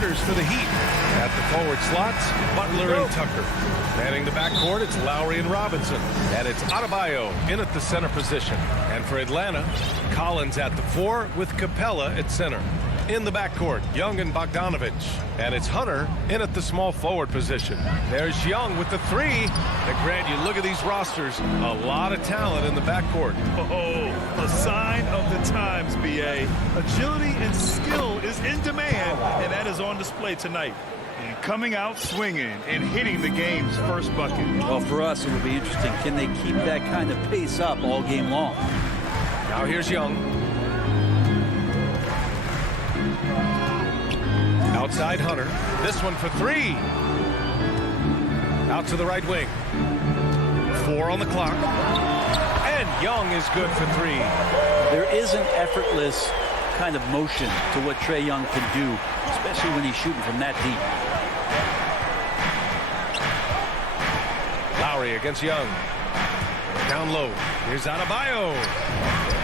starters for the Heat. At the forward slots, Butler and Tucker. Manning the backcourt, it's Lowry and Robinson. And it's Adebayo in at the center position. And for Atlanta, Collins at the 4 with Capella at center. In the backcourt, Young and Bogdanovich. And it's Hunter in at the small forward position. There's Young with the 3. And Grant, you look at these rosters, a lot of talent in the backcourt. Oh, a sign of the times, B.A. Agility and skill is in demand, and that is on display tonight. And coming out swinging and hitting the game's first bucket. Well, for us, it will be interesting. Can they keep that kind of pace up all game long? Now here's Young. Outside Hunter. This one for 3. Out to the right wing. 4 on the clock. And Young is good for 3. There is an effortless kind of motion to what Trae Young can do, especially when he's shooting from that deep. Lowry against Young. Down low. Here's Adebayo.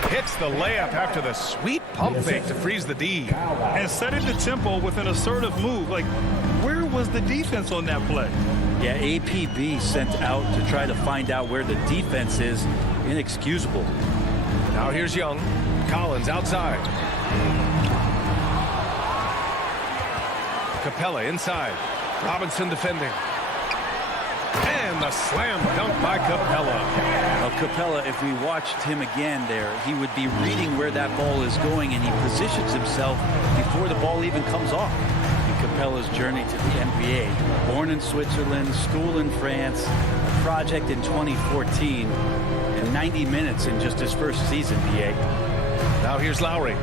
Hits the layup after the sweet pump fake to freeze the D. And setting the tempo with an assertive move. Like, where was the defense on that play? Yeah, APB sent out to try to find out where the defense is. Inexcusable. Now here's Young. Collins outside. Capella inside. Robinson defending. And the slam dunk by Capella. Well, Capella, if we watched him again there, he would be reading where that ball is going, and he positions himself before the ball even comes off. And Capella's journey to the NBA. Born in Switzerland, school in France, a project in 2014, and 90 minutes in just his first season, BA. Now here's Lowry.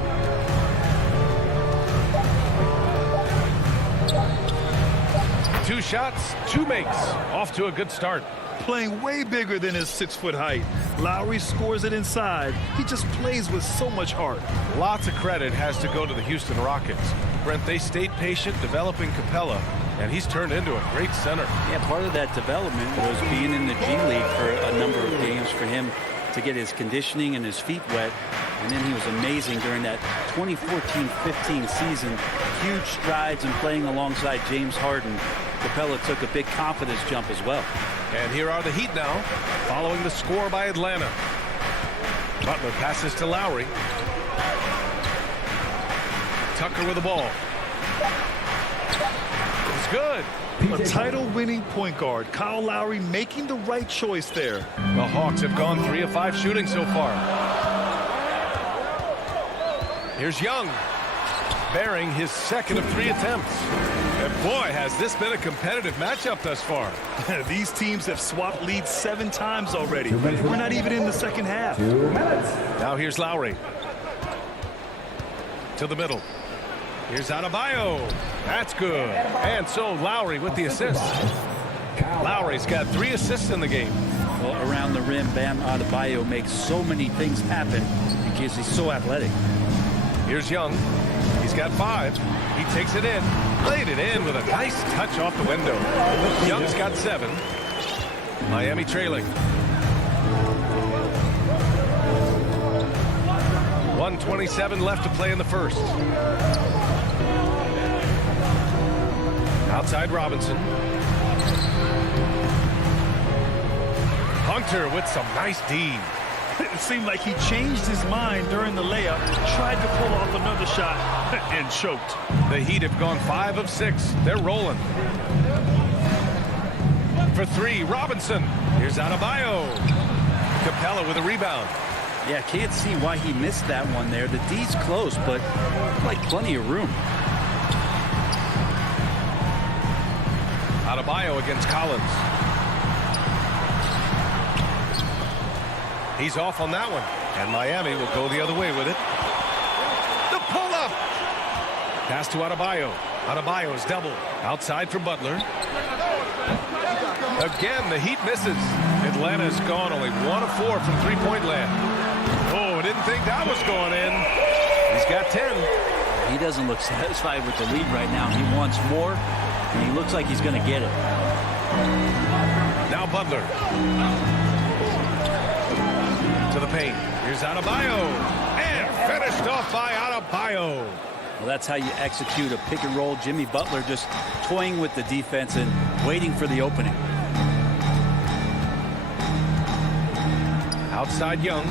Two shots, 2 makes. Off to a good start. Playing way bigger than his 6-foot height. Lowry scores it inside. He just plays with so much heart. Lots of credit has to go to the Houston Rockets. Brent, they stayed patient developing Capella, and he's turned into a great center. Yeah, part of that development was being in the G League for a number of games for him to get his conditioning and his feet wet. And then he was amazing during that 2014-15 season. Huge strides in playing alongside James Harden. Capella took a big confidence jump as well. And here are the Heat now, following the score by Atlanta. Butler passes to Lowry. Tucker with the ball. It's good. A title-winning point guard, Kyle Lowry, making the right choice there. The Hawks have gone 3 of 5 shooting so far. Here's Young, bearing his 2nd of 3 attempts. And boy, has this been a competitive matchup thus far. These teams have swapped leads 7 times already. We're not even in the second half. 2 minutes. Now here's Lowry. To the middle. Here's Adebayo. That's good. And so Lowry with the assist. Lowry's got 3 assists in the game. Well, around the rim, Bam Adebayo makes so many things happen because he's so athletic. Here's Young. He's got 5. He takes it in. Laid it in with a nice touch off the window. Young's got 7. Miami trailing. 1:27 left to play in the first. Outside Robinson. Hunter with some nice D. It seemed like he changed his mind during the layup, tried to pull off another shot, and choked. The Heat have gone 5 of 6. They're rolling. For 3, Robinson. Here's Adebayo. Capella with a rebound. Yeah, can't see why he missed that one there. The D's close, but like plenty of room. Adebayo against Collins. He's off on that one. And Miami will go the other way with it. The pull-up. Pass to Adebayo. Adebayo's double. Outside for Butler. Again, the Heat misses. Atlanta's gone only 1 of 4 from three-point land. Oh, didn't think that was going in. He's got 10. He doesn't look satisfied with the lead right now. He wants more, and he looks like he's going to get it. Now Butler. To the paint. Here's Adebayo. And finished off by Adebayo. Well, that's how you execute a pick and roll. Jimmy Butler just toying with the defense and waiting for the opening. Outside Young.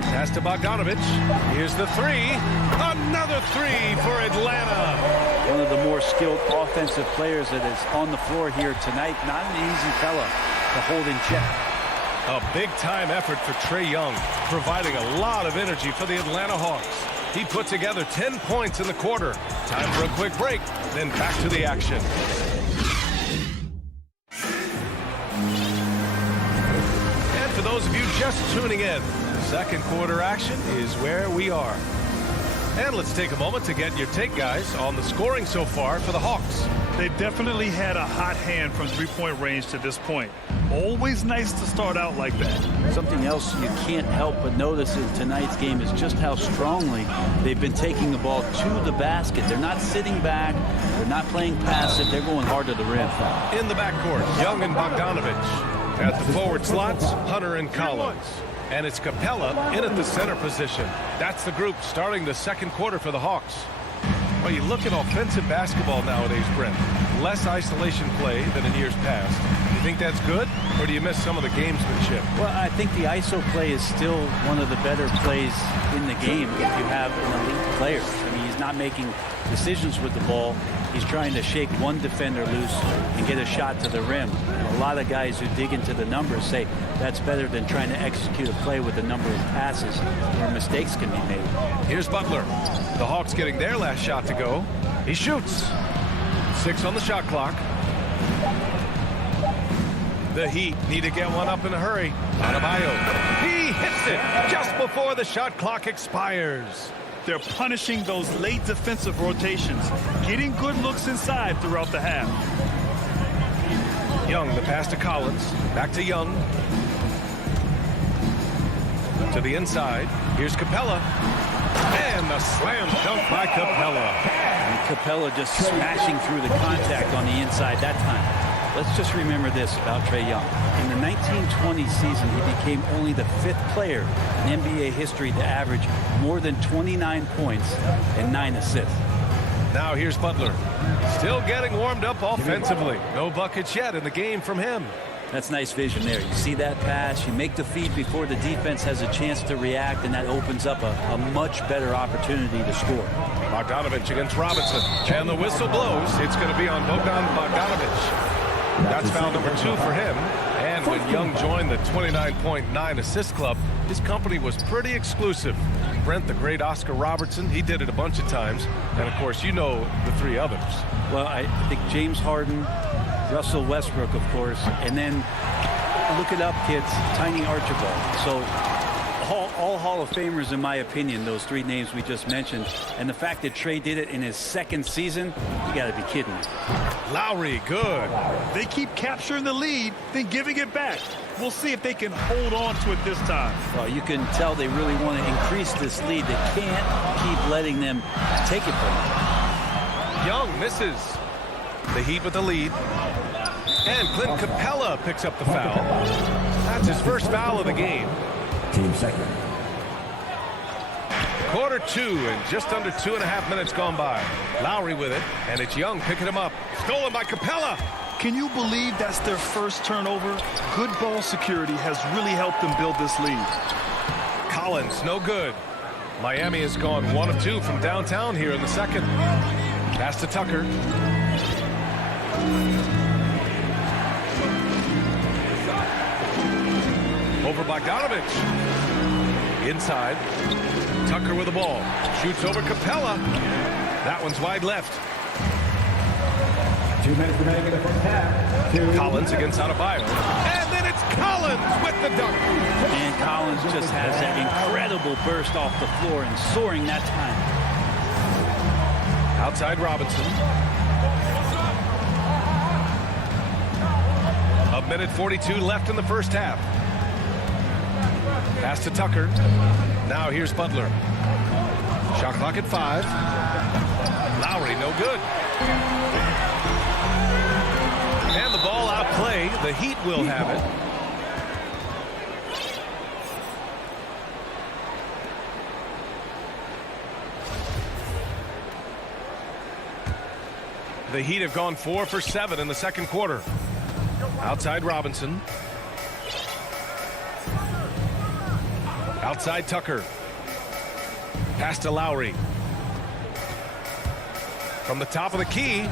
Pass to Bogdanovich. Here's the three. Another three for Atlanta. One of the more skilled offensive players that is on the floor here tonight. Not an easy fella to hold in check. A big-time effort for Trae Young, providing a lot of energy for the Atlanta Hawks. He put together 10 points in the quarter. Time for a quick break, then back to the action. And for those of you just tuning in, second quarter action is where we are. And let's take a moment to get your take, guys, on the scoring so far for the Hawks. They've definitely had a hot hand from three-point range to this point. Always nice to start out like that. Something else you can't help but notice in tonight's game is just how strongly they've been taking the ball to the basket. They're not sitting back. They're not playing passive. They're going hard to the rim. In the backcourt, Young and Bogdanovich. At the forward slots, Hunter and Collins. And it's Capella in at the center position. That's the group starting the second quarter for the Hawks. Well, you look at offensive basketball nowadays, Brent. Less isolation play than in years past. You think that's good, or do you miss some of the gamesmanship? Well, I think the ISO play is still one of the better plays in the game if you have an elite player. I mean, he's not making decisions with the ball. He's trying to shake one defender loose and get a shot to the rim. And a lot of guys who dig into the numbers say that's better than trying to execute a play with a number of passes where mistakes can be made. Here's Butler. The Hawks getting their last shot to go. He shoots. 6 on the shot clock. The Heat need to get one up in a hurry. Adebayo. He hits it just before the shot clock expires. They're punishing those late defensive rotations, getting good looks inside throughout the half. Young, the pass to Collins. Back to Young. To the inside. Here's Capella. And the slam dunk by Capella. And Capella just smashing through the contact on the inside that time. Let's just remember this about Trae Young. In the 1920 season, he became only the 5th player in NBA history to average more than 29 points and 9 assists. Now here's Butler. Still getting warmed up offensively. No buckets yet in the game from him. That's nice vision there. You see that pass, you make the feed before the defense has a chance to react, and that opens up a much better opportunity to score. Bogdanovich against Robinson. And the whistle blows. It's going to be on Bogdanovich. That's foul number 2 for him. And when Young joined the 29.9 assist club, his company was pretty exclusive. Brent, the great Oscar Robertson, he did it a bunch of times. And, of course, you know the 3 others. Well, I think James Harden, Russell Westbrook, of course, and then look it up, kids, Tiny Archibald. So all Hall of Famers, in my opinion, those 3 names we just mentioned. And the fact that Trae did it in his 2nd season, you got to be kidding me. Lowry, good. They keep capturing the lead, then giving it back. We'll see if they can hold on to it this time. Well, you can tell they really want to increase this lead. They can't keep letting them take it from them. Young misses. The Heat with the lead. And Clint Capella picks up the foul. That's his first foul of the game. Team second. Quarter 2 and just under 2.5 minutes gone by. Lowry with it, and it's Young picking him up. Stolen by Capella. Can you believe that's their first turnover? Good ball security has really helped them build this lead. Collins, no good. Miami has gone 1 of 2 from downtown here in the second. Pass to Tucker. Over Bogdanovich. Inside. Tucker with the ball. Shoots over Capella. That one's wide left. 2 minutes remaining in the first half. Collins against Adebayo. And then it's Collins with the dunk. And Collins just has that incredible burst off the floor and soaring that time. Outside Robinson. 1:42 left in the first half. Pass to Tucker. Now here's Butler. Shot clock at 5. Lowry, no good. And the ball outplay. The Heat will have it. The Heat have gone 4 for 7 in the second quarter. Outside Robinson. Outside Tucker. Pass to Lowry. From the top of the key,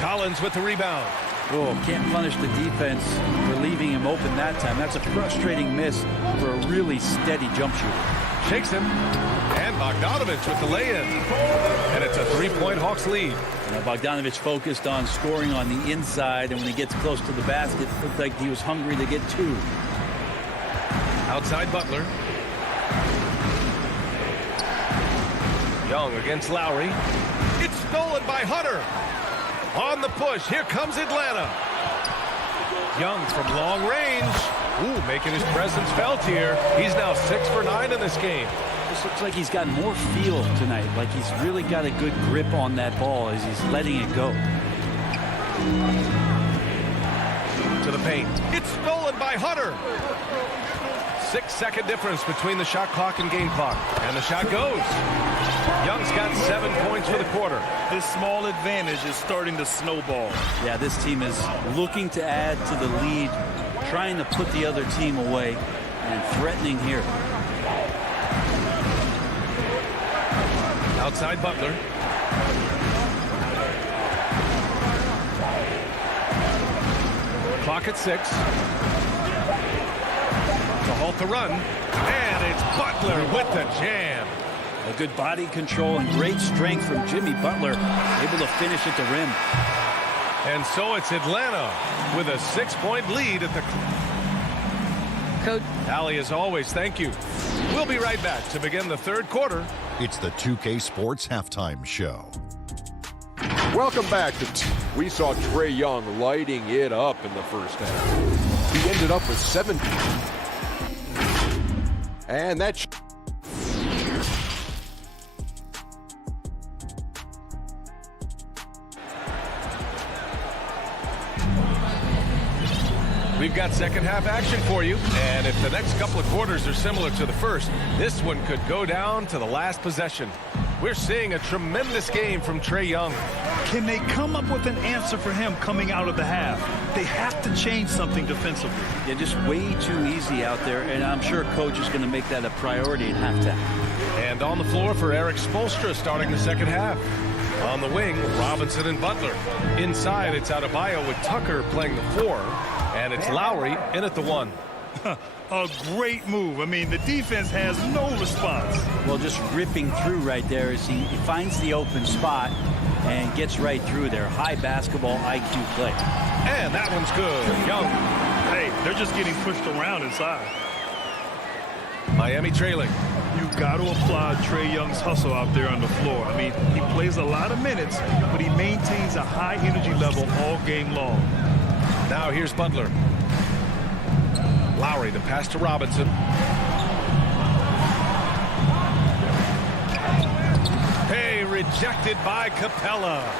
Collins with the rebound. Oh, can't punish the defense for leaving him open that time. That's a frustrating miss for a really steady jump shooter. Shakes him. And Bogdanovich with the lay-in. And it's a 3-point Hawks lead. Now, Bogdanovich focused on scoring on the inside, and when he gets close to the basket, it looked like he was hungry to get two. Outside Butler. Young against Lowry. It's stolen by Hunter. On the push, here comes Atlanta. Young from long range. Ooh, making his presence felt here. He's now 6 for 9 in this game. This looks like he's got more feel tonight, like he's really got a good grip on that ball as he's letting it go. To the paint. It's stolen by Hunter. 6-second difference between the shot clock and game clock. And the shot goes. Young's got 7 points for the quarter. This small advantage is starting to snowball. Yeah, this team is looking to add to the lead, trying to put the other team away, and threatening here. Outside Butler. Clock at 6. To halt the run. And it's Butler with the jam. A good body control and great strength from Jimmy Butler, able to finish at the rim. And so it's Atlanta with a 6-point lead at the Coach. Allie, as always, thank you. We'll be right back to begin the third quarter. It's the 2K Sports Halftime Show. Welcome back. We saw Trae Young lighting it up in the first half. He ended up with 17. And that's... We've got second half action for you, and if the next couple of quarters are similar to the first, this one could go down to the last possession. We're seeing a tremendous game from Trae Young. Can they come up with an answer for him coming out of the half? They have to change something defensively. They're just way too easy out there, and I'm sure coach is going to make that a priority at halftime. And on the floor for Eric Spoelstra starting the second half. On the wing, Robinson and Butler. Inside, it's Adebayo with Tucker playing the 4. And it's Lowry in at the 1. A great move. I mean, the defense has no response. Well, just ripping through right there as he finds the open spot and gets right through there. High basketball IQ play. And that one's good. Young. Hey, they're just getting pushed around inside. Miami trailing. You've got to applaud Trae Young's hustle out there on the floor. I mean, he plays a lot of minutes, but he maintains a high energy level all game long. Now here's Butler. Lowry, the pass to Robinson. Hey, rejected by Capella.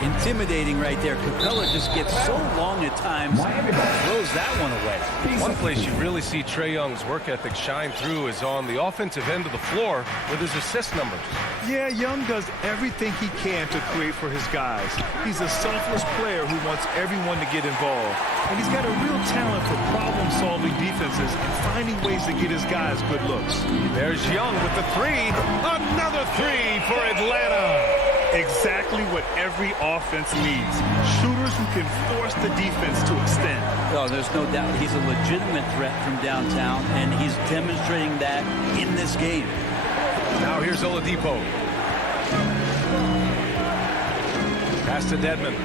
Intimidating right there. Capella just gets so long at times, throws that one away. One place you really see Trae Young's work ethic shine through is on the offensive end of the floor with his assist numbers. Yeah, Young does everything he can to create for his guys. He's a selfless player who wants everyone to get involved. And he's got a real talent for problem-solving defenses and finding ways to get his guys good looks. There's Young with the 3. Another 3 for Atlanta. Exactly what every offense needs. Shooters who can force the defense to extend. Oh, there's no doubt he's a legitimate threat from downtown, and he's demonstrating that in this game. Now here's Oladipo. Pass to Dedmon.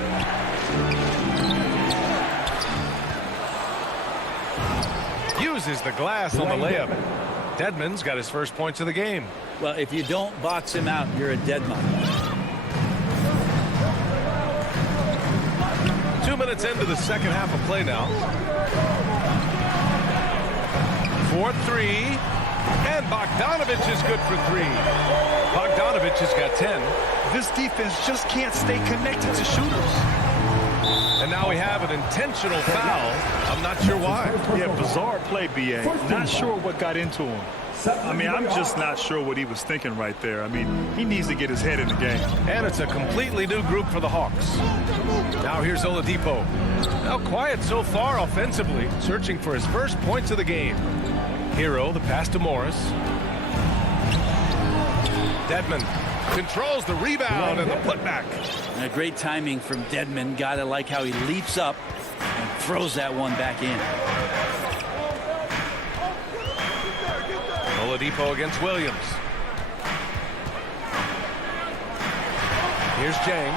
Uses the glass on the layup. Dedmon's got his first points of the game. Well, if you don't box him out, you're a dead man. 2 minutes into the second half of play now. 4-3. And Bogdanovich is good for 3. Bogdanovich has got 10. This defense just can't stay connected to shooters. And now we have an intentional foul. I'm not sure why. Yeah, bizarre play, B.A. Not sure what got into him. I mean, I'm just not sure what he was thinking right there. I mean, he needs to get his head in the game. And it's a completely new group for the Hawks. Now here's Oladipo. Now quiet so far offensively, searching for his first points of the game. Hero, the pass to Morris. Dedmon controls the rebound and the putback. And a great timing from Dedmon. Gotta like how he leaps up and throws that one back in. Oladipo against Williams. Here's Jang.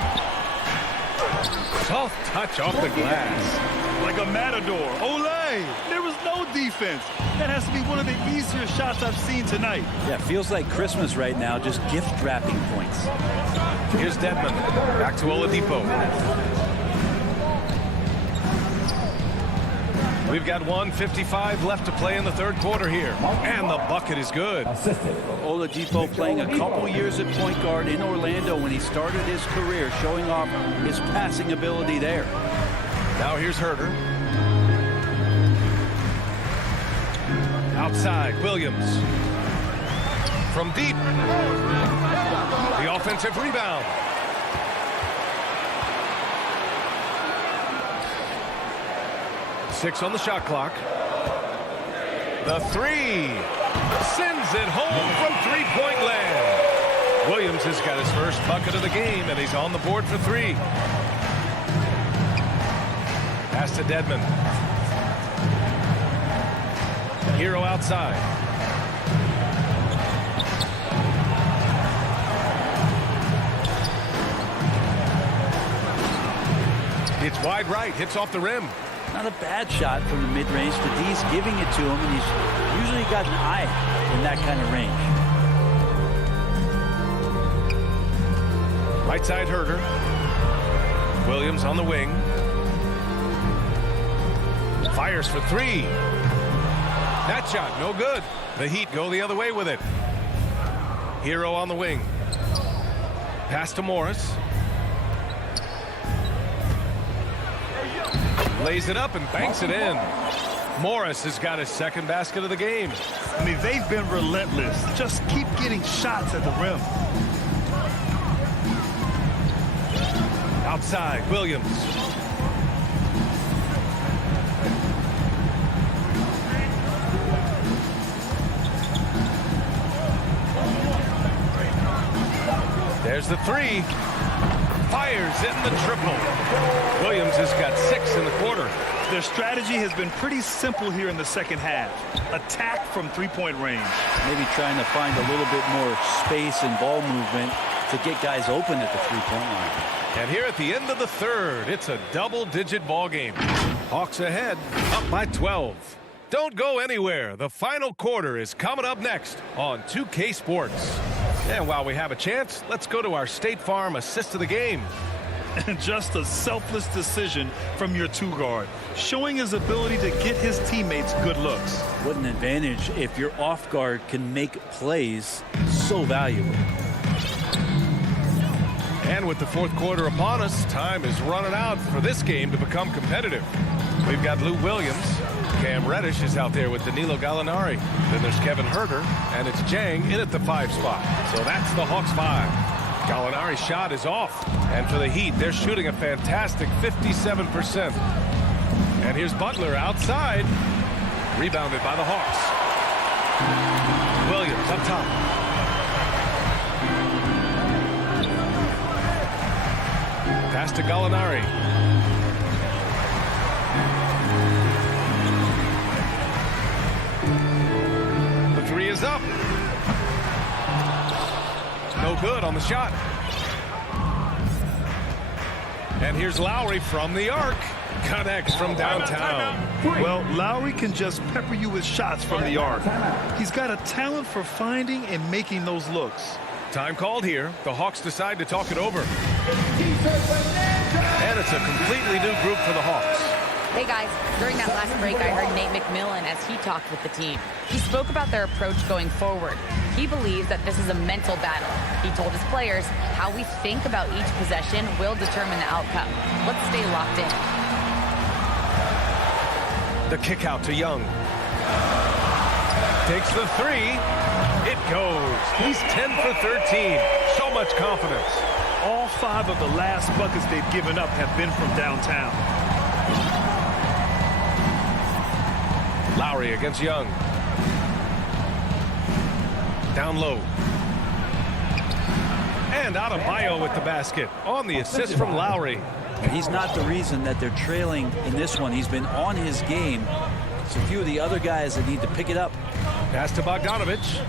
Soft touch off the glass. Like a matador. Olay! There was no defense. That has to be one of the easier shots I've seen tonight. Yeah, feels like Christmas right now, just gift wrapping points. Here's Dedmon. Back to Oladipo. We've got 1:55 left to play in the third quarter here. And the bucket is good. Oladipo playing a couple years at point guard in Orlando when he started his career, showing off his passing ability there. Now here's Herter. Outside, Williams. From deep. The offensive rebound. Six on the shot clock. The three. Sends it home from three-point land. Williams has got his first bucket of the game, and he's on the board for three. Pass to Dedmon. Hero outside. It's wide right, hits off the rim. Not a bad shot from the mid-range. The D's giving it to him, and he's usually got an eye in that kind of range. Right side Herter. Williams on the wing. Fires for three. That shot, no good. The Heat go the other way with it. Hero on the wing. Pass to Morris. Lays it up and banks it in. Morris has got his second basket of the game. I mean, they've been relentless. Just keep getting shots at the rim. Outside, Williams. There's the three. Fires in the triple. Williams has got 6 in the quarter. Their strategy has been pretty simple here in the second half. Attack from three-point range. Maybe trying to find a little bit more space and ball movement to get guys open at the three-point line. And here at the end of the third, it's a double-digit ball game. Hawks ahead, up by 12. Don't go anywhere. The final quarter is coming up next on 2K Sports. And while we have a chance, let's go to our State Farm assist of the game. And just a selfless decision from your two-guard, showing his ability to get his teammates good looks. What an advantage if your off guard can make plays so valuable. And with the fourth quarter upon us, time is running out for this game to become competitive. We've got Lou Williams. Cam Reddish is out there with Danilo Gallinari. Then there's Kevin Herter, and it's Jang in at the 5 spot. So that's the Hawks 5. Gallinari's shot is off. And for the Heat, they're shooting a fantastic 57%. And here's Butler outside. Rebounded by the Hawks. Williams up top. Pass to Gallinari. The three is up. No good on the shot. And here's Lowry from the arc. Connects from downtown. Well, Lowry can just pepper you with shots from the arc. He's got a talent for finding and making those looks. Time called here. The Hawks decide to talk it over. And it's a completely new group for the Hawks. Hey guys, during that last break, I heard Nate McMillan as he talked with the team. He spoke about their approach going forward. He believes that this is a mental battle. He told his players how we think about each possession will determine the outcome. Let's stay locked in. The kick out to Young. Takes the three. It goes. He's 10 for 13. So much confidence. All 5 of the last buckets they've given up have been from downtown. Lowry against Young. Down low. And Adebayo with the basket on the assist from Lowry. He's not the reason that they're trailing in this one. He's been on his game. It's a few of the other guys that need to pick it up. Pass to Bogdanovich.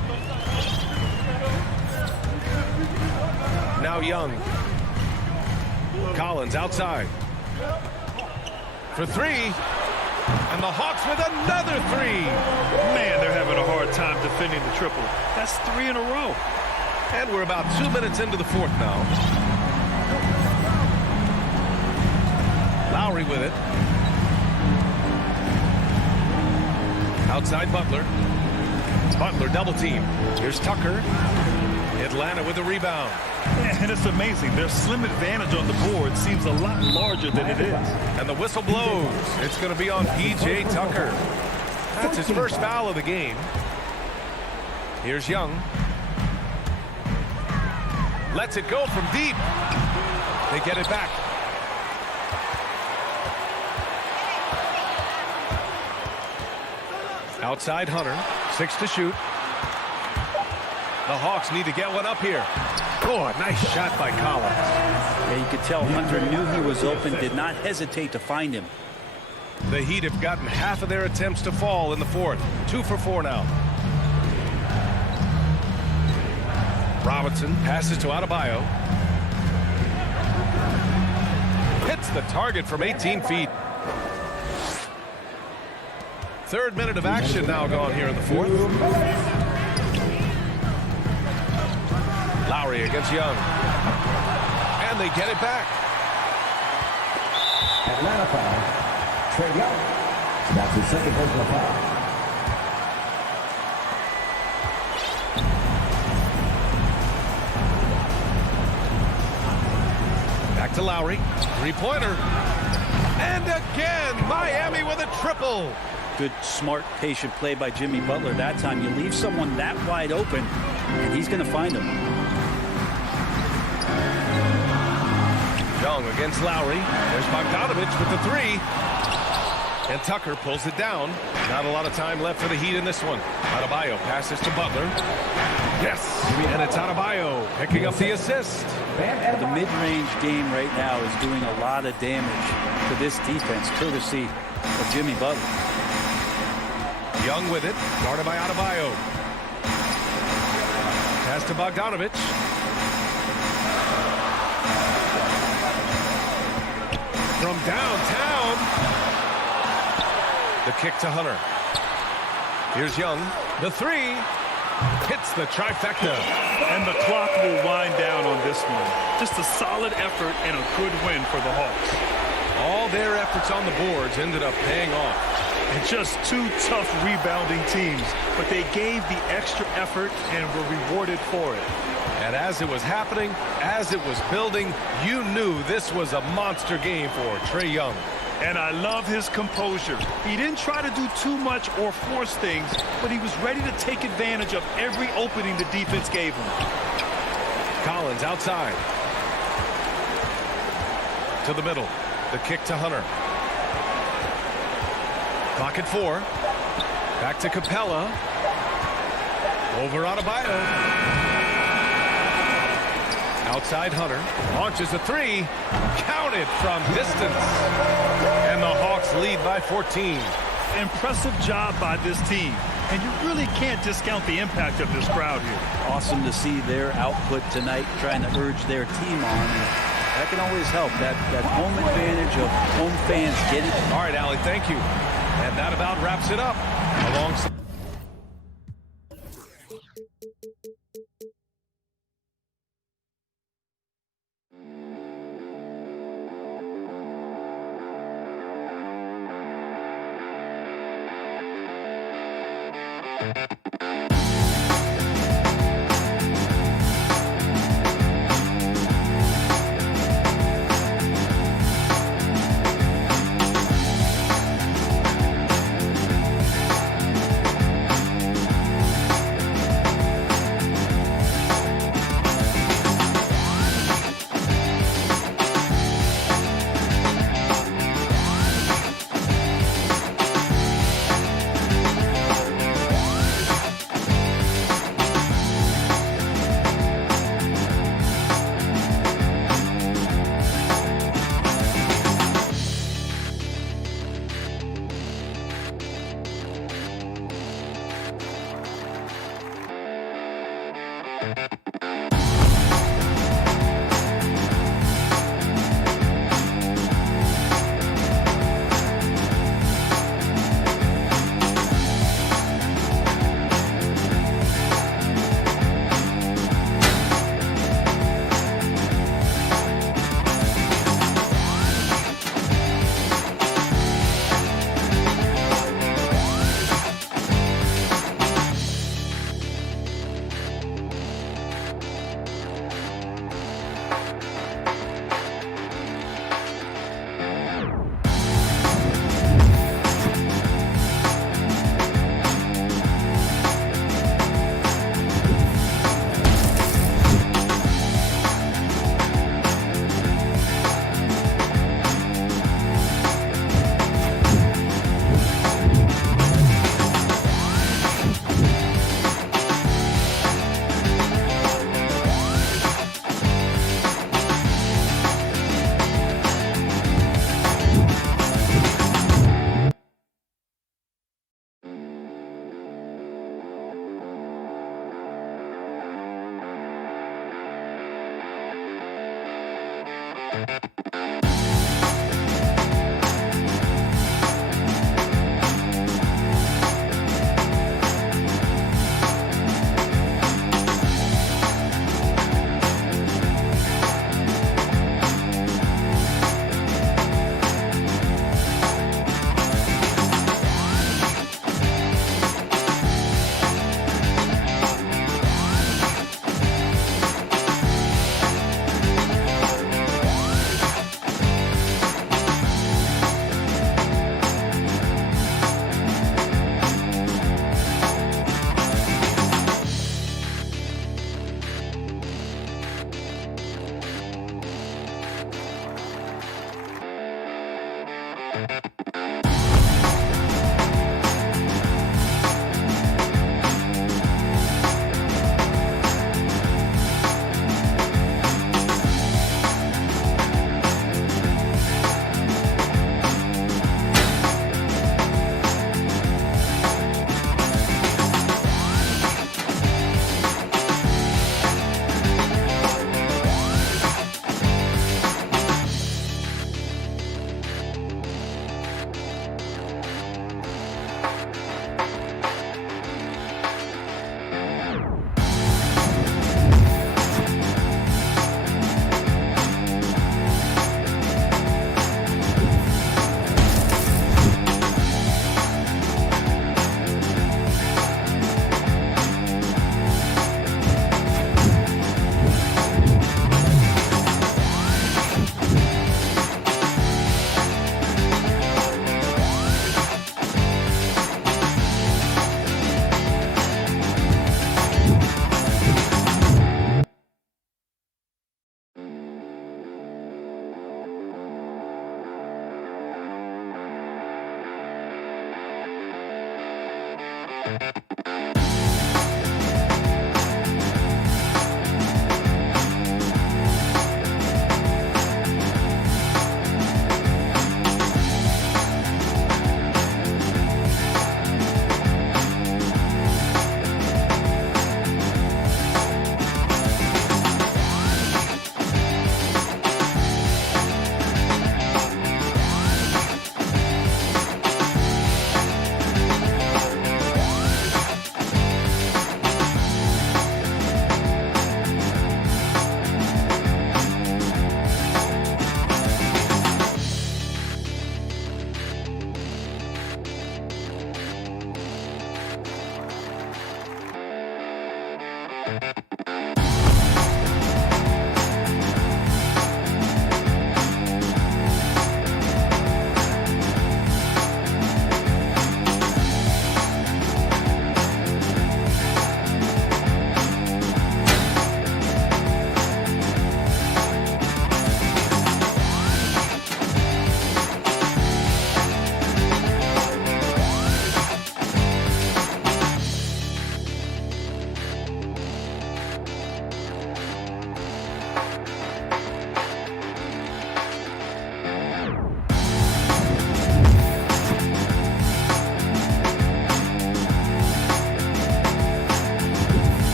Now Young. Collins outside. For three. And the Hawks with another three. Man, they're having a hard time defending the triple. That's 3 in a row. And we're about 2 minutes into the fourth now. Lowry with it. Outside Butler. Butler double team. Here's Tucker. Atlanta with the rebound. And it's amazing. Their slim advantage on the board seems a lot larger than it is. And the whistle blows. It's going to be on P.J. Tucker. That's his first foul of the game. Here's Young. Lets it go from deep. They get it back. Outside Hunter. 6 to shoot. The Hawks need to get one up here. Oh, a nice shot by Collins. Yeah, you could tell Hunter knew he was open, did not hesitate to find him. The Heat have gotten half of their attempts to fall in the fourth. 2 for 4 now. Robinson passes to Adebayo. Hits the target from 18 feet. 3rd minute of action now gone here in the fourth. Lowry against Young. And they get it back. Atlanta foul. Trae Young. That's his second personal foul. Back to Lowry. 3-pointer. And again, Miami with a triple. Good, smart, patient play by Jimmy Butler. That time you leave someone that wide open, and he's going to find him. Young against Lowry. There's Bogdanovich with the three. And Tucker pulls it down. Not a lot of time left for the Heat in this one. Adebayo passes to Butler. Yes! And it's Adebayo picking up the assist. The mid-range game right now is doing a lot of damage to this defense, courtesy of Jimmy Butler. Young with it. Guarded by Adebayo. Pass to Bogdanovich. From downtown. The kick to Hunter. Here's Young. The three. Hits the trifecta. And the clock will wind down on this one. Just a solid effort and a good win for the Hawks. All their efforts on the boards ended up paying off. And just 2 tough rebounding teams, but they gave the extra effort and were rewarded for it. And as it was happening, as it was building, you knew this was a monster game for Trae Young. And I love his composure. He didn't try to do too much or force things, but he was ready to take advantage of every opening the defense gave him. Collins outside. To the middle. The kick to Hunter. Clock at 4. Back to Capella. Over Adebayo. Outside Hunter. Launches a three. Counted from distance. And the Hawks lead by 14. Impressive job by this team. And you really can't discount the impact of this crowd here. Awesome to see their output tonight, trying to urge their team on. That can always help. That home advantage of home fans getting. All right, Allie, thank you. And that about wraps it up. Alongside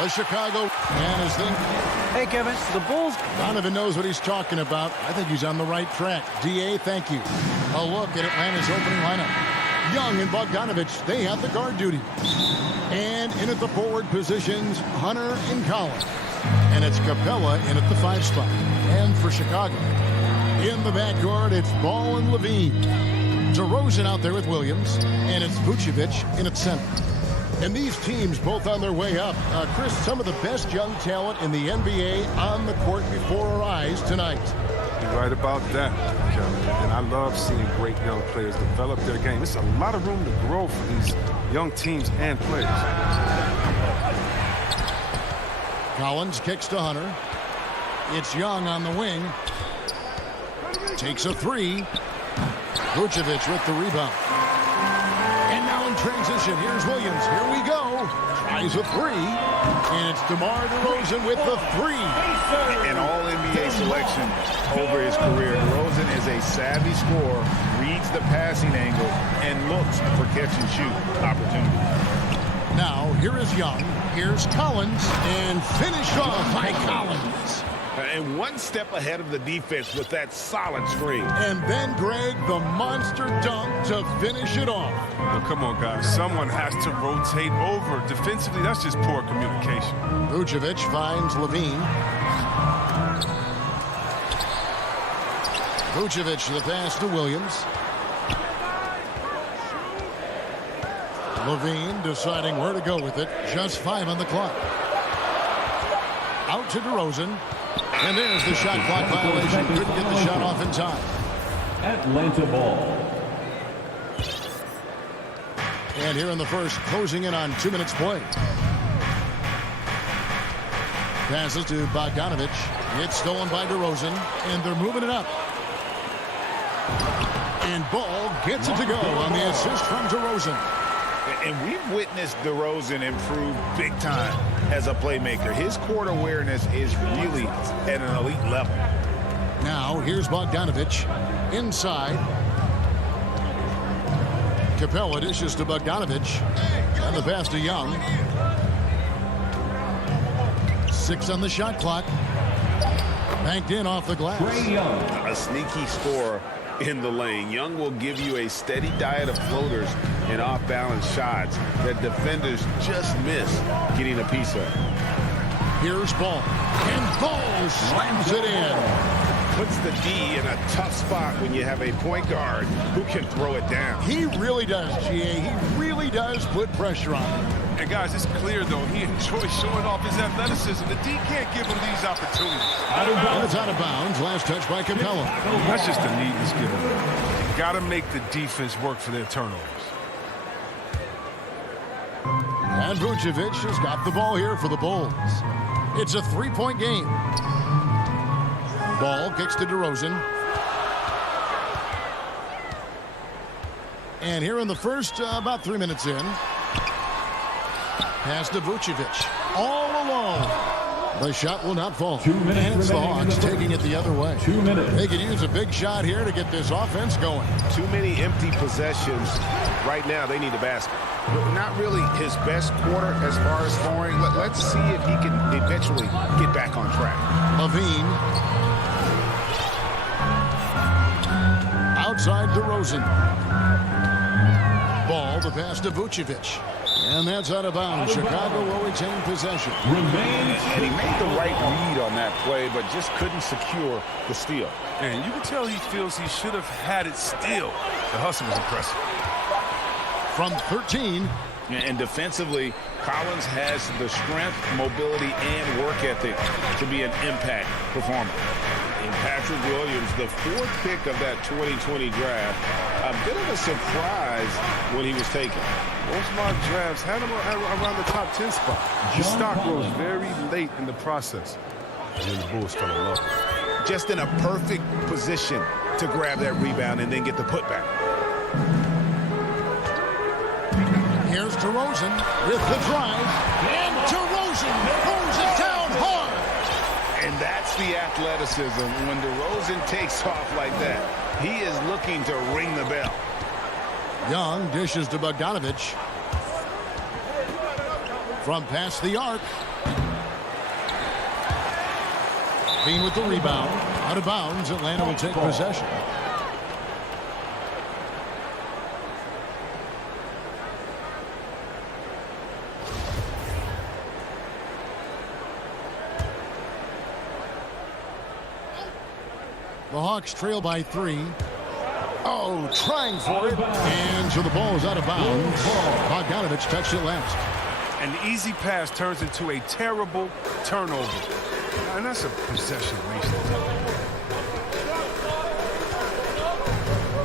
The Chicago man is thinking. Hey, Kevin, the Bulls. Donovan knows what he's talking about. I think he's on the right track. DA, thank you. A look at Atlanta's opening lineup. Young and Bogdanovich, they have the guard duty. And in at the forward positions, Hunter and Collins. And it's Capella in at the 5 spot. And for Chicago, in the backcourt, it's Ball and Levine. DeRozan out there with Williams. And it's Vucevic in at center. And these teams both on their way up. Chris, some of the best young talent in the NBA on the court before our eyes tonight. You're right about that, Kevin. And I love seeing great young players develop their game. It's a lot of room to grow for these young teams and players. Collins kicks to Hunter. It's Young on the wing. Takes a 3. Vucevic with the rebound. And now in transition, here's Williams. Here we go. Tries a 3. And it's DeMar DeRozan with the 3. An all-NBA selection over his career. DeRozan is a savvy scorer, reads the passing angle, and looks for catch-and-shoot opportunities. Now, here is Young. Here's Collins. And finished off by Collins. And one step ahead of the defense with that solid screen. And then, Greg, the monster dunk to finish it off. Well, come on, guys. Someone has to rotate over. Defensively, that's just poor communication. Vucevic finds Levine. Vucevic the pass to Williams. Levine deciding where to go with it. Just 5 on the clock. Out to DeRozan. And there's the shot clock violation. Couldn't get the shot off in time. Atlanta ball. And here in the first, closing in on 2 minutes play. Passes to Bogdanovich. It's stolen by DeRozan. And they're moving it up. And Ball gets it to go on the assist from DeRozan. And we've witnessed DeRozan improve big time as a playmaker. His court awareness is really at an elite level. Now, here's Bogdanovich inside. Capella dishes to Bogdanovich. And the pass to Young. 6 on the shot clock. Banked in off the glass. A sneaky scorer in the lane. Young will give you a steady diet of floaters and off-balance shots that defenders just miss getting a piece of. Here's Ball. And Ball slams it in. Puts the D in a tough spot when you have a point guard who can throw it down. He really does, GA. He really does put pressure on him. And guys, it's clear, though, he enjoys showing off his athleticism. The D can't give him these opportunities. It's out of bounds. Last touch by Capella. That's just a needless given. You got to make the defense work for their turnovers. And Vucevic has got the ball here for the Bulls. It's a 3-point game. Ball kicks to DeRozan. And here in the first, about 3 minutes in. Pass to Vucevic. All alone. The shot will not fall. 2 minutes and it's the Hawks taking it the other way. 2 minutes. They could use a big shot here to get this offense going. Too many empty possessions. Right now, they need a basket. But not really his best quarter as far as scoring. Let's see if he can eventually get back on track. Levine. Outside DeRozan. Ball, the pass to Vucevic. And that's out of bounds. Chicago will retain possession. And he made the right read on that play, but just couldn't secure the steal. And you can tell he feels he should have had it still. The hustle was impressive. From 13. And defensively, Collins has the strength, mobility, and work ethic to be an impact performer. And Patrick Williams, the 4th pick of that 2020 draft, a bit of a surprise when he was taken. Most mock drafts had him around the top 10 spot. His stock rose very late in the process. And then the Bulls fell in love. Just in a perfect position to grab that rebound and then get the putback. Here's DeRozan with the drive. And DeRozan throws it down hard. And that's the athleticism. When DeRozan takes off like that, he is looking to ring the bell. Young dishes to Bogdanovich. From past the arc. Bean with the rebound. Out of bounds. Atlanta will take possession. The Hawks trail by 3. Oh, trying for it. And so the ball is out of bounds. Bogdanovich touched it last. An easy pass turns into a terrible turnover. And that's a possession waste.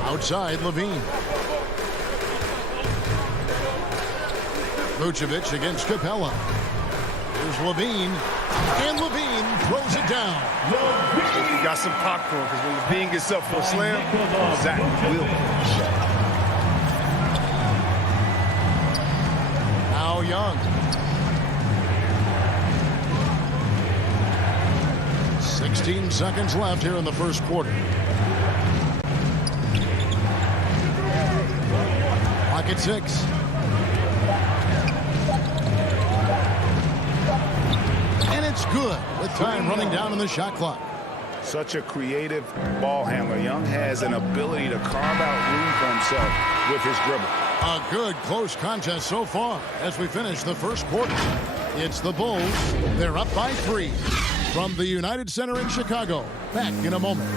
Outside, Levine. Vucevic against Capella. Here's Levine. And Levine throws it down. You got some popcorn, because when Levine gets up for a slam, Zach will. Now Young. 16 seconds left here in the first quarter. Pocket 6. And it's good with time running down on the shot clock. Such a creative ball handler. Young has an ability to carve out room for himself with his dribble. A good close contest so far as we finish the first quarter. It's the Bulls. They're up by 3 from the United Center in Chicago. Back in a moment.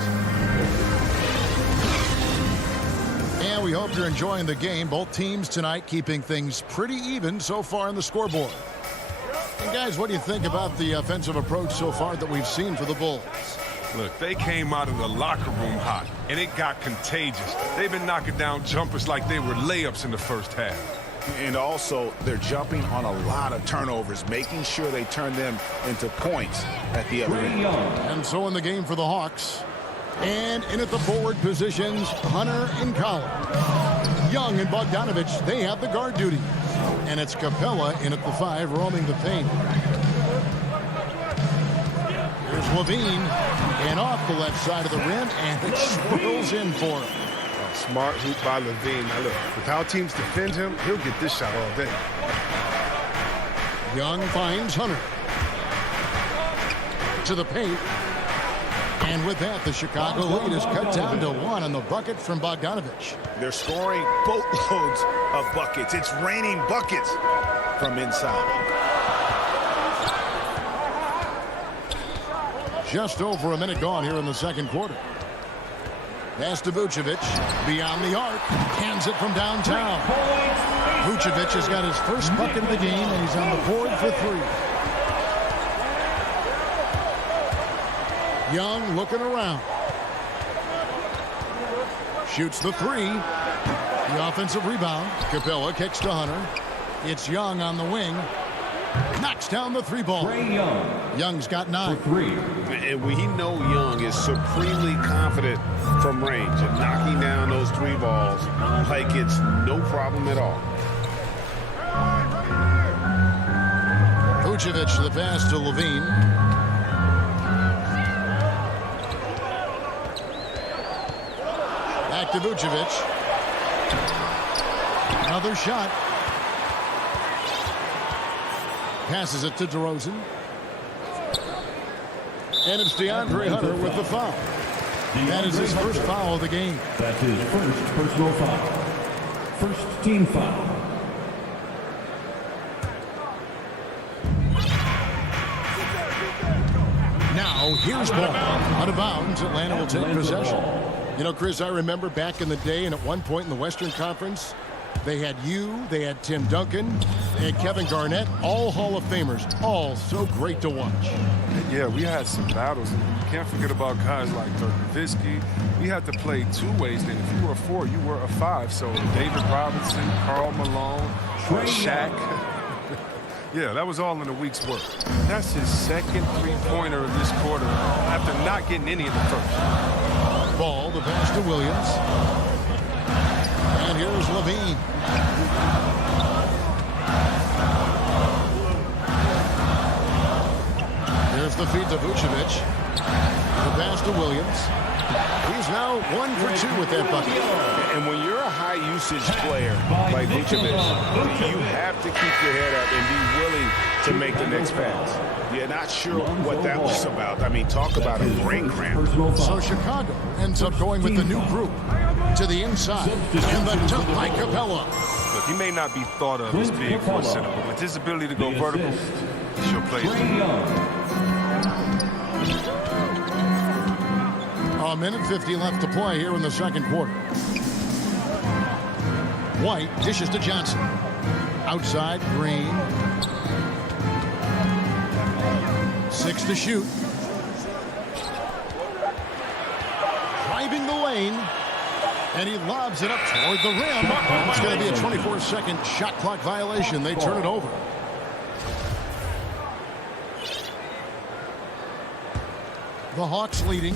And we hope you're enjoying the game. Both teams tonight keeping things pretty even so far in the scoreboard. And guys, what do you think about the offensive approach so far that we've seen for the Bulls? Look, they came out of the locker room hot, and it got contagious. They've been knocking down jumpers like they were layups in the first half. And also, they're jumping on a lot of turnovers, making sure they turn them into points at the other end. And so in the game for the Hawks. And in at the forward positions, Hunter and Collins. Young and Bogdanovich, they have the guard duty. And it's Capella in at the 5, roaming the paint. Here's Levine. And off the left side of the rim, and it swirls in for him. Smart hoop by Levine. Now look, with how teams defend him, he'll get this shot all day. Young finds Hunter. To the paint. And with that, the Chicago lead is cut down to 1 on the bucket from Bogdanovich. They're scoring boatloads of buckets. It's raining buckets from inside. Just over a minute gone here in the second quarter. Pass to Vucevic. Beyond the arc. Hands it from downtown. Vucevic has got his first bucket of the game, and he's on the board for 3. Young looking around. Shoots the 3. The offensive rebound. Capella kicks to Hunter. It's Young on the wing. Knocks down the 3 ball. Young's got 9. And we know Young is supremely confident from range and knocking down those 3 balls like it's no problem at all. Vucevic the pass to Levine. Back to Vucevic. Another shot. Passes it to DeRozan. And it's DeAndre Hunter with the foul. That is his first foul of the game. That's his first personal foul. First team foul. Now here's ball. Out of bounds. Atlanta will take possession. You know, Chris, I remember back in the day and at one point in the Western Conference, they had you, they had Tim Duncan, they had Kevin Garnett, all Hall of Famers, all so great to watch. Yeah, we had some battles. And you can't forget about guys like Dirk Nowitzki. We had to play 2 ways. Then if you were a 4, you were a 5. So David Robinson, Karl Malone, Shaq. Yeah, that was all in a week's work. That's his second 3-pointer of this quarter after not getting any in the first. Ball, the pass to Williams. And here's Levine. Here's the feed to Vucevic. The pass to Williams. He's now 1 for 2 with that bucket. And when you're a high-usage player like Vucevic, you have to keep your head up and be willing to make the next pass. You're not sure what that was about. I mean, talk about a brain cramp. So Chicago ends up going with the new group to the inside. And the dunk by Capella. Look, he may not be thought of as being for a center, but with his ability to go vertical, she'll play A minute 50 left to play here in the second quarter. White dishes to Johnson. Outside, Green. 6 to shoot. Driving the lane. And he lobs it up toward the rim. It's going to be a 24-second shot clock violation. They turn it over. The Hawks leading.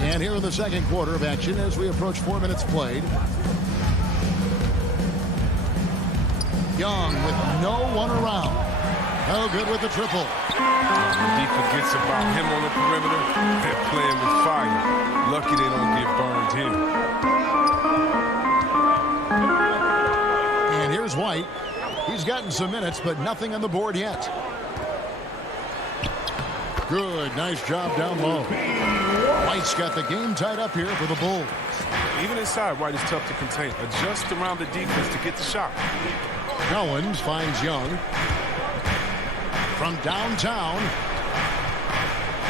And here in the second quarter of action as we approach 4 minutes played. Young with no one around. No good with the triple. He forgets about him on the perimeter. They're playing with fire. Lucky they don't get burned here. And here's White. He's gotten some minutes, but nothing on the board yet. Good, nice job down low. White's got the game tied up here for the Bulls. Even inside, White is tough to contain. Adjust around the defense to get the shot. Collins finds Young. From downtown.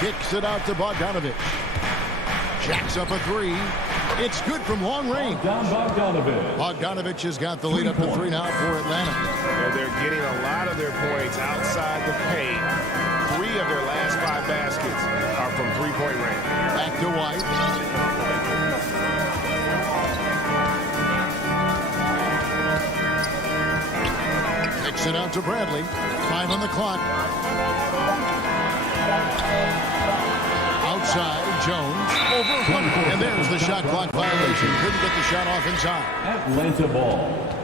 Kicks it out to Bogdanovich. Jacks up a three. It's good from long range. Bogdanovich has got the lead up to 3 now for Atlanta. Well, they're getting a lot of their points outside the paint. 3 of their last 5 baskets are from three-point range. Back to White. Kicks it out to Bradley. 5 on the clock. Outside, Jones. Over 1. And there's the shot clock violation. Couldn't get the shot off in time. Atlanta ball.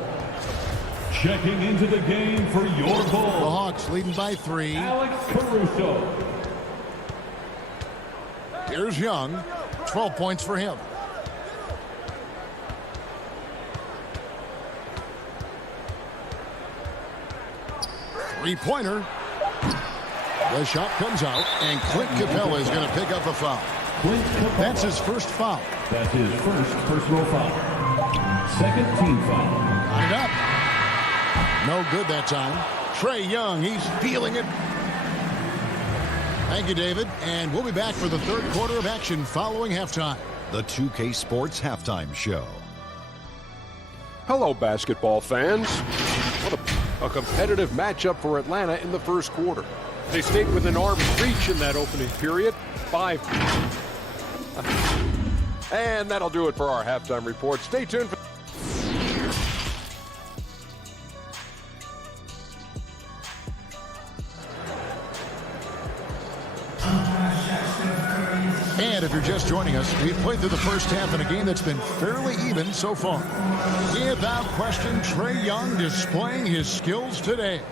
Checking into the game for your The ball. Hawks leading by 3. Alex Caruso. Here's Young. 12 points for him. Three-pointer. The shot comes out, and Clint Capella is going to pick up a foul. That's his first foul. That's his first personal foul. Second team foul. Line it up. No good that time. Trae Young, he's feeling it. Thank you, David. And we'll be back for the third quarter of action following halftime. The 2K Sports Halftime Show. Hello, basketball fans. What a competitive matchup for Atlanta in the first quarter. They stayed within arm's reach in that opening period. 5. And that'll do it for our halftime report. Stay tuned for... And if you're just joining us, we've played through the first half in a game that's been fairly even so far. Without question, Trae Young displaying his skills today.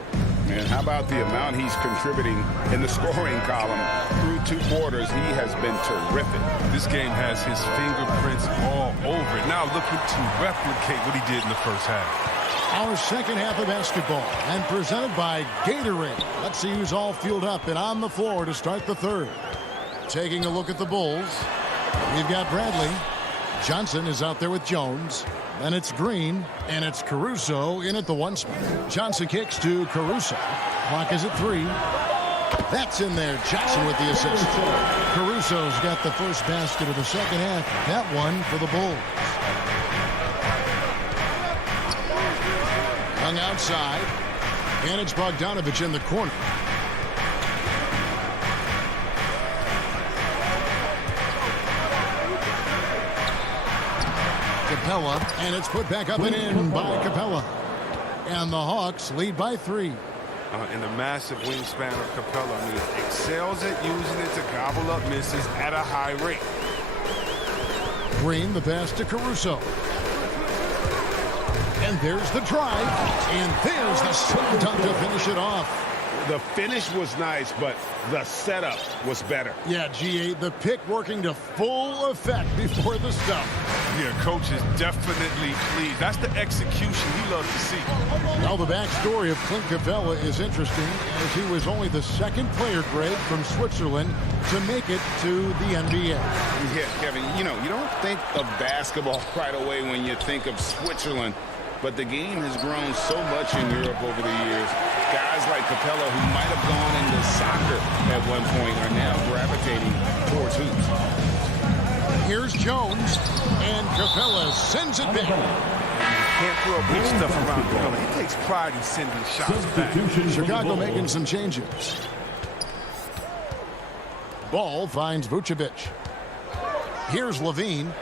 And how about the amount he's contributing in the scoring column through 2 quarters? He has been terrific. This game has his fingerprints all over it. Now looking to replicate what he did in the first half. Our second half of basketball, and presented by Gatorade. Let's see who's all fueled up and on the floor to start the third. Taking a look at the Bulls, we've got Bradley. Johnson is out there with Jones. Then it's Green, and it's Caruso in at the 1 spot. Johnson kicks to Caruso. Clock is at 3. That's in there. Jackson with the assist. Caruso's got the first basket of the second half. That one for the Bulls. Young outside. And it's Bogdanovich in the corner. Capella, and it's put back up and in by Capella. And the Hawks lead by 3. In the massive wingspan of Capella, I mean, excels at using it to gobble up misses at a high rate. Green, the pass to Caruso. And there's the drive. And there's the slam dunk to finish it off. The finish was nice, but the setup was better. Yeah, GA, the pick working to full effect before the stop. Yeah, coach is definitely pleased. That's the execution we love to see. Now, the backstory of Clint Capella is interesting, as he was only the second player, Greg, from Switzerland to make it to the NBA. Yeah, Kevin, you know, you don't think of basketball right away when you think of Switzerland, but the game has grown so much in Europe over the years. Guys like Capella, who might have gone into soccer at one point, are now gravitating towards hoops. Here's Jones, and Capella sends it back. Can't throw big stuff around Capella. He takes pride in sending shots back. Chicago making some changes. Ball finds Vucevic. Here's Levine.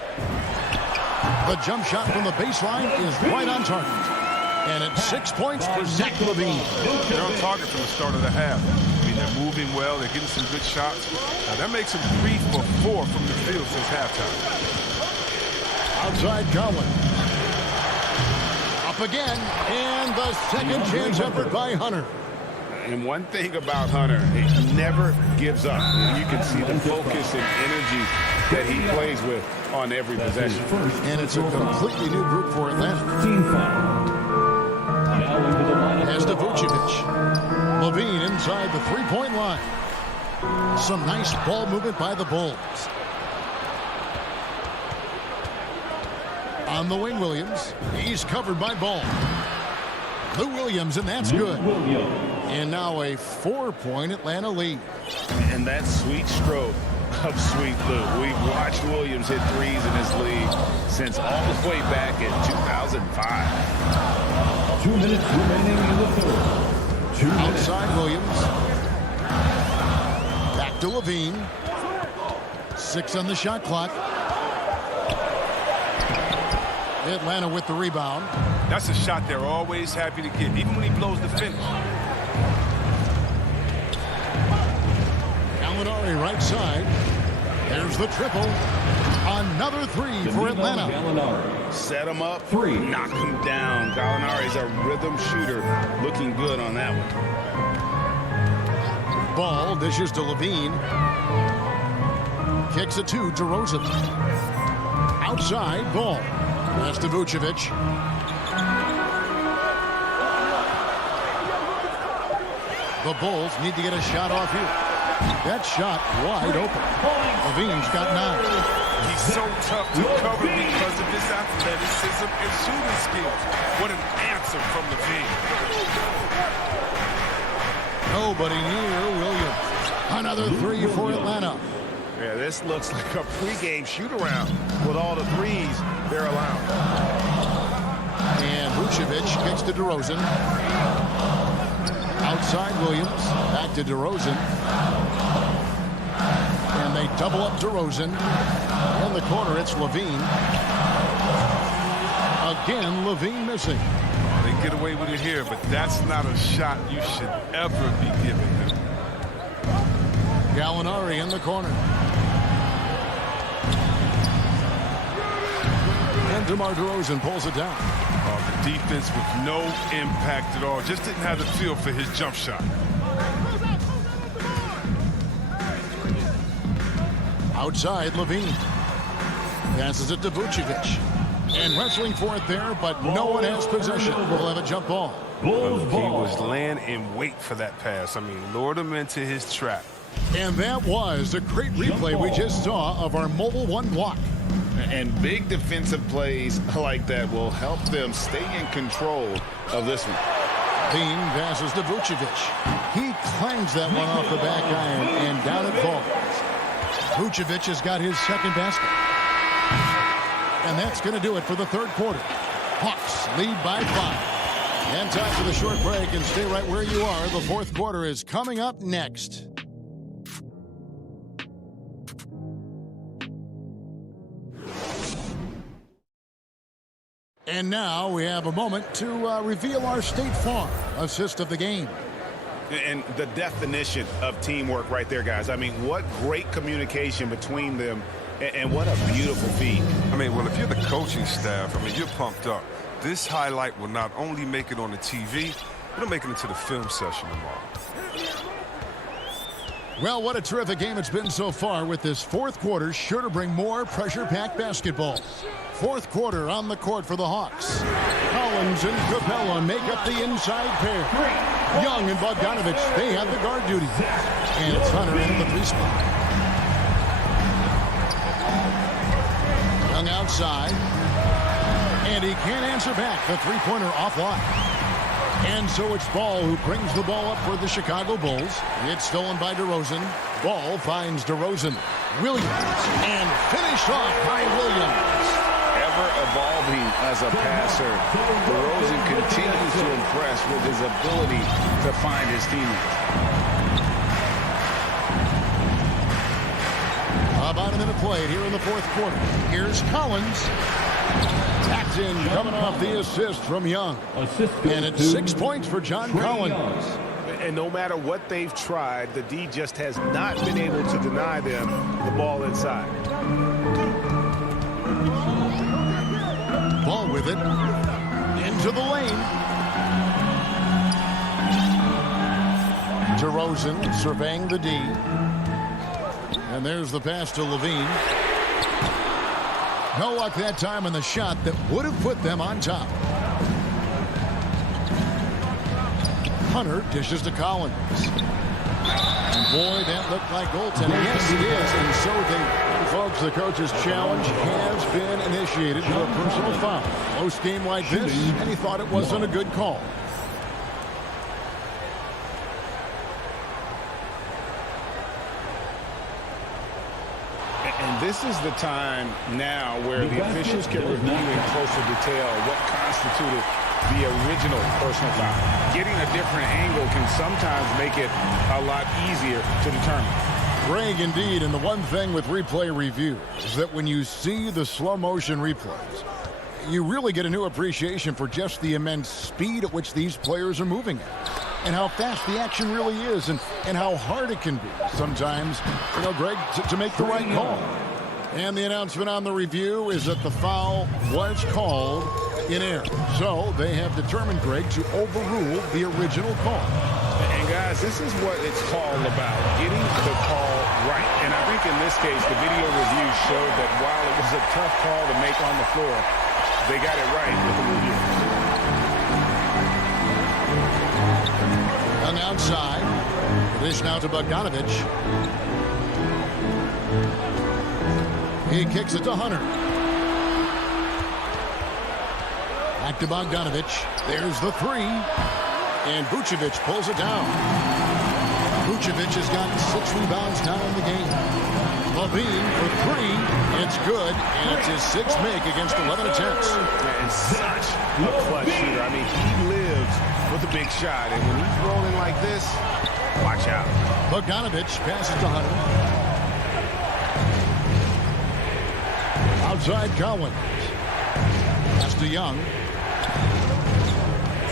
The jump shot from the baseline is right on target. And it's 6 points for Zach Levine. They're on target from the start of the half. I mean, they're moving well. They're getting some good shots. Now, that makes them 3 for 4 from the field since halftime. Outside Collins. Up again. And the second chance effort by Hunter. And one thing about Hunter, he never gives up. You can see the focus and energy that he plays with on every possession. And it's a completely new group for Atlanta. Team foul. Now into the line. As to Vucevic. Levine inside the three-point line. Some nice ball movement by the Bulls. On the wing, Williams. He's covered by Ball. Lou Williams, and that's good. And now a 4-point Atlanta lead. And that sweet stroke of Sweet Lou. We've watched Williams hit threes in this league since all the way back in 2005. 2 minutes remaining in the third. 2 minutes. Outside Williams. Back to Levine. 6 on the shot clock. Atlanta with the rebound. That's a shot they're always happy to get, even when he blows the finish. Gallinari right side. There's the triple. Another 3 for Atlanta. Gallinari. Set him up, 3. knock him down. Gallinari's a rhythm shooter. Looking good on that one. Ball dishes to Levine. Kicks it to DeRozan. Outside, Ball. Pass to Vucevic. The Bulls need to get a shot off here. That shot wide open. Levine's got 9. He's so tough to cover because of his athleticism and shooting skills. What an answer from Levine. Nobody near Williams. Another 3 for Atlanta. Yeah, this looks like a pregame shoot-around with all the threes they're allowed. And Vucevic kicks to DeRozan. Outside Williams. Back to DeRozan. And they double up DeRozan. In the corner, it's Levine. Again, Levine missing. Oh, they get away with it here, but that's not a shot you should ever be giving them. Gallinari in the corner. And DeMar DeRozan pulls it down. Oh, the defense with no impact at all. Just didn't have the feel for his jump shot. Outside, Levine. Passes it to Vucevic. And wrestling for it there, but no one has possession. We'll have a jump ball. He was laying in wait for that pass. I mean, lured him into his trap. And that was a great replay we just saw of our Mobile One block. And big defensive plays like that will help them stay in control of this one. Dean passes to Vucevic. He clangs that one off the back iron, and down it falls. Vucevic has got his second basket. And that's going to do it for the third quarter. Hawks lead by 5. And time for the short break, and stay right where you are. The fourth quarter is coming up next. And now we have a moment to reveal our State Farm assist of the game. And the definition of teamwork right there, guys. I mean, what great communication between them, and what a beautiful feed. I mean, well, if you're the coaching staff, I mean, you're pumped up. This highlight will not only make it on the TV, It'll make it into the film session tomorrow. Well, what a terrific game it's been so far, with this fourth quarter sure to bring more pressure-packed basketball. Fourth quarter on the court for the Hawks. Collins and Capella make up the inside pair. Young and Bogdanovich, they have the guard duty. And it's Hunter in the 3 spot. Young outside. And he can't answer back. The three-pointer offline. And so it's Ball who brings the ball up for the Chicago Bulls. It's stolen by DeRozan. Ball finds DeRozan. Williams. And finished off by Williams. Ever evolving as a passer, DeRozan continues to impress with his ability to find his teammates. About a minute played here in the fourth quarter. Here's Collins. That's in, coming off the assist from Young. And it's 6 points for John Collins. And no matter what they've tried, the D just has not been able to deny them the ball inside. Ball with it. Into the lane. DeRozan surveying the D. And there's the pass to Levine. No luck that time on the shot that would have put them on top. Hunter dishes to Collins. And boy, that looked like goaltending. Yes, it is. And so folks, the coach's challenge has been initiated for a personal foul. Close game like this, and he thought it wasn't a good call. And this is the time now where the officials can review in closer detail what constituted the original personal foul. Getting a different angle can sometimes make it a lot easier to determine. Greg, indeed, and the one thing with replay review is that when you see the slow motion replays, you really get a new appreciation for just the immense speed at which these players are moving at. And how fast the action really is, and how hard it can be sometimes, Greg, to make the right call. And the announcement on the review is that the foul was called in error. So they have determined, Greg, to overrule the original call. And guys, this is what it's called about, getting the call right. And I think in this case, the video review showed that while it was a tough call to make on the floor, they got it right with the review. On the outside, dish now to Bogdanovich. He kicks it to Hunter. Back to Bogdanovich. There's the three. And Vucevic pulls it down. Vucevic has got 6 rebounds now in the game. Levine for 3. It's good. And it's his 6th make against 11 attempts. And such a clutch shooter. I mean, he lives with a big shot. And when he's rolling like this, watch out. Bogdanovich passes to Hunter. Outside Collins. Pass to Young.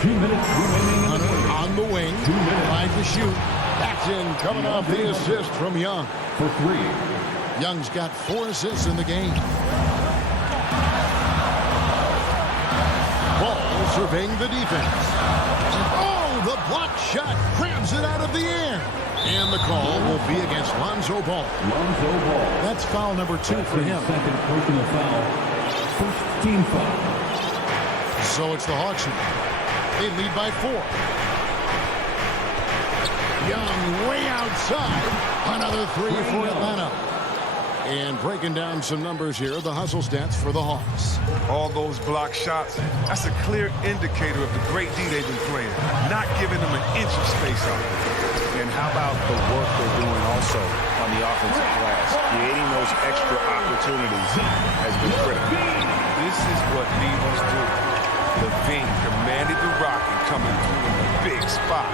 2 minutes remaining. Hunter on the wing. 2 minutes. Trying to shoot. That's in, coming off the assist from Young. For 3. Young's got 4 assists in the game. Ball surveying the defense. Oh, the block shot grabs it out of the air. And the call will be against Lonzo Ball. Lonzo Ball. That's foul number 2 for him. Second personal foul. First team foul. So it's the Hawks. They lead by 4. Young way outside. Another 3 for Atlanta. And breaking down some numbers here, the hustle stats for the Hawks. All those block shots, that's a clear indicator of the great D they've been playing, not giving them an inch of space out there. And how about the work they're doing also on the offensive glass? Creating those extra opportunities has been critical. This is what Neva's do. Levine commanded the rock and coming through in a big spot.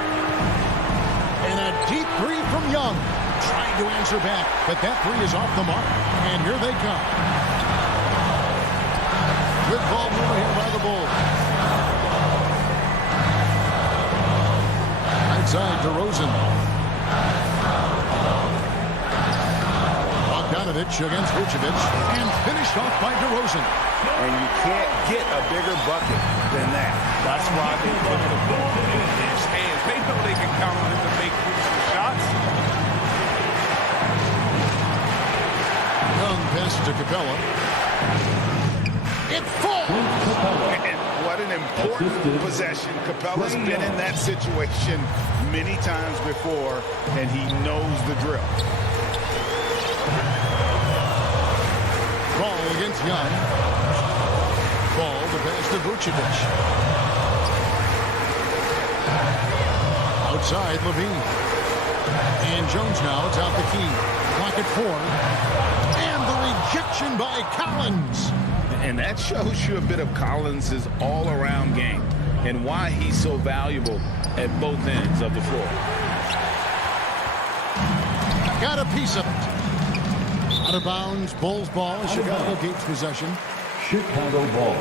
And a deep 3 from Young. Trying to answer back, but that 3 is off the mark. And here they come. Good ball movement here by the Bulls. Outside DeRozan. Bogdanovich against Vucevic. And finished off by DeRozan. And you can't get a bigger bucket than that. That's why they put the ball in his Capella. It's full. And what an important possession. Capella's been in that situation many times before, and he knows the drill. Ball against Young. Ball to pass to Vucevic. Outside Levine. And Jones now atop the key. Clock at 4. And the rejection by Collins. And that shows you a bit of Collins' all-around game and why he's so valuable at both ends of the floor. Got a piece of it. Out of bounds, Bulls ball. Chicago Gates possession. Chicago ball.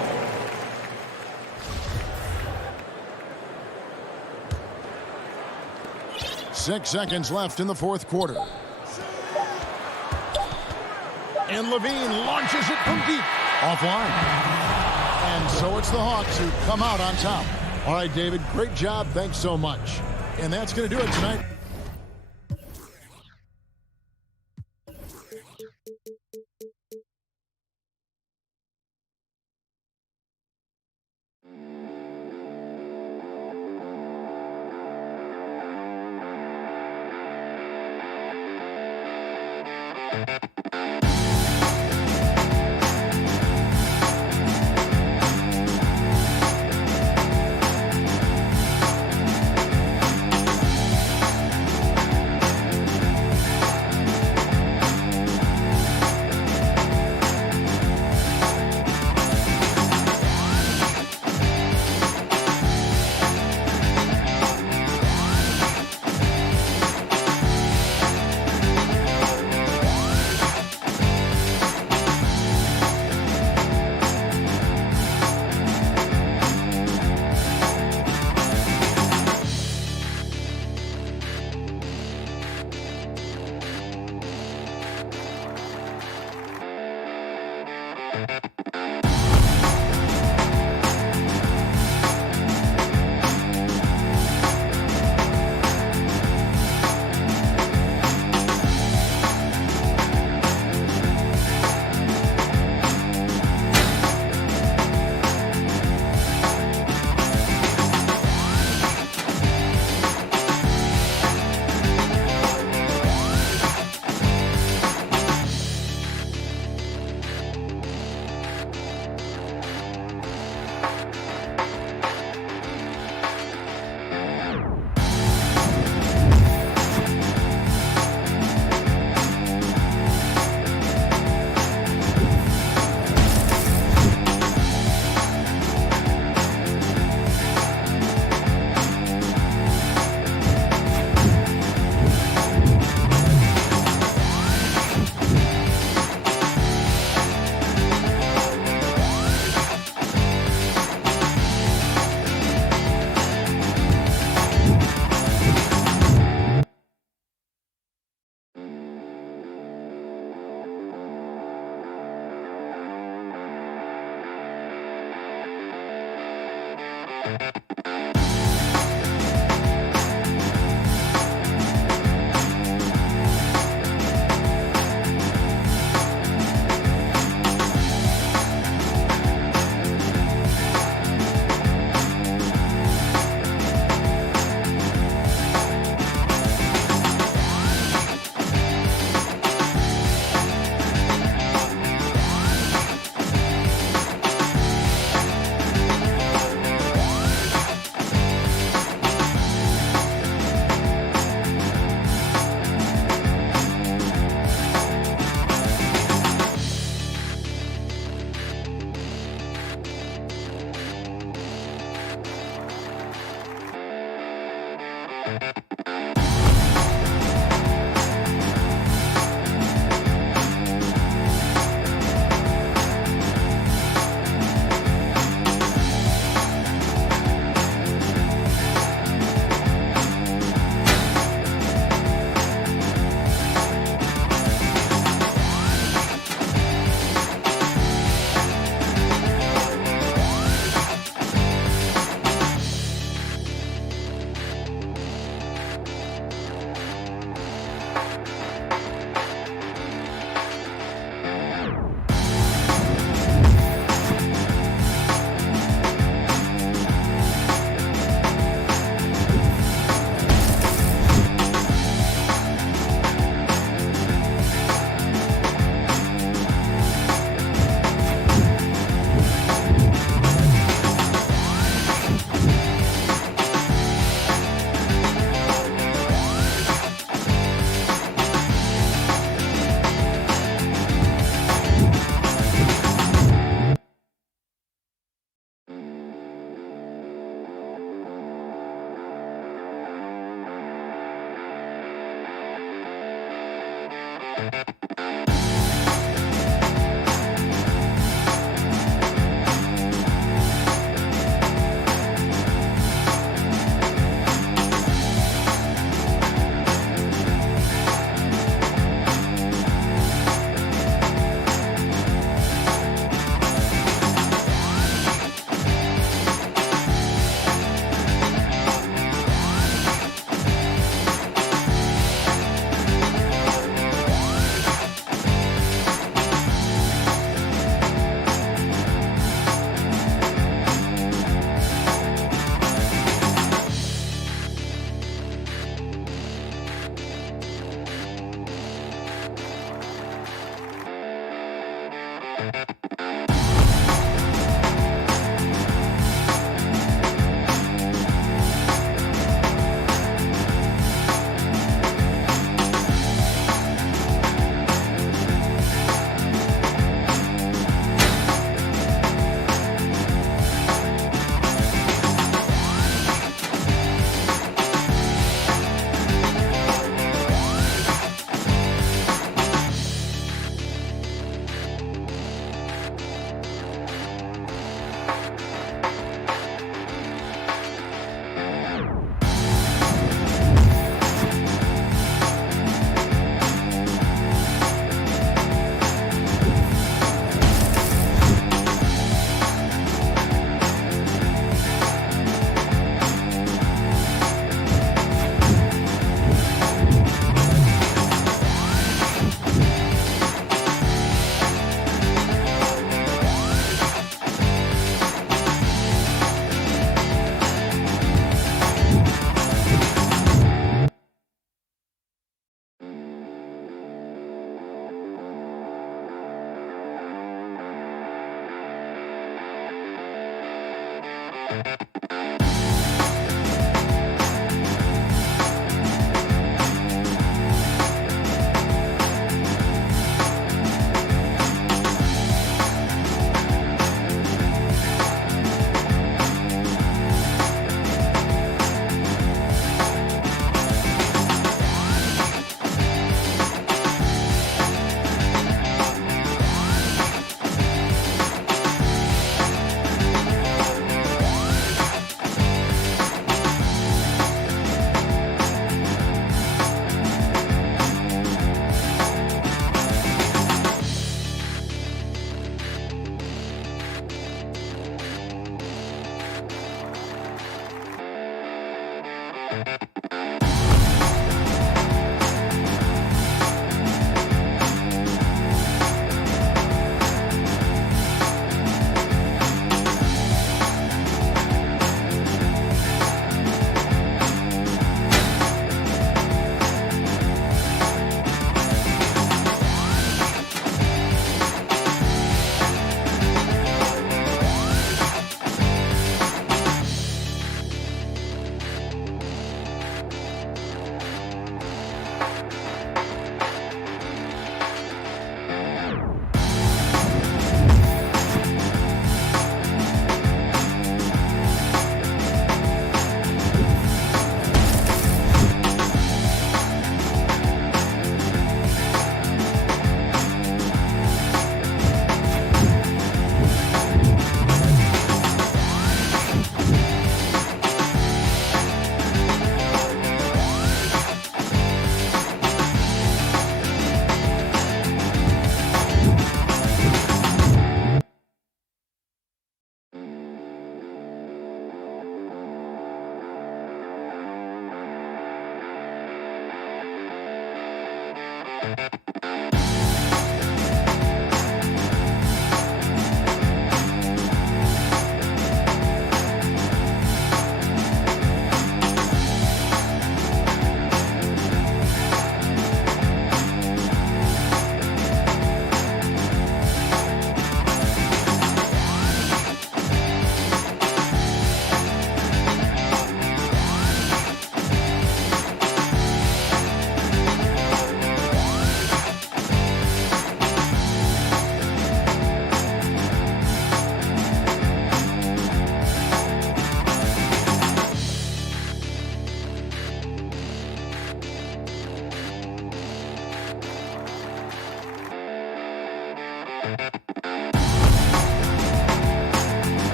Six seconds left in the fourth quarter. And Levine launches it from deep. Offline. And so it's the Hawks who come out on top. All right, David, great job. Thanks so much. And that's going to do it tonight.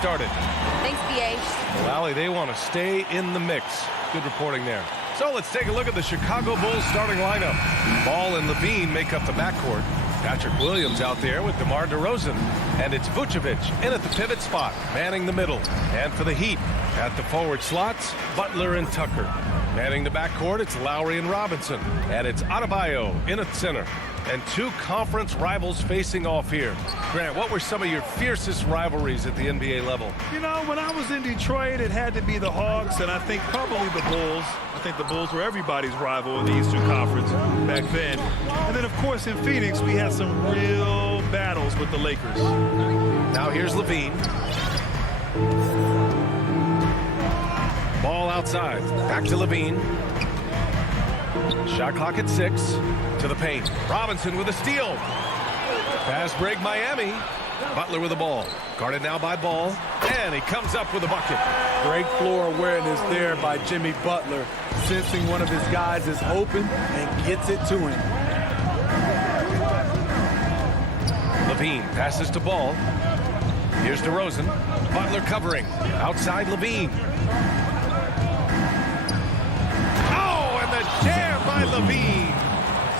started. Thanks, BA. Well, Allie, they want to stay in the mix. Good reporting there. So let's take a look at the Chicago Bulls starting lineup. Ball and Levine make up the backcourt. Patrick Williams out there with DeMar DeRozan. And it's Vucevic in at the pivot spot, manning the middle. And for the Heat, at the forward slots, Butler and Tucker. Manning the backcourt, it's Lowry and Robinson. And it's Adebayo in at center. And two conference rivals facing off here. Grant, what were some of your fiercest rivalries at the NBA level? You know, when I was in Detroit, it had to be the Hawks, and I think probably the Bulls. I think the Bulls were everybody's rival in the Eastern Conference back then. And then, of course, in Phoenix, we had some real battles with the Lakers. Now here's Levine. Ball outside. Back to Levine. Shot clock at 6. To the paint. Robinson with a steal. Fast break Miami. Butler with the ball. Guarded now by Ball. And he comes up with a bucket. Great floor awareness there by Jimmy Butler. Sensing one of his guys is open and gets it to him. Levine passes to Ball. Here's DeRozan. Butler covering. Outside Levine. Oh, and the jam by Levine.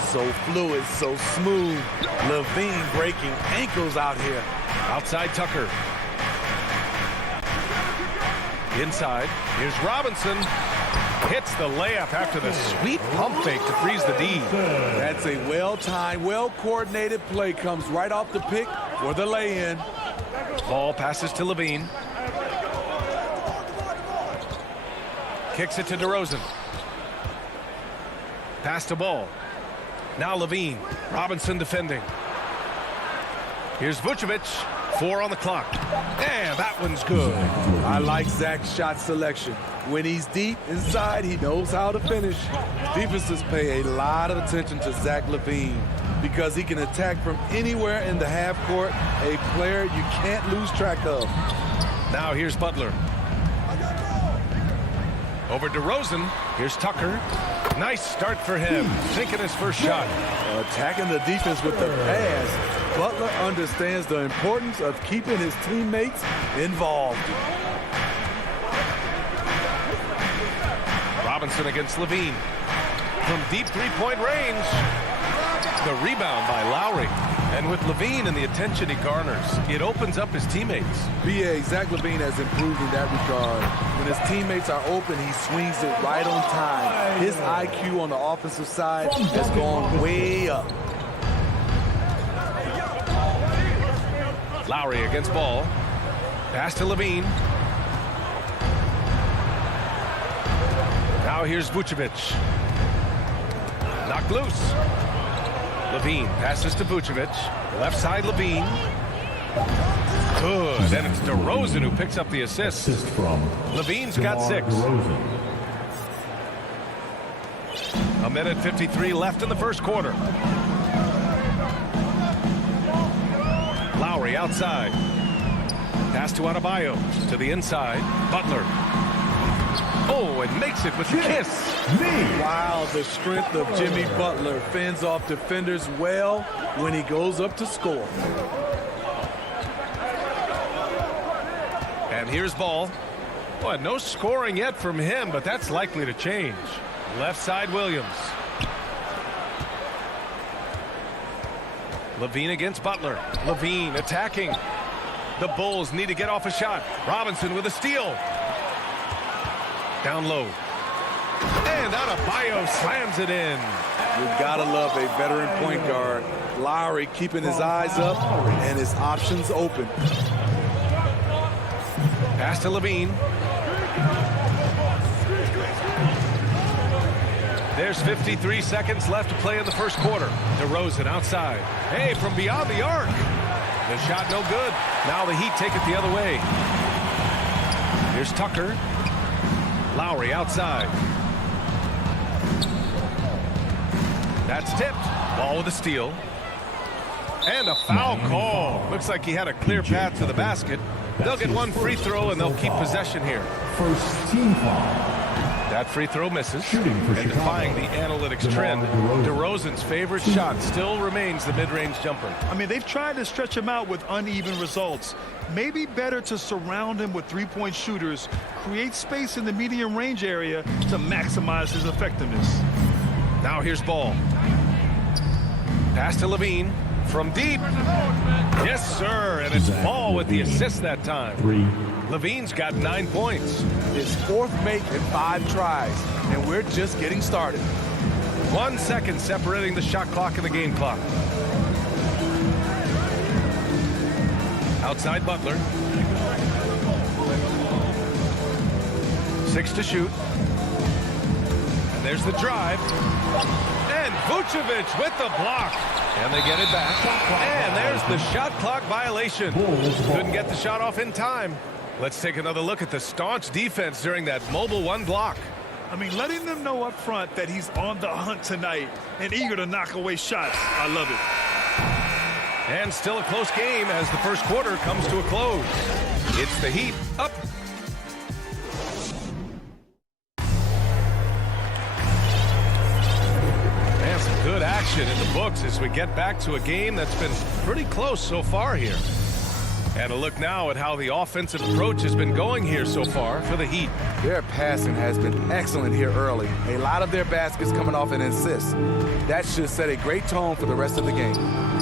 So fluid, so smooth. Levine breaking ankles out here. Outside Tucker. Inside. Here's Robinson. Hits the layup after the sweet pump fake to freeze the D. That's a well-timed, well-coordinated play. Comes right off the pick for the lay-in. Ball passes to Levine. Kicks it to DeRozan. Pass to Ball. Now Levine. Robinson defending. Here's Vucevic. 4 on the clock. And that one's good. I like Zach's shot selection. When he's deep inside, he knows how to finish. Defenses pay a lot of attention to Zach LaVine because he can attack from anywhere in the half court, a player you can't lose track of. Now here's Butler. Over DeRozan. Here's Tucker. Nice start for him. Sinking his first shot. Attacking the defense with the pass. Butler understands the importance of keeping his teammates involved. Robinson against Levine. From deep three-point range. The rebound by Lowry. And with Levine and the attention he garners, it opens up his teammates. B.A. Zach LaVine has improved in that regard. When his teammates are open, he swings it right on time. His IQ on the offensive side has gone way up. Lowry against Ball. Pass to Levine. Now here's Vucevic. Knocked loose. Levine passes to Vucevic. Left side Levine. Good. And it's DeRozan who picks up the assist. Levine's got 6. A minute 53 left in the first quarter. Lowry outside. Pass to Adebayo. To the inside. Butler. Oh, and makes it with the kiss. Wow, the strength of Jimmy Butler fends off defenders well when he goes up to score. And here's Ball. Boy, no scoring yet from him, but that's likely to change. Left side Williams. Levine against Butler. Levine attacking. The Bulls need to get off a shot. Robinson with a steal. Down low. And Adebayo slams it in. You've got to love a veteran point guard. Lowry keeping his eyes up and his options open. Pass to Levine. There's 53 seconds left to play in the first quarter. DeRozan outside. Hey, from beyond the arc. The shot no good. Now the Heat take it the other way. Here's Tucker. Lowry outside. That's tipped. Ball with a steal. And a foul call. Looks like he had a clear path to the basket. They'll get one free throw and they'll keep possession here. First team foul. That free throw misses. Shooting for And defying the analytics trend, DeRozan's favorite shot still remains the mid-range jumper. I mean, they've tried to stretch him out with uneven results. Maybe better to surround him with three-point shooters, create space in the medium range area to maximize his effectiveness. Now here's Ball. Pass to Levine from deep. Yes, sir, and it's Ball with the assist that time. Levine's got 9 points. His fourth make in 5 tries, and we're just getting started. 1 second separating the shot clock and the game clock. Outside Butler. 6 to shoot. And there's the drive. And Vucevic with the block. And they get it back. And there's the shot clock violation. Couldn't get the shot off in time. Let's take another look at the staunch defense during that mobile 1 block. I mean, letting them know up front that he's on the hunt tonight and eager to knock away shots. I love it. And still a close game as the first quarter comes to a close. It's the Heat up. And some good action in the books as we get back to a game that's been pretty close so far here. And a look now at how the offensive approach has been going here so far for the Heat. Their passing has been excellent here early. A lot of their baskets coming off an assist. That should set a great tone for the rest of the game.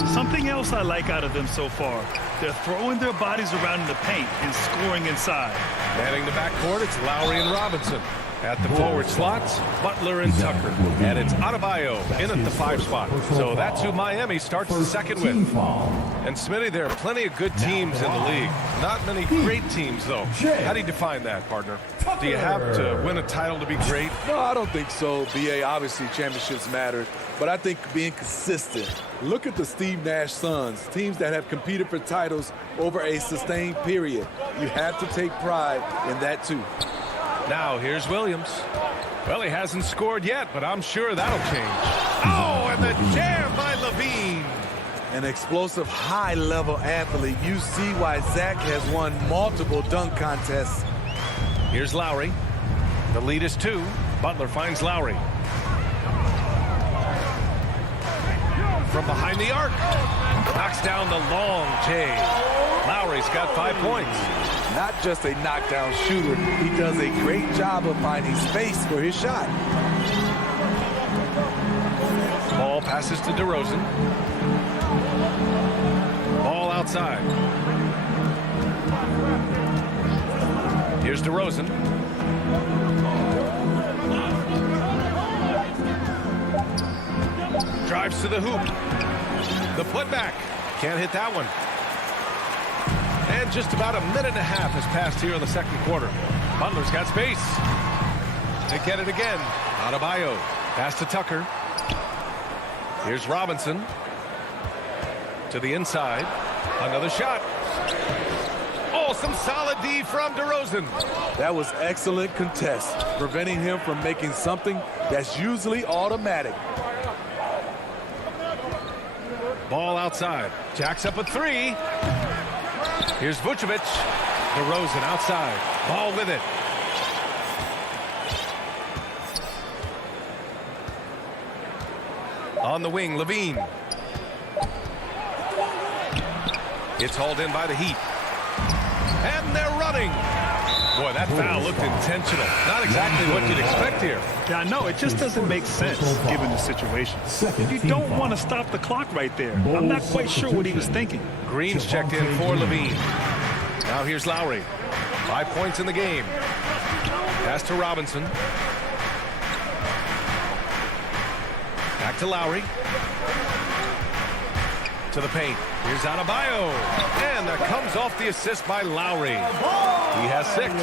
Something else I like out of them so far. They're throwing their bodies around in the paint and scoring inside. Manning the backcourt, it's Lowry and Robinson. At the forward slots, Butler and Tucker. And it's Adebayo in at the 5 spot. So that's who Miami starts the second with. And Smitty, there are plenty of good teams in the league. Not many great teams, though. How do you define that, partner? Do you have to win a title to be great? No, I don't think so, B.A. Obviously, championships matter. But I think being consistent. Look at the Steve Nash Suns, teams that have competed for titles over a sustained period. You have to take pride in that, too. Now, here's Williams. Well, he hasn't scored yet, but I'm sure that'll change. Oh, and the jam by Levine. An explosive, high-level athlete. You see why Zach has won multiple dunk contests. Here's Lowry. The lead is 2. Butler finds Lowry. From behind the arc. Knocks down the long J. Lowry's got 5 points. Not just a knockdown shooter, he does a great job of finding space for his shot. Ball passes to DeRozan. Ball outside. Here's DeRozan. Drives to the hoop. The putback. Can't hit that one. And just about a minute and a half has passed here in the second quarter. Butler's got space. They get it again. Adebayo. Pass to Tucker. Here's Robinson. To the inside. Another shot. Oh, some solid D from DeRozan. That was excellent contest, preventing him from making something that's usually automatic. Ball outside. Jacks up a 3. Here's Vucevic. DeRozan outside. Ball with it. On the wing, Levine. It's hauled in by the Heat. And they're running. Boy, that foul looked intentional. Not exactly what you'd expect here. Yeah, I know. It just doesn't make sense given the situation. You don't want to stop the clock right there. I'm not quite sure what he was thinking. Green's checked in for Levine. Now here's Lowry. 5 points in the game. Pass to Robinson. Back to Lowry. To the paint. Here's Adebayo. And that comes off the assist by Lowry. He has 6.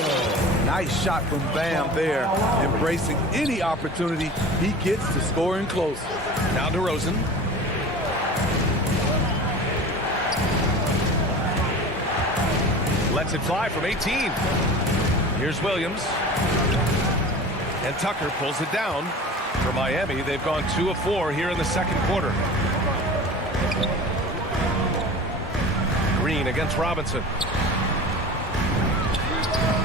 Nice shot from Bam there, embracing any opportunity he gets to score in close. Now DeRozan. Lets it fly from 18. Here's Williams. And Tucker pulls it down. For Miami, they've gone 2 of 4 here in the second quarter. Green against Robinson.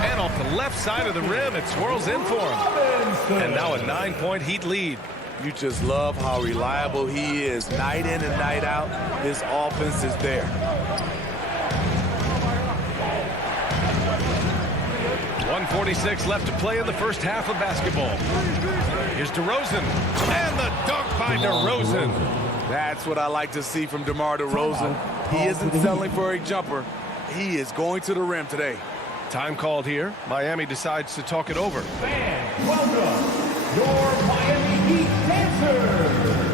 And Off the left side of the rim, it swirls in for him. And now a 9-point Heat lead. You just love how reliable he is. Night in and night out, his offense is there. .146 left to play in the first half of basketball. Here's DeRozan. And the dunk by DeRozan. That's what I like to see from DeMar DeRozan. He isn't settling for a jumper. He is going to the rim today. Time called here. Miami decides to talk it over. Fans, welcome your Miami Heat dancers.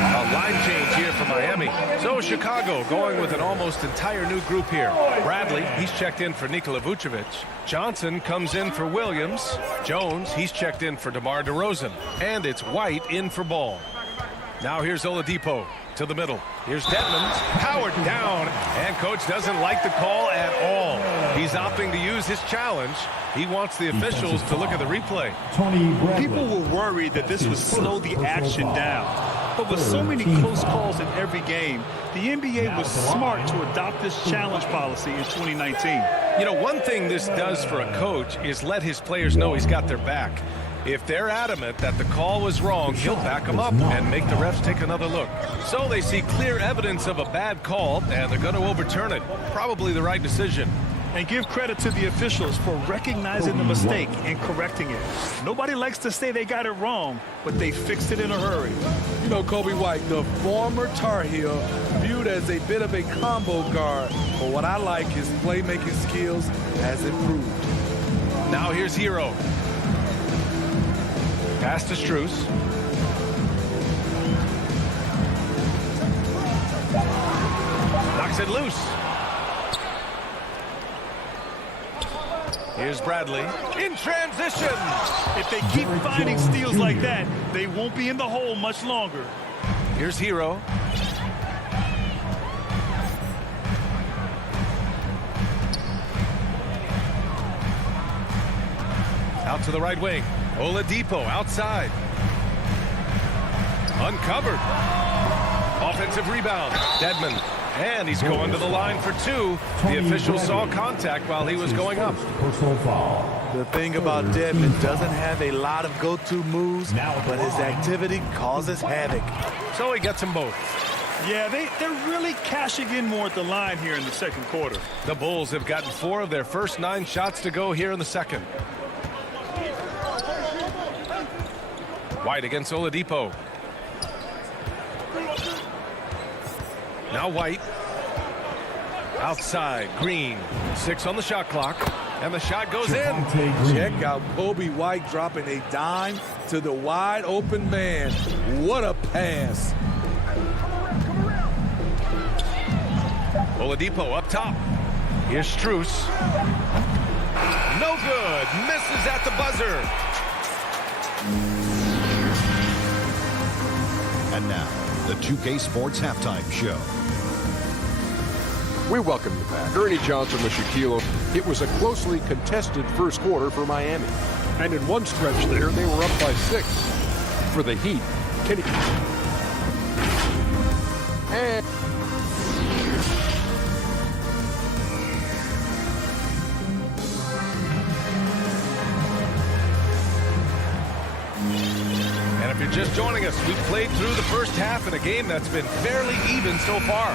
A line change here for Miami. So Chicago going with an almost entire new group here. Bradley, he's checked in for Nikola Vucevic. Johnson comes in for Williams. Jones, he's checked in for DeMar DeRozan. And it's White in for Ball. Now here's Oladipo to the middle. Here's Dedmon, powered down, and coach doesn't like the call at all. He's opting to use his challenge. He wants the officials to look at the replay. People were worried that this would slow the action down. But with so many close calls in every game, the NBA was smart to adopt this challenge policy in 2019. You know, one thing this does for a coach is let his players know he's got their back. If they're adamant that the call was wrong, he'll back them up and make the refs take another look. So they see clear evidence of a bad call, and they're going to overturn it. Probably the right decision. And give credit to the officials for recognizing the mistake and correcting it. Nobody likes to say they got it wrong, but they fixed it in a hurry. You know, Kobe White, the former Tar Heel, viewed as a bit of a combo guard. But what I like, his playmaking skills has improved. Now here's Hero. Pass to Strus. Knocks it loose. Here's Bradley in transition. If they keep finding steals like that, they won't be in the hole much longer. Here's Hero. Out to the right wing. Oladipo outside. Uncovered. Offensive rebound. Dedmon. And he's going to the line for two. The official saw contact while he was going up. The thing about Dedmon, doesn't have a lot of go-to moves, but his activity causes havoc. So he gets them both. Yeah, they're really cashing in more at the line here in the second quarter. The Bulls have gotten 4 of their first 9 shots to go here in the second. White against Oladipo. Now White. Outside, Green. 6 on the shot clock. And the shot goes in. Check out Kobe White dropping a dime to the wide open man. What a pass. Oladipo up top. Here's Strus. No good. Misses at the buzzer. And now, the 2K Sports Halftime Show. We welcome you back. Ernie Johnson with Shaquille. It was a closely contested first quarter for Miami. And in one stretch there, they were up by 6. For the Heat, Kenny. And if you're just joining us, we've played through the first half in a game that's been fairly even so far.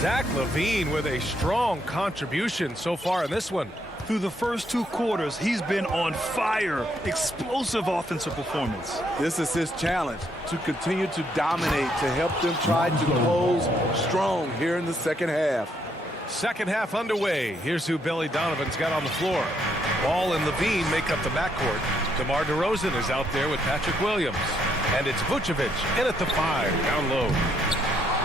Zach LaVine with a strong contribution so far in this one. Through the first 2 quarters, he's been on fire. Explosive offensive performance. This is his challenge, to continue to dominate, to help them try to close strong here in the second half. Second half underway. Here's who Billy Donovan's got on the floor. Ball and LaVine make up the backcourt. DeMar DeRozan is out there with Patrick Williams. And it's Vucevic in at the 5, down low.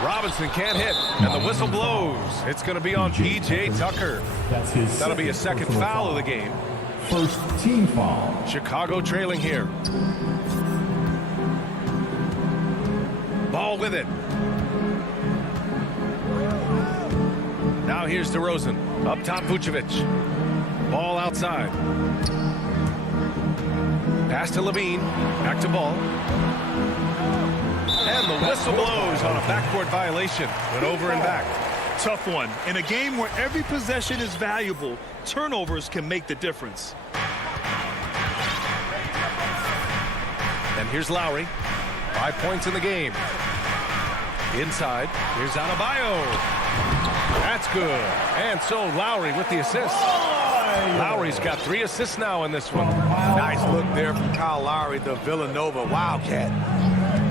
Robinson can't hit, and the whistle blows. It's going to be on P.J. Tucker. That'll be a second foul of the game. First team foul. Chicago trailing here. Ball with it. Now here's DeRozan. Up top, Vucevic. Ball outside. Pass to LaVine. Back to Ball. And the whistle blows on a backcourt violation. Went over and back. Tough one. In a game where every possession is valuable, turnovers can make the difference. And here's Lowry. 5 points in the game. Inside, here's Adebayo. That's good. And so Lowry with the assist. Lowry's got 3 assists now in this one. Nice look there from Kyle Lowry, the Villanova Wildcat.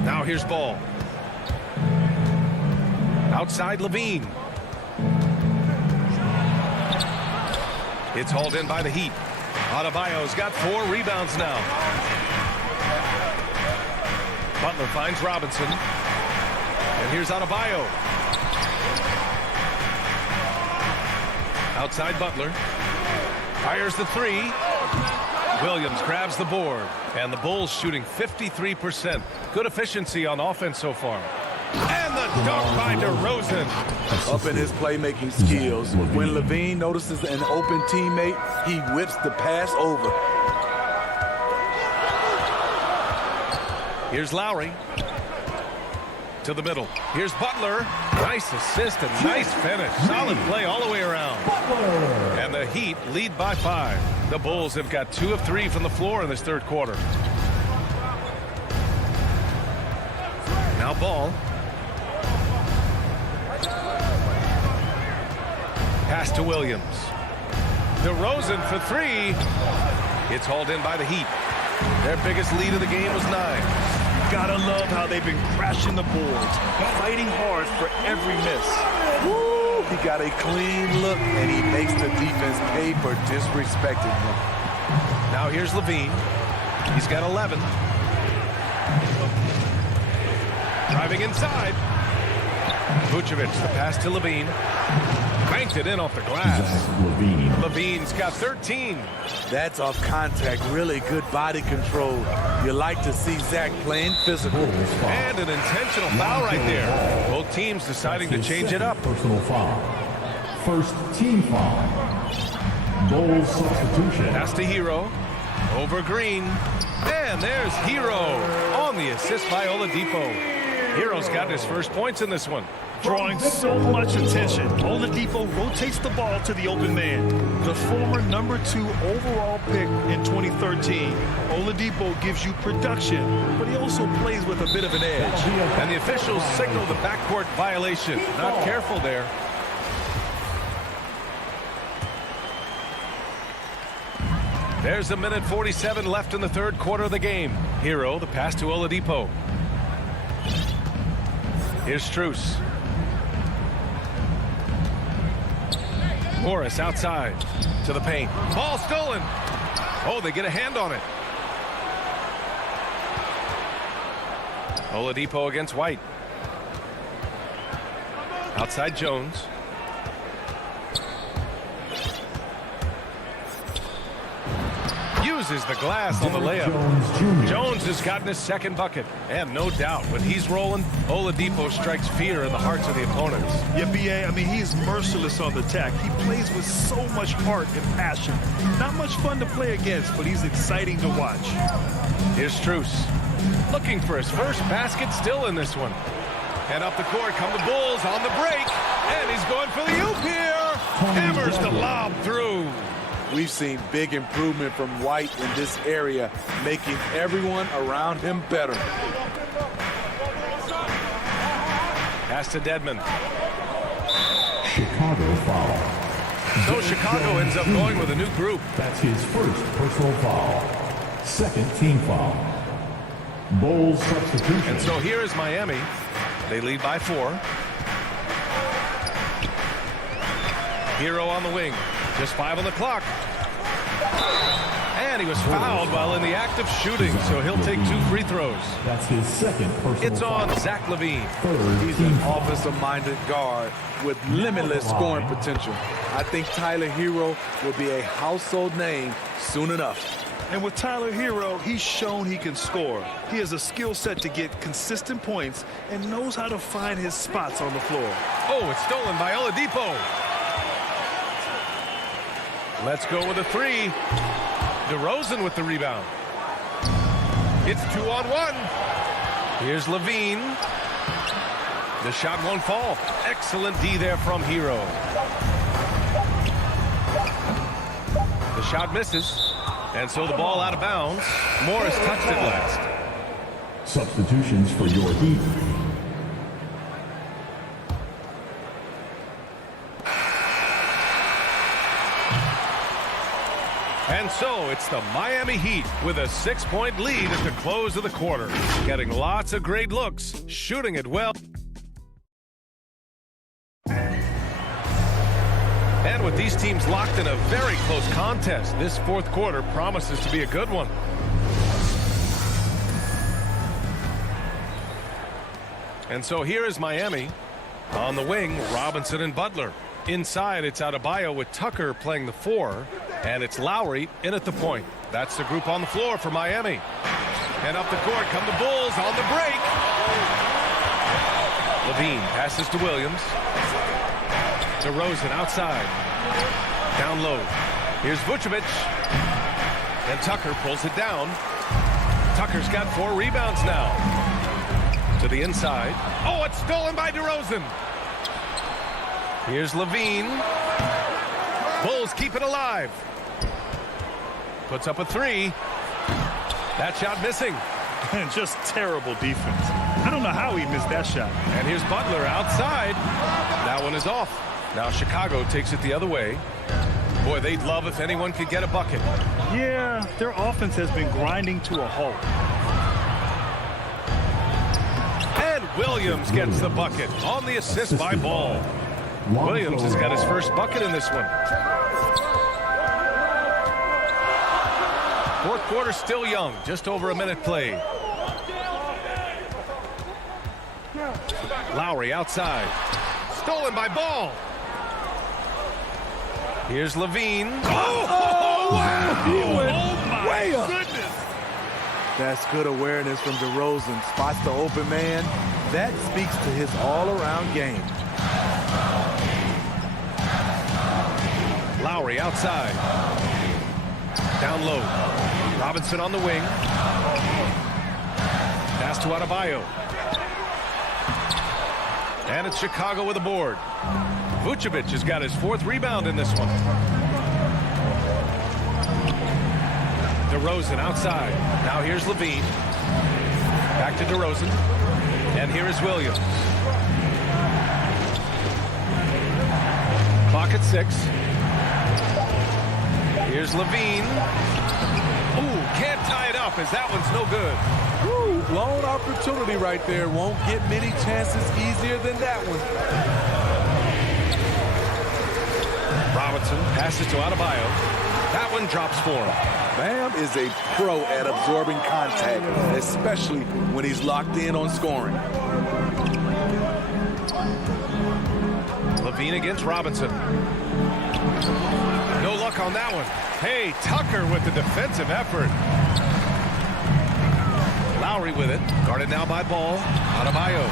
Now here's Ball. Outside Levine. It's hauled in by the Heat. Adebayo's got 4 rebounds now. Butler finds Robinson. And here's Adebayo. Outside Butler. Fires the 3. Williams grabs the board. And the Bulls shooting 53%. Good efficiency on offense so far. And the dunk by DeRozan. Up in his playmaking skills. When Levine notices an open teammate, he whips the pass over. Here's Lowry. To the middle. Here's Butler. Nice assist and nice finish. Solid play all the way around. And the Heat lead by 5. The Bulls have got 2 of 3 from the floor in this third quarter. Now Ball. Pass to Williams. DeRozan for 3. It's hauled in by the Heat. Their biggest lead of the game was 9. Gotta love how they've been crashing the boards, fighting hard for every miss. Woo! He got a clean look, and he makes the defense pay for disrespecting him. Now here's Levine. He's got 11. Driving inside. Vucevic, the pass to Levine. Banked it in off the glass. Levine's got 13. That's off contact. Really good body control. You like to see Zach playing physical. And an intentional foul right there. Both teams deciding to change it up. Personal foul. First team foul. Bulls substitution. Pass to Hero. Over Green. And there's Hero on the assist by Oladipo. Hero's got his first points in this one. Drawing so much attention, Oladipo rotates the ball to the open man. The former number 2 overall pick in 2013, Oladipo gives you production, but he also plays with a bit of an edge. And the officials signal the backcourt violation. Not careful there. There's a minute 47 left in the third quarter of the game. Hero, the pass to Oladipo. Here's Strus. Morris outside to the paint. Ball stolen. Oh, they get a hand on it. Oladipo against White. Outside Jones. Uses the glass on the layup. Jones has gotten his second bucket. And no doubt, when he's rolling, Oladipo strikes fear in the hearts of the opponents. Yeah, B.A., I mean, he's merciless on the attack. He plays with so much heart and passion. Not much fun to play against, but he's exciting to watch. Here's Strus. Looking for his first basket still in this one. And up the court come the Bulls on the break. And he's going for the oop here. Hammers the lob through. We've seen big improvement from White in this area, making everyone around him better. Pass to Dedmon. Chicago foul. So Chicago ends up going with a new group. That's his first personal foul. Second team foul. Bulls substitution. And so here is Miami. They lead by 4. Hero on the wing. Just 5 on the clock. And he was fouled while in the act of shooting, so he'll take 2 free throws. That's his second personal It's on foul. Zach LaVine. He's an offensive-minded guard with limitless scoring potential. I think Tyler Hero will be a household name soon enough. And with Tyler Hero, he's shown he can score. He has a skill set to get consistent points and knows how to find his spots on the floor. Oh, it's stolen by Oladipo. Let's go with a 3. DeRozan with the rebound. It's 2-on-1. Here's LaVine. The shot won't fall. Excellent D there from Hero. The shot misses. And so the ball out of bounds. Morris touched it last. Substitutions for your Heat. And so it's the Miami Heat with a 6-point lead at the close of the quarter. Getting lots of great looks, shooting it well. And with these teams locked in a very close contest, this fourth quarter promises to be a good one. And so here is Miami. On the wing, Robinson and Butler. Inside, it's Adebayo with Tucker playing the 4. And it's Lowry in at the point. That's the group on the floor for Miami. And up the court come the Bulls on the break. Levine passes to Williams. DeRozan outside. Down low. Here's Vucevic. And Tucker pulls it down. Tucker's got 4 rebounds now. To the inside. Oh, it's stolen by DeRozan. Here's Levine. Bulls keep it alive. Puts up a 3. That shot missing. And just terrible defense. I don't know how he missed that shot. And here's Butler outside. That one is off. Now Chicago takes it the other way. Boy, they'd love if anyone could get a bucket. Yeah, their offense has been grinding to a halt. And Williams gets the bucket on the assist by Ball. Williams has got his first bucket in this one. Fourth quarter still young, just over a minute played. Lowry outside. Stolen by Ball. Here's Levine. Oh, wow! He went my way up. goodness. That's good awareness from DeRozan. Spots the open man. That speaks to his all-around game. Lowry outside. Down low. Robinson on the wing. Pass to Adebayo. And it's Chicago with a board. Vucevic has got his 4th rebound in this one. DeRozan outside. Now here's Levine. Back to DeRozan. And here is Williams. Clock at 6. Here's Levine. Ooh, can't tie it up as that one's no good. Ooh, lone opportunity right there. Won't get many chances easier than that one. Robinson passes to Adebayo. That one drops for him. Bam is a pro at absorbing contact, especially when he's locked in on scoring. Levine against Robinson. No luck on that one. Hey, Tucker with the defensive effort. Lowry with it. Guarded now by Ball. Adebayo.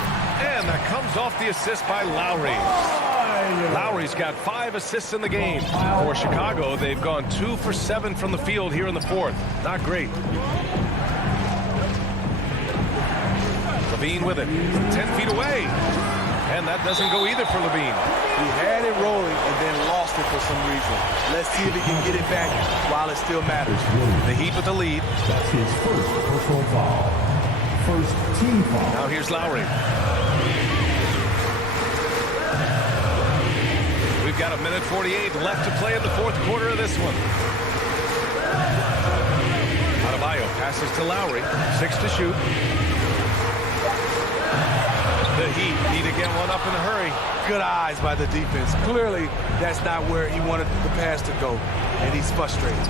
And that comes off the assist by Lowry. Lowry's got 5 assists in the game. For Chicago, they've gone 2 for 7 from the field here in the 4th. Not great. Levine with it. 10 feet away. And that doesn't go either for Levine. He had it rolling and then lost it for some reason. Let's see if he can get it back while it still matters. The Heat with the lead. That's his first personal foul. First team foul. Now here's Lowry. We've got 1:48 left to play in the 4th quarter of this one. Adebayo passes to Lowry. 6 to shoot. The Heat need to get one up in a hurry. Good eyes by the defense. Clearly, that's not where he wanted the pass to go, and he's frustrated.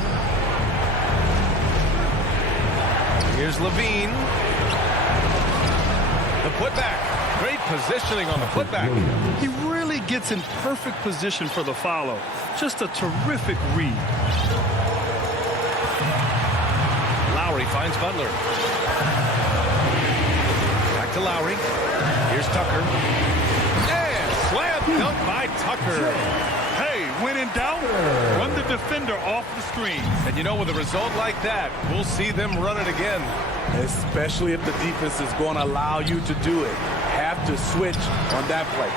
Here's Levine. The putback. Great positioning on the putback. He really gets in perfect position for the follow. Just a terrific read. Lowry finds Butler. Back to Lowry. Here's Tucker. And slam dunk by Tucker. Hey, when in doubt, run the defender off the screen. And you know, with a result like that, we'll see them run it again. Especially if the defense is going to allow you to do it. have to switch on that play.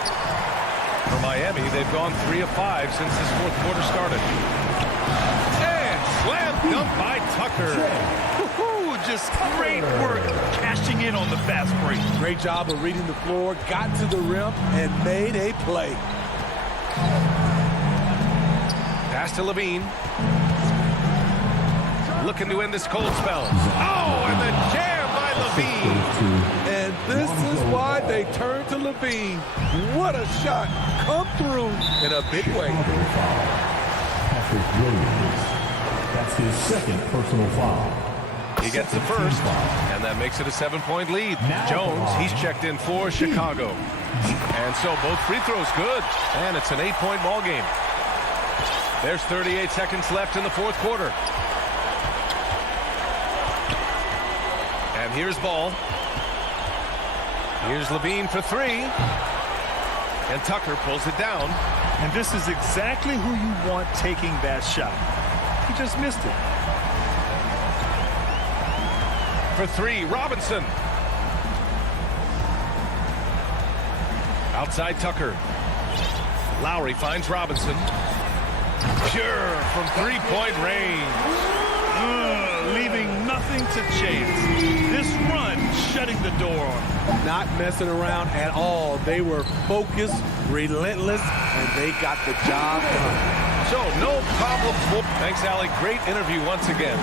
For Miami, they've gone 3 of 5 since this fourth quarter started. And slam dunk by Tucker. Woo-hoo, just great work cashing in on the fast break. Great job of reading the floor, got to the rim, and made a play. Pass to Levine. Looking to end this cold spell. Oh, and the jam by Levine. And this is why they turn to Levine. What a shot. Come through in a big way. Patrick Williams. That's his second personal foul. He gets the first, and that makes it a 7-point lead. Jones, he's checked in for Chicago. And so both free throws good, and it's an 8-point ball game. There's 38 seconds left in the fourth quarter. And here's Ball. Here's Levine for 3. And Tucker pulls it down. And this is exactly who you want taking that shot. He just missed it. For 3, Robinson. Outside Tucker. Lowry finds Robinson. Pure from 3-point range. Leaving nothing to chance. This run shutting the door on him. Not messing around at all. They were focused, relentless, and they got the job done. So, no problem. Thanks, Allie. Great interview once again.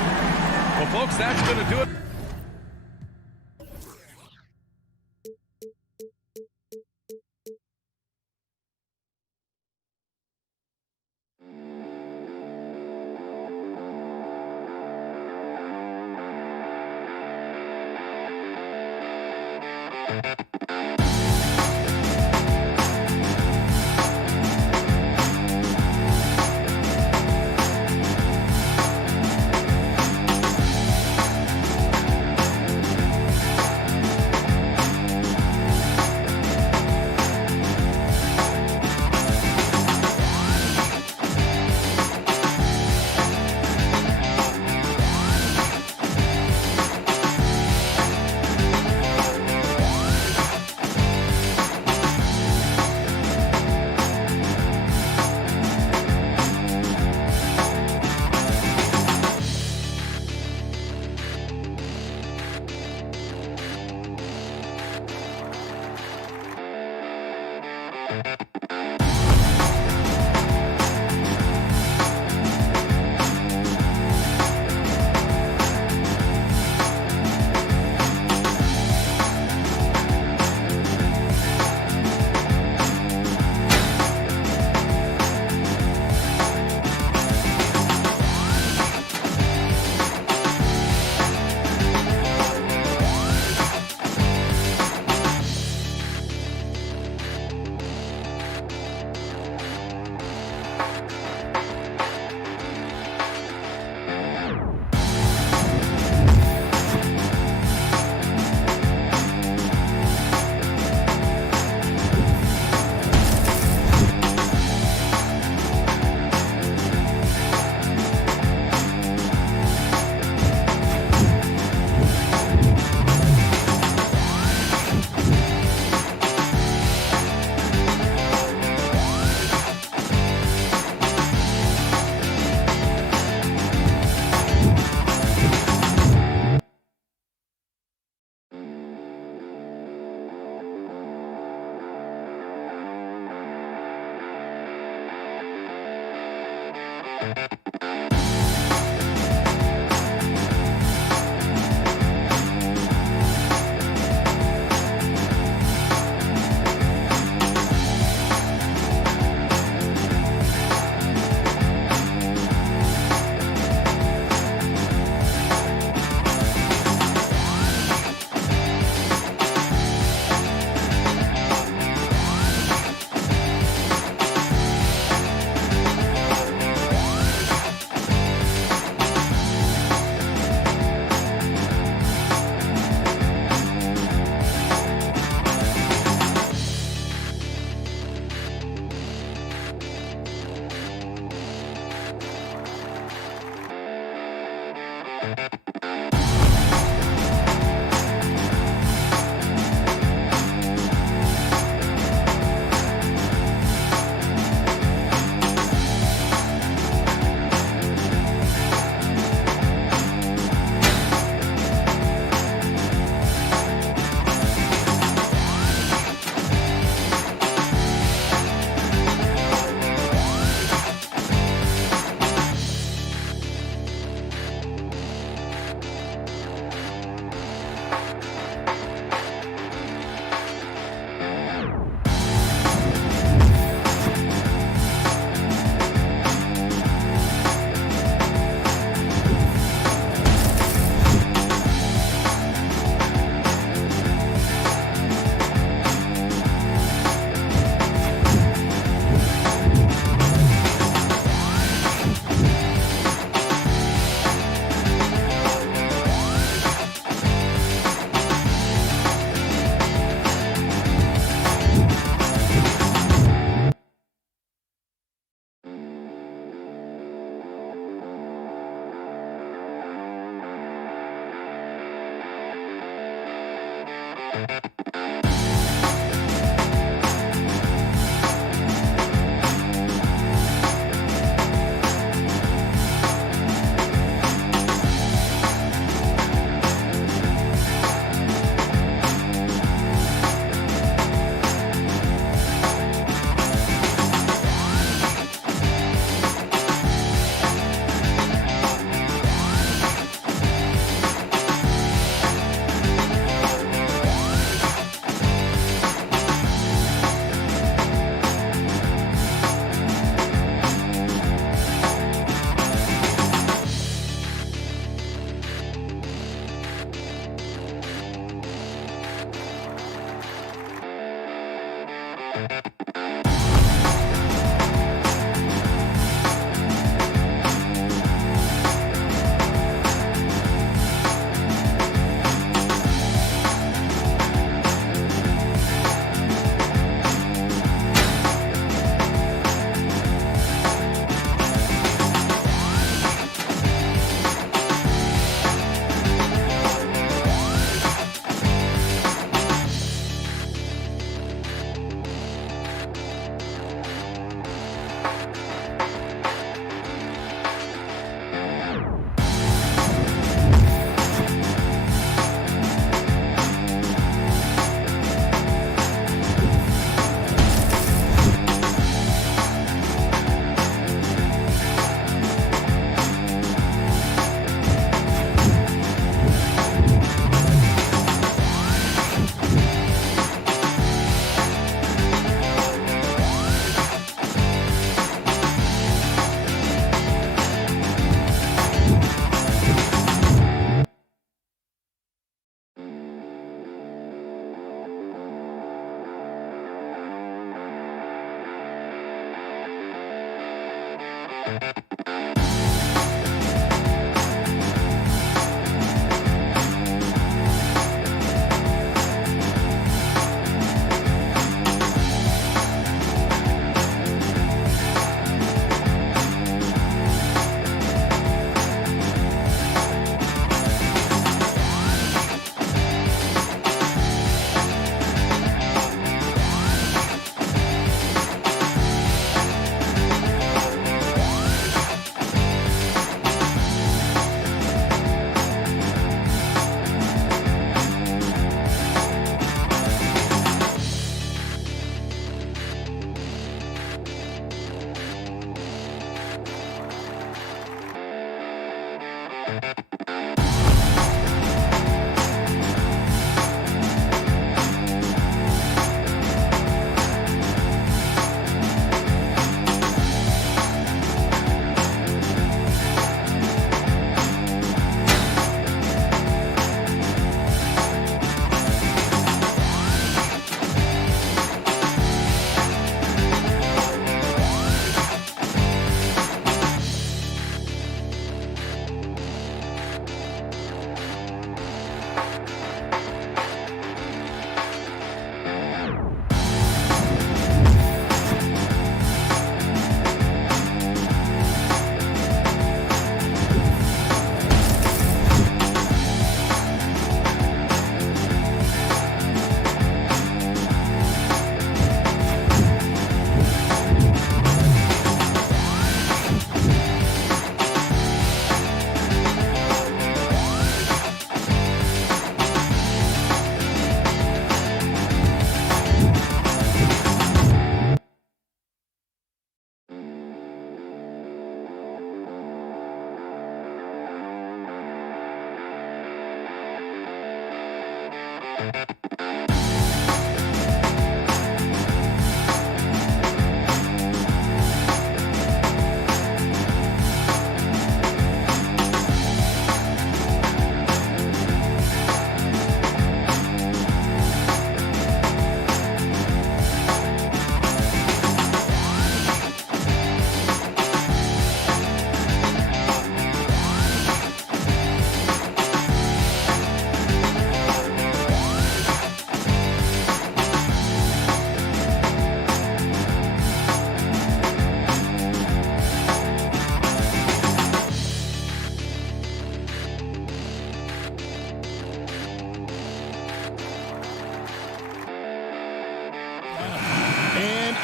Well, folks, that's going to do it.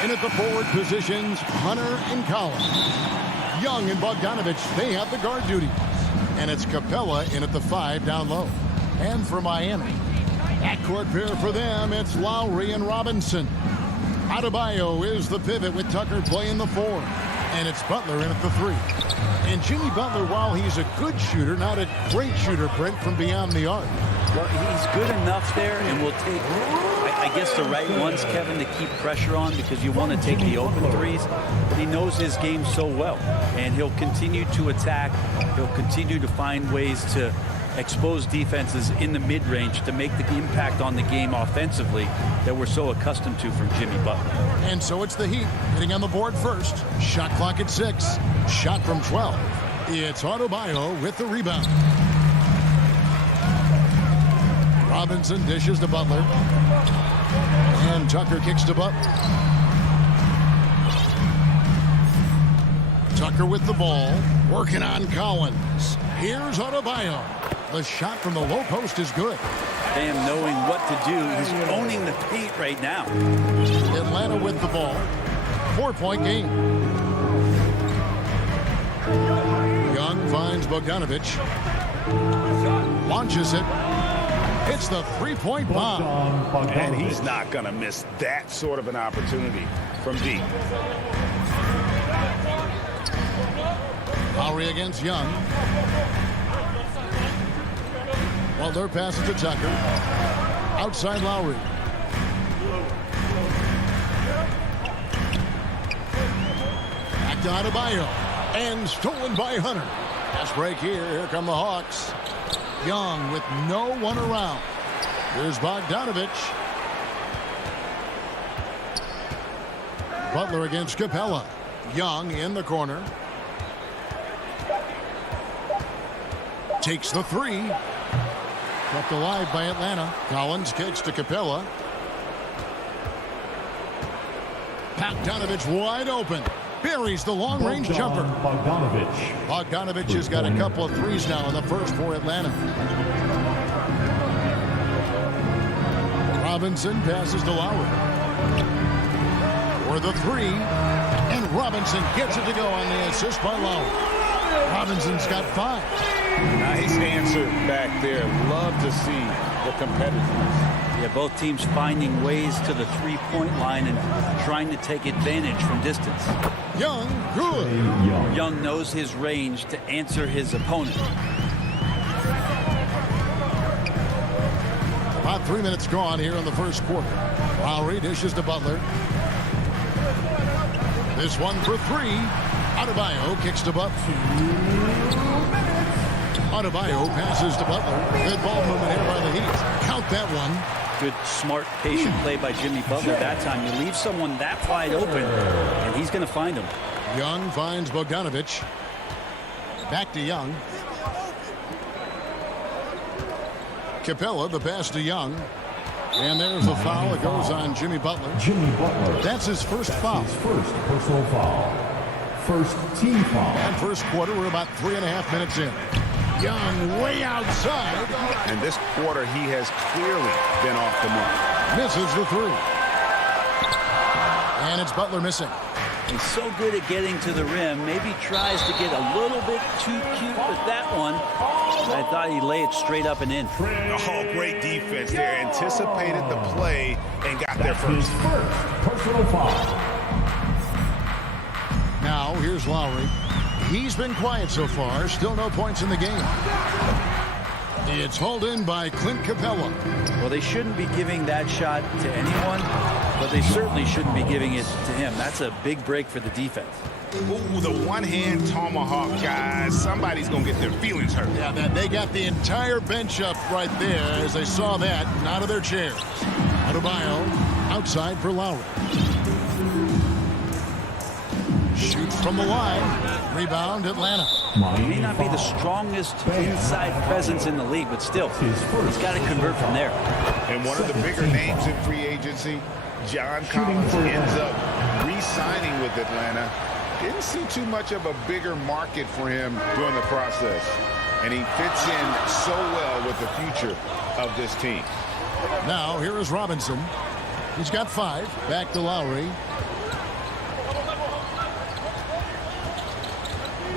And at the forward positions, Hunter and Collins. Young and Bogdanovich, they have the guard duty. And it's Capella in at the 5 down low. And for Miami, backcourt pair for them, it's Lowry and Robinson. Adebayo is the pivot with Tucker playing the 4. And it's Butler in at the 3. And Jimmy Butler, while he's a good shooter, not a great shooter, Brent, from beyond the arc. Well, he's good enough there, and will take, I guess, the right ones, Kevin, to keep pressure on, because you want to take the open threes. But he knows his game so well, and he'll continue to attack. He'll continue to find ways to expose defenses in the mid-range to make the impact on the game offensively that we're so accustomed to from Jimmy Butler. And so it's the Heat hitting on the board first. Shot clock at 6. Shot from 12. It's Adebayo with the rebound. Robinson dishes to Butler. And Tucker kicks to Butler. Tucker with the ball. Working on Collins. Here's Adebayo. The shot from the low post is good. Bam knowing what to do. He's owning the paint right now. Atlanta with the ball. 4-point game. Young finds Bogdanovich. Launches it. It's the 3-point bomb. And he's not going to miss that sort of an opportunity from deep. Lowry against Young. Butler passes to Tucker. Outside Lowry. Back to Adebayo. And stolen by Hunter. Fast break here. Here come the Hawks. Young with no one around. Here's Bogdanovich. Butler against Capella. Young in the corner. Takes the 3. Kept alive by Atlanta. Collins kicks to Capella. Bogdanovich wide open. Buries the long-range jumper. Bogdanovich has got a couple of threes now in the first for Atlanta. Robinson passes to Lowry. For the 3. And Robinson gets it to go on the assist by Lowry. Robinson's got 5. Nice answer back there. Love to see the competitiveness. Yeah, both teams finding ways to the 3-point line and trying to take advantage from distance. Young, good. Young knows his range to answer his opponent. About 3 minutes gone here in the first quarter. Lowry dishes to Butler. This one for 3. Adebayo kicks to Butler. Adebayo passes to Butler. Good ball movement here by the Heat. Count that one. Good, smart, patient play by Jimmy Butler that time. You leave someone that wide open, and he's going to find him. Young finds Bogdanovich. Back to Young. Capella, the pass to Young. And there's the foul. It goes on Jimmy Butler. That's his first foul. His first personal foul. First team foul. And first quarter, we're about 3.5 minutes in. Young way outside. And this quarter, he has clearly been off the mark. Misses the 3. And it's Butler missing. He's so good at getting to the rim. Maybe tries to get a little bit too cute with that one. I thought he'd lay it straight up and in. Oh, great defense there. Anticipated the play and got there first. His first personal foul. Now, here's Lowry. He's been quiet so far. Still no points in the game. It's hauled in by Clint Capella. Well, they shouldn't be giving that shot to anyone, but they certainly shouldn't be giving it to him. That's a big break for the defense. Ooh, the one-hand tomahawk, guys. Somebody's going to get their feelings hurt. Yeah, they got the entire bench up right there as they saw that and out of their chairs. Adebayo outside for Lowry. Shoots from the line. Rebound, Atlanta. He may not be the strongest inside presence in the league, but still, he's got to convert from there. And one of the bigger names in free agency, John Collins, ends up re-signing with Atlanta. Didn't see too much of a bigger market for him during the process. And he fits in so well with the future of this team. Now, here is Robinson. He's got 5. Back to Lowry.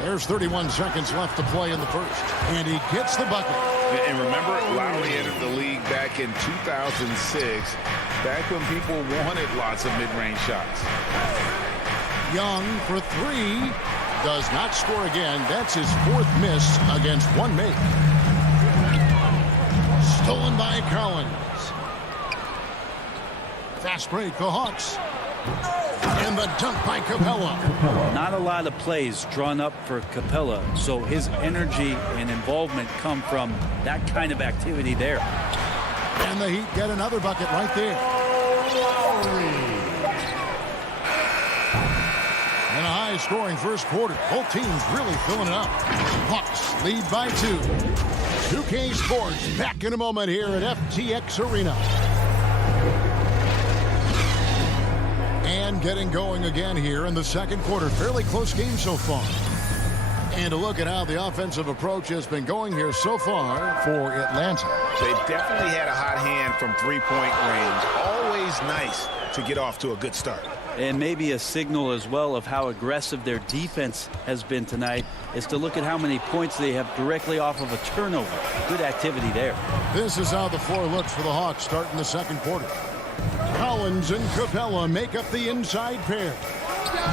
There's 31 seconds left to play in the first. And he gets the bucket. And remember, Lowry entered the league back in 2006, back when people wanted lots of mid-range shots. Young for three. Does not score again. That's his fourth miss against one make. Stolen by Collins. Fast break, the Hawks. And the dunk by Capella. Not a lot of plays drawn up for Capella, so his energy and involvement come from that kind of activity there. And the Heat get another bucket right there. And a high-scoring first quarter. Both teams really filling it up. Hawks lead by 2. 2K Sports back in a moment here at FTX Arena. And getting going again here in the second quarter. Fairly close game so far. And a look at how the offensive approach has been going here so far for Atlanta. They've definitely had a hot hand from three-point range. Always nice to get off to a good start. And maybe a signal as well of how aggressive their defense has been tonight is to look at how many points they have directly off of a turnover. Good activity there. This is how the floor looks for the Hawks starting the second quarter. Collins and Capella make up the inside pair.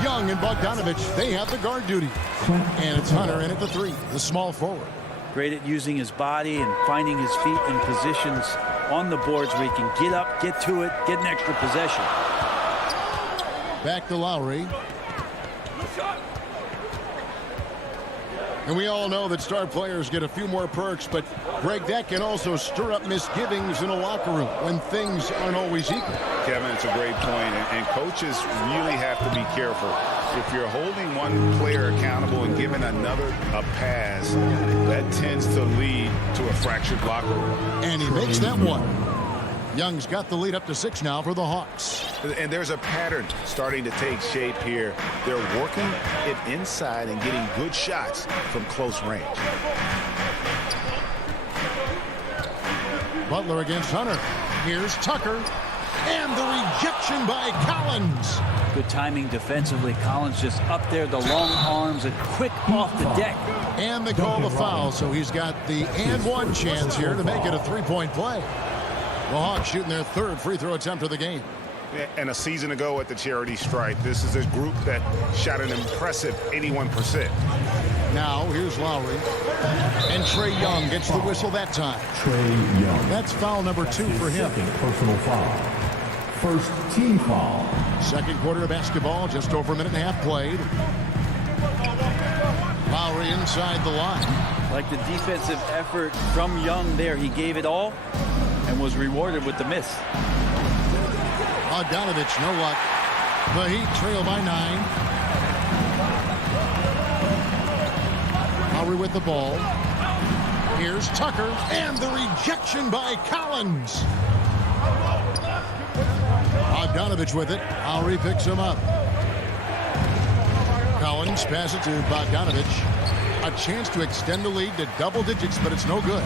Young and Bogdanovich, they have the guard duty. And it's Hunter in at the 3, the small forward. Great at using his body and finding his feet in positions on the boards where he can get up, get to it, get an extra possession. Back to Lowry. And we all know that star players get a few more perks, but Greg, that can also stir up misgivings in a locker room when things aren't always equal. Kevin, it's a great point, and coaches really have to be careful. If you're holding one player accountable and giving another a pass, that tends to lead to a fractured locker room. And he makes that one. Young's got the lead up to 6 now for the Hawks. And there's a pattern starting to take shape here. They're working it inside and getting good shots from close range. Butler against Hunter. Here's Tucker. And the rejection by Collins. Good timing defensively. Collins just up there, the long arms, and quick off the deck. And they call the foul, so he's got the and one chance here to make it a 3-point play. The Hawks shooting their 3rd free throw attempt of the game. And a season ago at the charity stripe, this is a group that shot an impressive 81%. Now, here's Lowry. And Trae Young gets the whistle that time. Trae Young. That's foul number 2 for him. Second personal foul. First team foul. Second quarter of basketball, just over a minute and a half played. Lowry inside the line. Like the defensive effort from Young there. He gave it all and was rewarded with the miss. Bogdanovich, no luck. The Heat trail by 9. Lowry with the ball. Here's Tucker. And the rejection by Collins. Bogdanovich with it. Lowry picks him up. Collins passes it to Bogdanovich. A chance to extend the lead to double digits, but it's no good.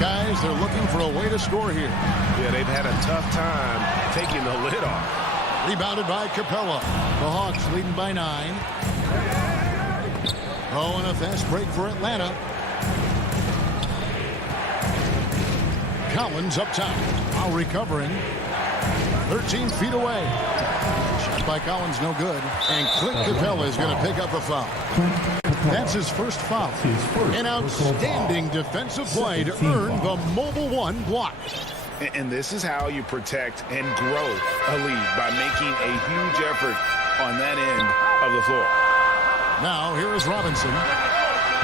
Guys, they're looking for a way to score here. Yeah, they've had a tough time taking the lid off. Rebounded by Capella. The Hawks leading by 9. Oh, and a fast break for Atlanta. Collins up top. Now recovering. 13 feet away. Shot by Collins, no good. And Clint Capella is going to pick up a foul. That's his first foul. An outstanding defensive play to earn the Mobile 1 block. And this is how you protect and grow a lead, by making a huge effort on that end of the floor. Now, here is Robinson.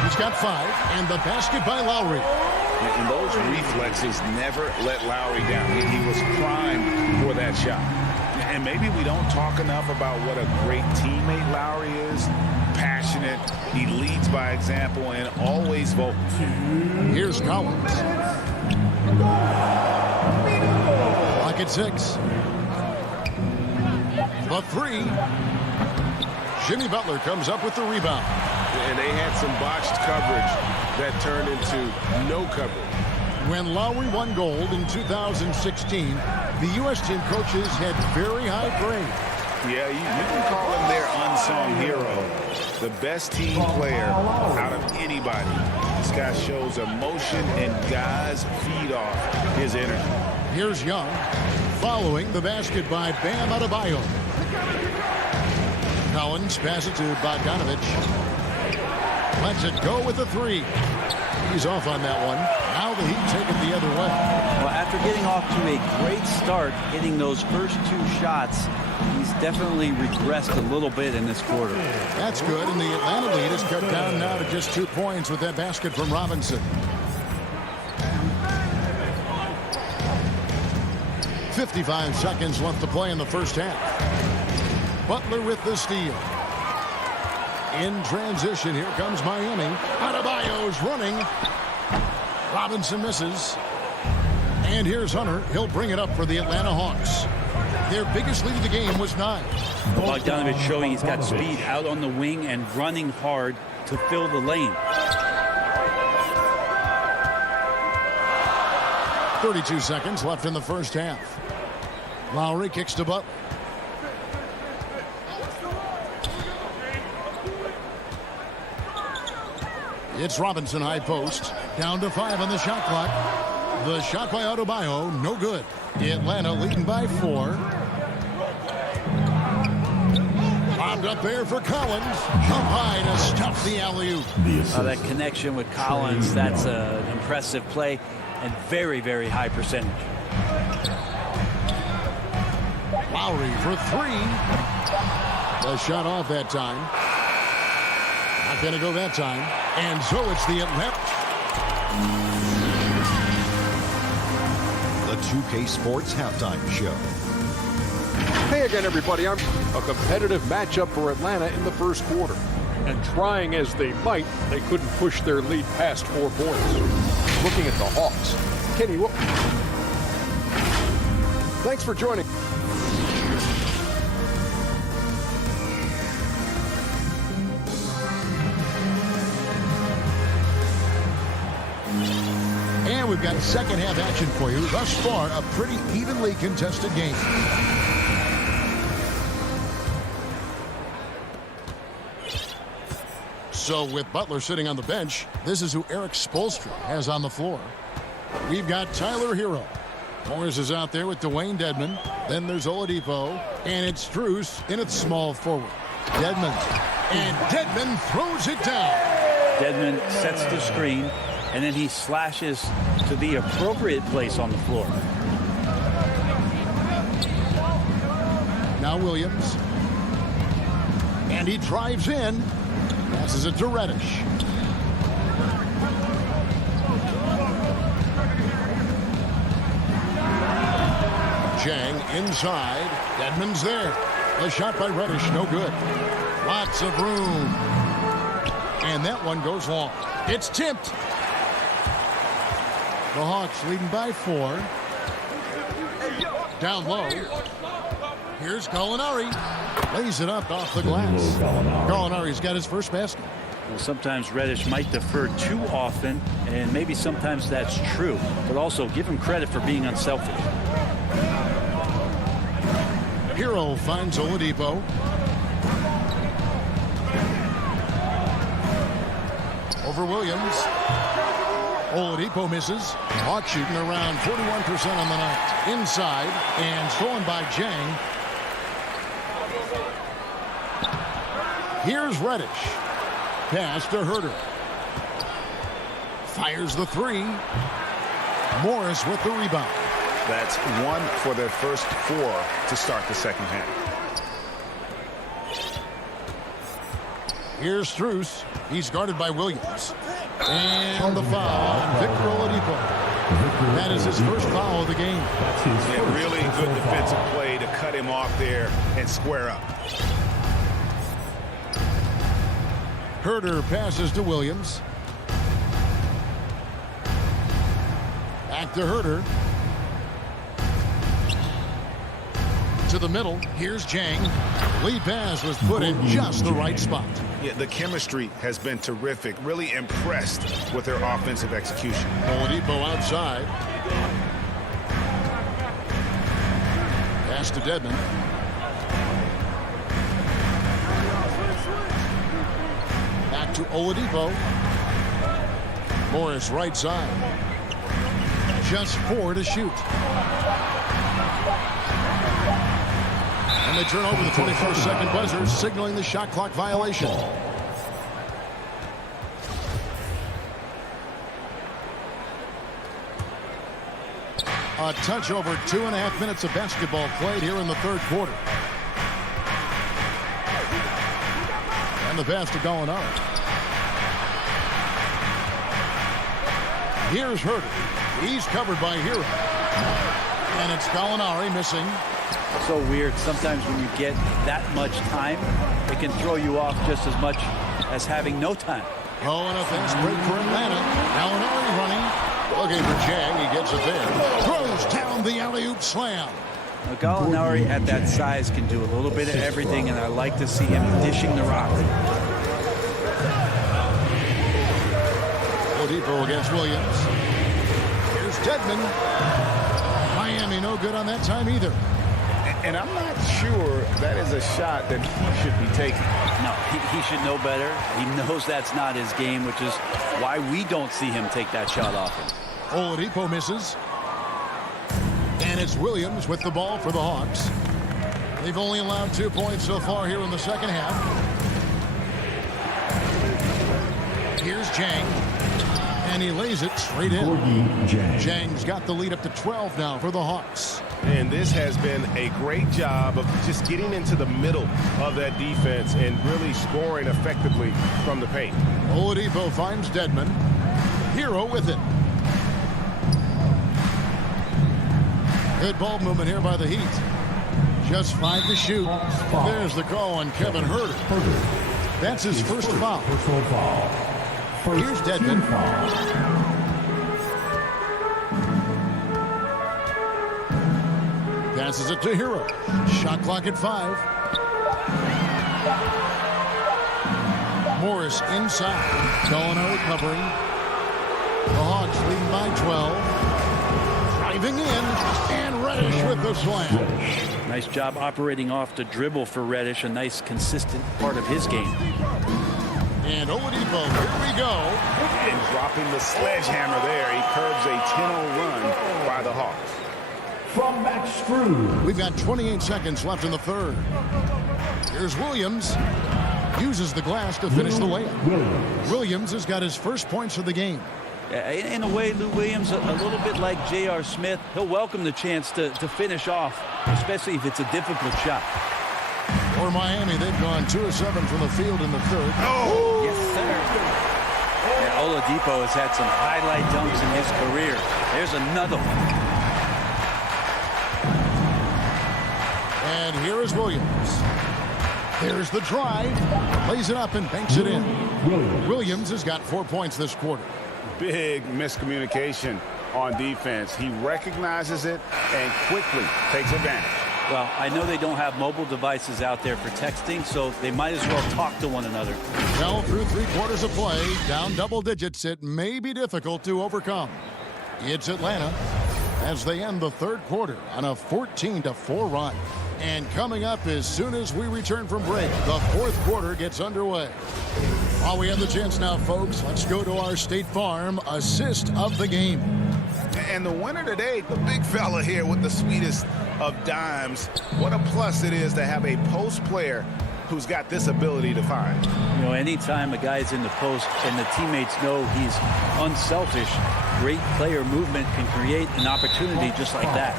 He's got 5, and the basket by Lowry. And those reflexes never let Lowry down. He was primed for that shot. And maybe we don't talk enough about what a great teammate Lowry is. Passionate, he leads by example, and always vocal. Here's Collins. Lock at 6. The 3. Jimmy Butler comes up with the rebound. And they had some botched coverage that turned into no coverage. When Lowry won gold in 2016, the U.S. team coaches had very high praise. Yeah, you can call him their unsung hero. the best team player out of anybody. This guy shows emotion, and guys feed off his energy. Here's Young, following the basket by Bam Adebayo. Collins passes to Bogdanovich. Lets it go with the three. He's off on that one. Now the Heat take it the other way. Well, after getting off to a great start, hitting those first 2 shots, he's definitely regressed a little bit in this quarter. That's good, and the Atlanta lead is cut down now to just 2 points with that basket from Robinson. 55 seconds left to play in the first half. Butler with the steal. In transition, here comes Miami. Adebayo's running. Robinson misses. And here's Hunter. He'll bring it up for the Atlanta Hawks. Their biggest lead of the game was 9. Bogdanovich showing he's got speed out on the wing and running hard to fill the lane. 32 seconds left in the first half. Lowry kicks to Butler. It's Robinson high post. Down to 5 on the shot clock. The shot by Adebayo, no good. Atlanta leading by 4. Bombed up there for Collins. Up high to stuff the alley-oop. That connection with Collins, that's an impressive play and very, very high percentage. Lowry for 3. The shot off that time. Not going to go that time. And so it's the Atlanta. The 2K Sports Halftime Show. Hey again, everybody. A competitive matchup for Atlanta in the first quarter. And trying as they might, they couldn't push their lead past 4 points. Looking at the Hawks. Kenny, thanks for joining. And we've got second half action for you. Thus far, a pretty evenly contested game. So with Butler sitting on the bench, this is who Eric Spoelstra has on the floor. We've got Tyler Hero. Morris is out there with Dwayne Dedmon. Then there's Oladipo. And it's Strus in its small forward. Dedmon. And Dedmon throws it down. Dedmon sets the screen, and then he slashes to the appropriate place on the floor. Now Williams. And he drives in. Passes it to Reddish. Chang inside. Dedmon's there. A shot by Reddish, no good. Lots of room. And that one goes long. It's tipped. The Hawks leading by 4. Down low. Here's Gallinari. Lays it up off the glass. Gallinari's got his first basket. Well, sometimes Reddish might defer too often, and maybe sometimes that's true. But also give him credit for being unselfish. Hero finds Oladipo. Over Williams. Oladipo misses. Hawks shooting around 41% on the night. Inside and stolen by Jang. Here's Reddish. Pass to Herter. Fires the 3. Morris with the rebound. That's 1 for their first 4 to start the second half. Here's Strus. He's guarded by Williams. And the foul on Victor Oladipo. That is his first foul of the game. Yeah, really good defensive play to cut him off there and square up. Herter passes to Williams. Back to Herter. To the middle. Here's Jang. Lead pass was put in just the right spot. Yeah, the chemistry has been terrific. Really impressed with their offensive execution. Oladipo outside. Pass to Dedmon. to Oladipo. Morris right side. Just 4 to shoot. And they turn over the 21st second buzzer, signaling the shot clock violation. A touch over 2.5 minutes of basketball played here in the third quarter. And the pass to Gallinari. Here's Herter. He's covered by Hero. And it's Gallinari missing. So weird. Sometimes when you get that much time, it can throw you off just as much as having no time. Oh, and a fast break for Atlanta. Gallinari running. Looking for Chang. He gets it there. Throws down the alley-oop slam. Now, Gallinari at that size can do a little bit of everything, and I like to see him dishing the rock. Oladipo against Williams. Here's Dedmon. Miami no good on that time either. And I'm not sure that is a shot that he should be taking. No, he should know better. He knows that's not his game, which is why we don't see him take that shot often. Oladipo misses. And it's Williams with the ball for the Hawks. They've only allowed 2 points so far here in the second half. Here's Chang. And he lays it straight in. Chang's got the lead up to 12 now for the Hawks. And this has been a great job of just getting into the middle of that defense and really scoring effectively from the paint. Oladipo finds Dedmon. Hero with it. Good ball movement here by the Heat. Just 5 to shoot. There's the call on Kevin Herter. That's his first foul. Here's Dedmon. Passes it to Hero. Shot clock at 5. Morris inside. Gallinari covering. The Hawks leading by 12. Driving in. And Reddish with the slam. Nice job operating off the dribble for Reddish. A nice, consistent part of his game. And Oladipo, here we go. And dropping the sledgehammer there. He curbs a 10-0 run by the Hawks. From Max Strud. We've got 28 seconds left in the third. Here's Williams. Uses the glass to finish the layup. Williams has got his first points of the game. In a way, Lou Williams, a little bit like J.R. Smith, he'll welcome the chance to finish off, especially if it's a difficult shot. For Miami, they've gone 2 of 7 from the field in the third. Oh, yes, sir. And Oladipo has had some highlight dunks in his career. There's another one. And here is Williams. There's the drive. Lays it up and banks it in. Williams has got 4 points this quarter. Big miscommunication on defense. He recognizes it and quickly takes advantage. Well, I know they don't have mobile devices out there for texting, so they might as well talk to one another. Now through 3 quarters of play, down double digits, it may be difficult to overcome. It's Atlanta as they end the third quarter on a 14-4 run. And coming up as soon as we return from break, the fourth quarter gets underway. While we have the chance now, folks, let's go to our State Farm assist of the game. And the winner today, the big fella here with the sweetest of dimes. What a plus it is to have a post player who's got this ability to find. You know, anytime a guy's in the post and the teammates know he's unselfish, great player movement can create an opportunity just like that.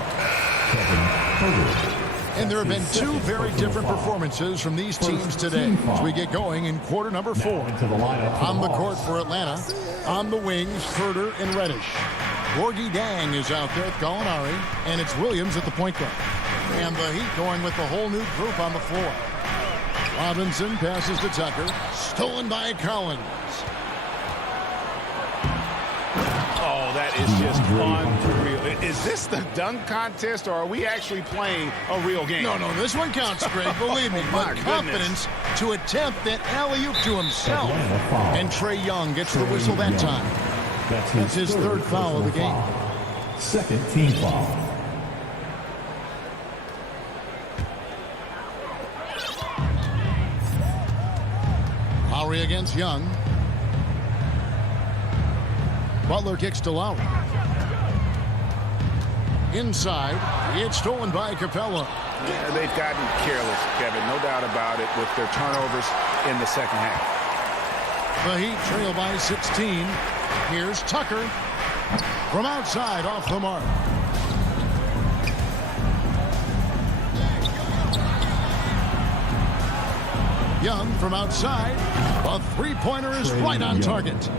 And there have been 2 very different performances from these teams today as we get going in quarter number 4. On the court for Atlanta, on the wings, Herter and Reddish. Gorgie Dang is out there with Gallinari, and it's Williams at the point guard. And the Heat going with the whole new group on the floor. Robinson passes to Tucker, stolen by Collins. Oh, that is just unreal. Is this the dunk contest, or are we actually playing a real game? No, this one counts, Greg, believe me. But confidence to attempt that alley-oop to himself. And Trae Young gets the whistle that time. That's his third foul of the game. Second team foul. Lowry against Young. Butler kicks to Lowry. Inside, it's stolen by Capella. Yeah, they've gotten careless, Kevin, no doubt about it, with their turnovers in the second half. The Heat trail by 16. Here's Tucker from outside off the mark. Young from outside. A three-pointer is right on target.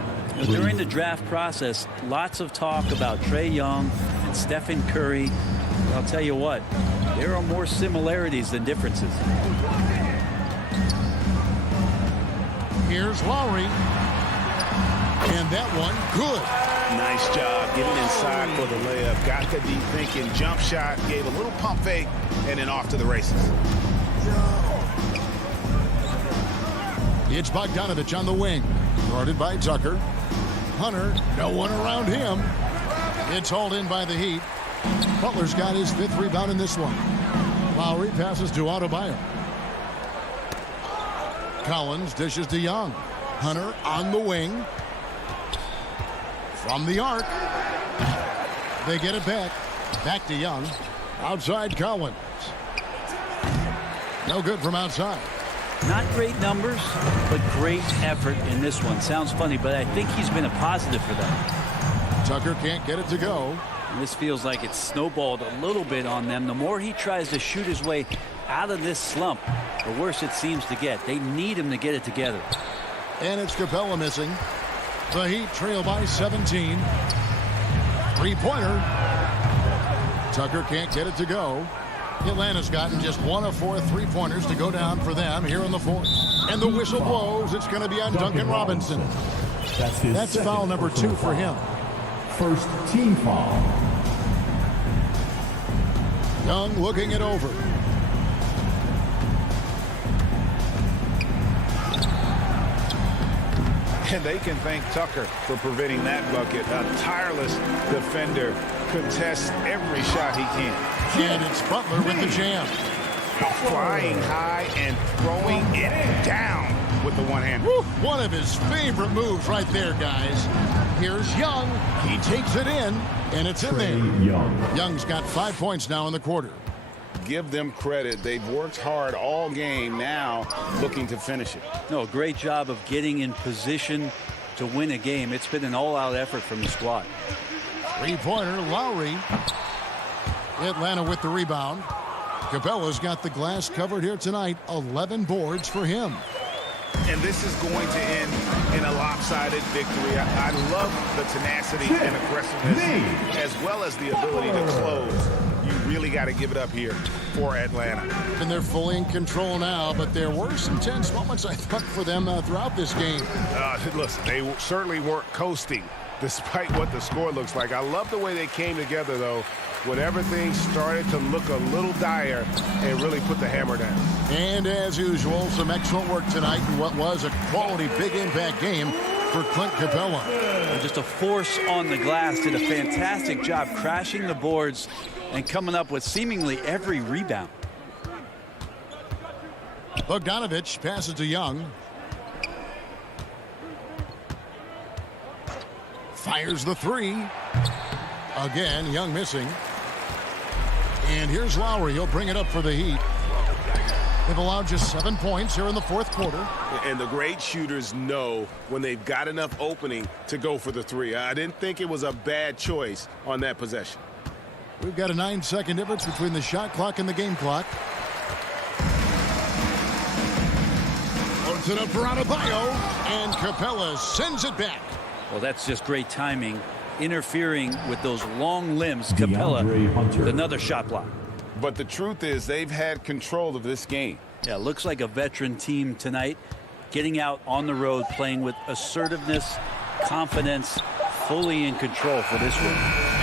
During the draft process, lots of talk about Trae Young and Stephen Curry. I'll tell you what, there are more similarities than differences. Here's Lowry. And that one, good. Nice job getting inside for the layup. Got the deep thinking, jump shot, gave a little pump fake, and then off to the races. It's Bogdanovich on the wing. Guarded by Tucker. Hunter, no one around him. It's hauled in by the Heat. Butler's got his 5th rebound in this one. Lowry passes to Adebayo. Collins dishes to Young. Hunter on the wing. From the arc. They get it back. Back to Young. Outside Collins. No good from outside. Not great numbers, but great effort in this one. Sounds funny, but I think he's been a positive for them. Tucker can't get it to go. And this feels like it's snowballed a little bit on them. The more he tries to shoot his way out of this slump, the worse it seems to get. They need him to get it together. And it's Capella missing. The Heat trail by 17. Three-pointer. Tucker can't get it to go. Atlanta's gotten just 1 of 4 three-pointers to go down for them here in the 4th. And the whistle blows. It's going to be on Duncan Robinson. That's foul number 2 for him. First team foul. Young looking it over. And they can thank Tucker for preventing that bucket. A tireless defender contests every shot he can. And it's Butler with the jam. Flying high and throwing it down with the one-hander. One of his favorite moves right there, guys. Here's Young. He takes it in, and it's in there. Young's got 5 points now in the quarter. Give them credit. They've worked hard all game, now looking to finish it. No, great job of getting in position to win a game. It's been an all-out effort from the squad. Three-pointer, Lowry. Atlanta with the rebound. Capella's got the glass covered here tonight. 11 boards for him. And this is going to end in a lopsided victory. I love the tenacity and aggressiveness, as well as the ability to close. You really got to give it up here for Atlanta. And they're fully in control now, but there were some tense moments, I thought, for them throughout this game. Listen, they certainly weren't coasting, despite what the score looks like. I love the way they came together, though, when everything started to look a little dire and really put the hammer down. And as usual, some excellent work tonight in what was a quality big impact game for Clint Capella. Just a force on the glass, did a fantastic job crashing the boards and coming up with seemingly every rebound. Bogdanovich passes to Young. Fires the three. Again, Young missing. And here's Lowry. He'll bring it up for the Heat. They've allowed just 7 points here in the 4th quarter. And the great shooters know when they've got enough opening to go for the three. I didn't think it was a bad choice on that possession. We've got a 9-second difference between the shot clock and the game clock. Puts it up for Adebayo, and Capella sends it back. Well, that's just great timing. Interfering with those long limbs. Capella with another shot block. But the truth is they've had control of this game. Yeah, looks like a veteran team tonight. Getting out on the road, playing with assertiveness, confidence, fully in control for this one.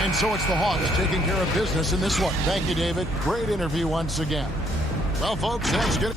And so it's the Hawks taking care of business in this one. Thank you, David. Great interview once again. Well, folks, that's good.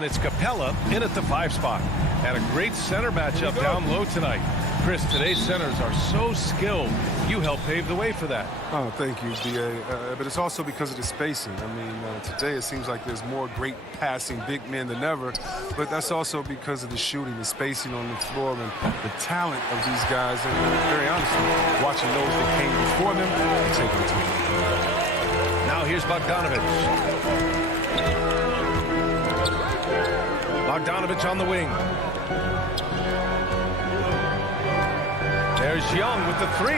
And it's Capella in at the 5 spot. And a great center matchup down low tonight. Chris, today's centers are so skilled. You helped pave the way for that. Oh, thank you, B.A. But it's also because of the spacing. I mean, today it seems like there's more great passing big men than ever. But that's also because of the shooting, the spacing on the floor, and the talent of these guys. And very honestly, watching those that came before them and taking it to them. Now here's Bogdanovich. Bogdanovich on the wing. There's Young with the 3.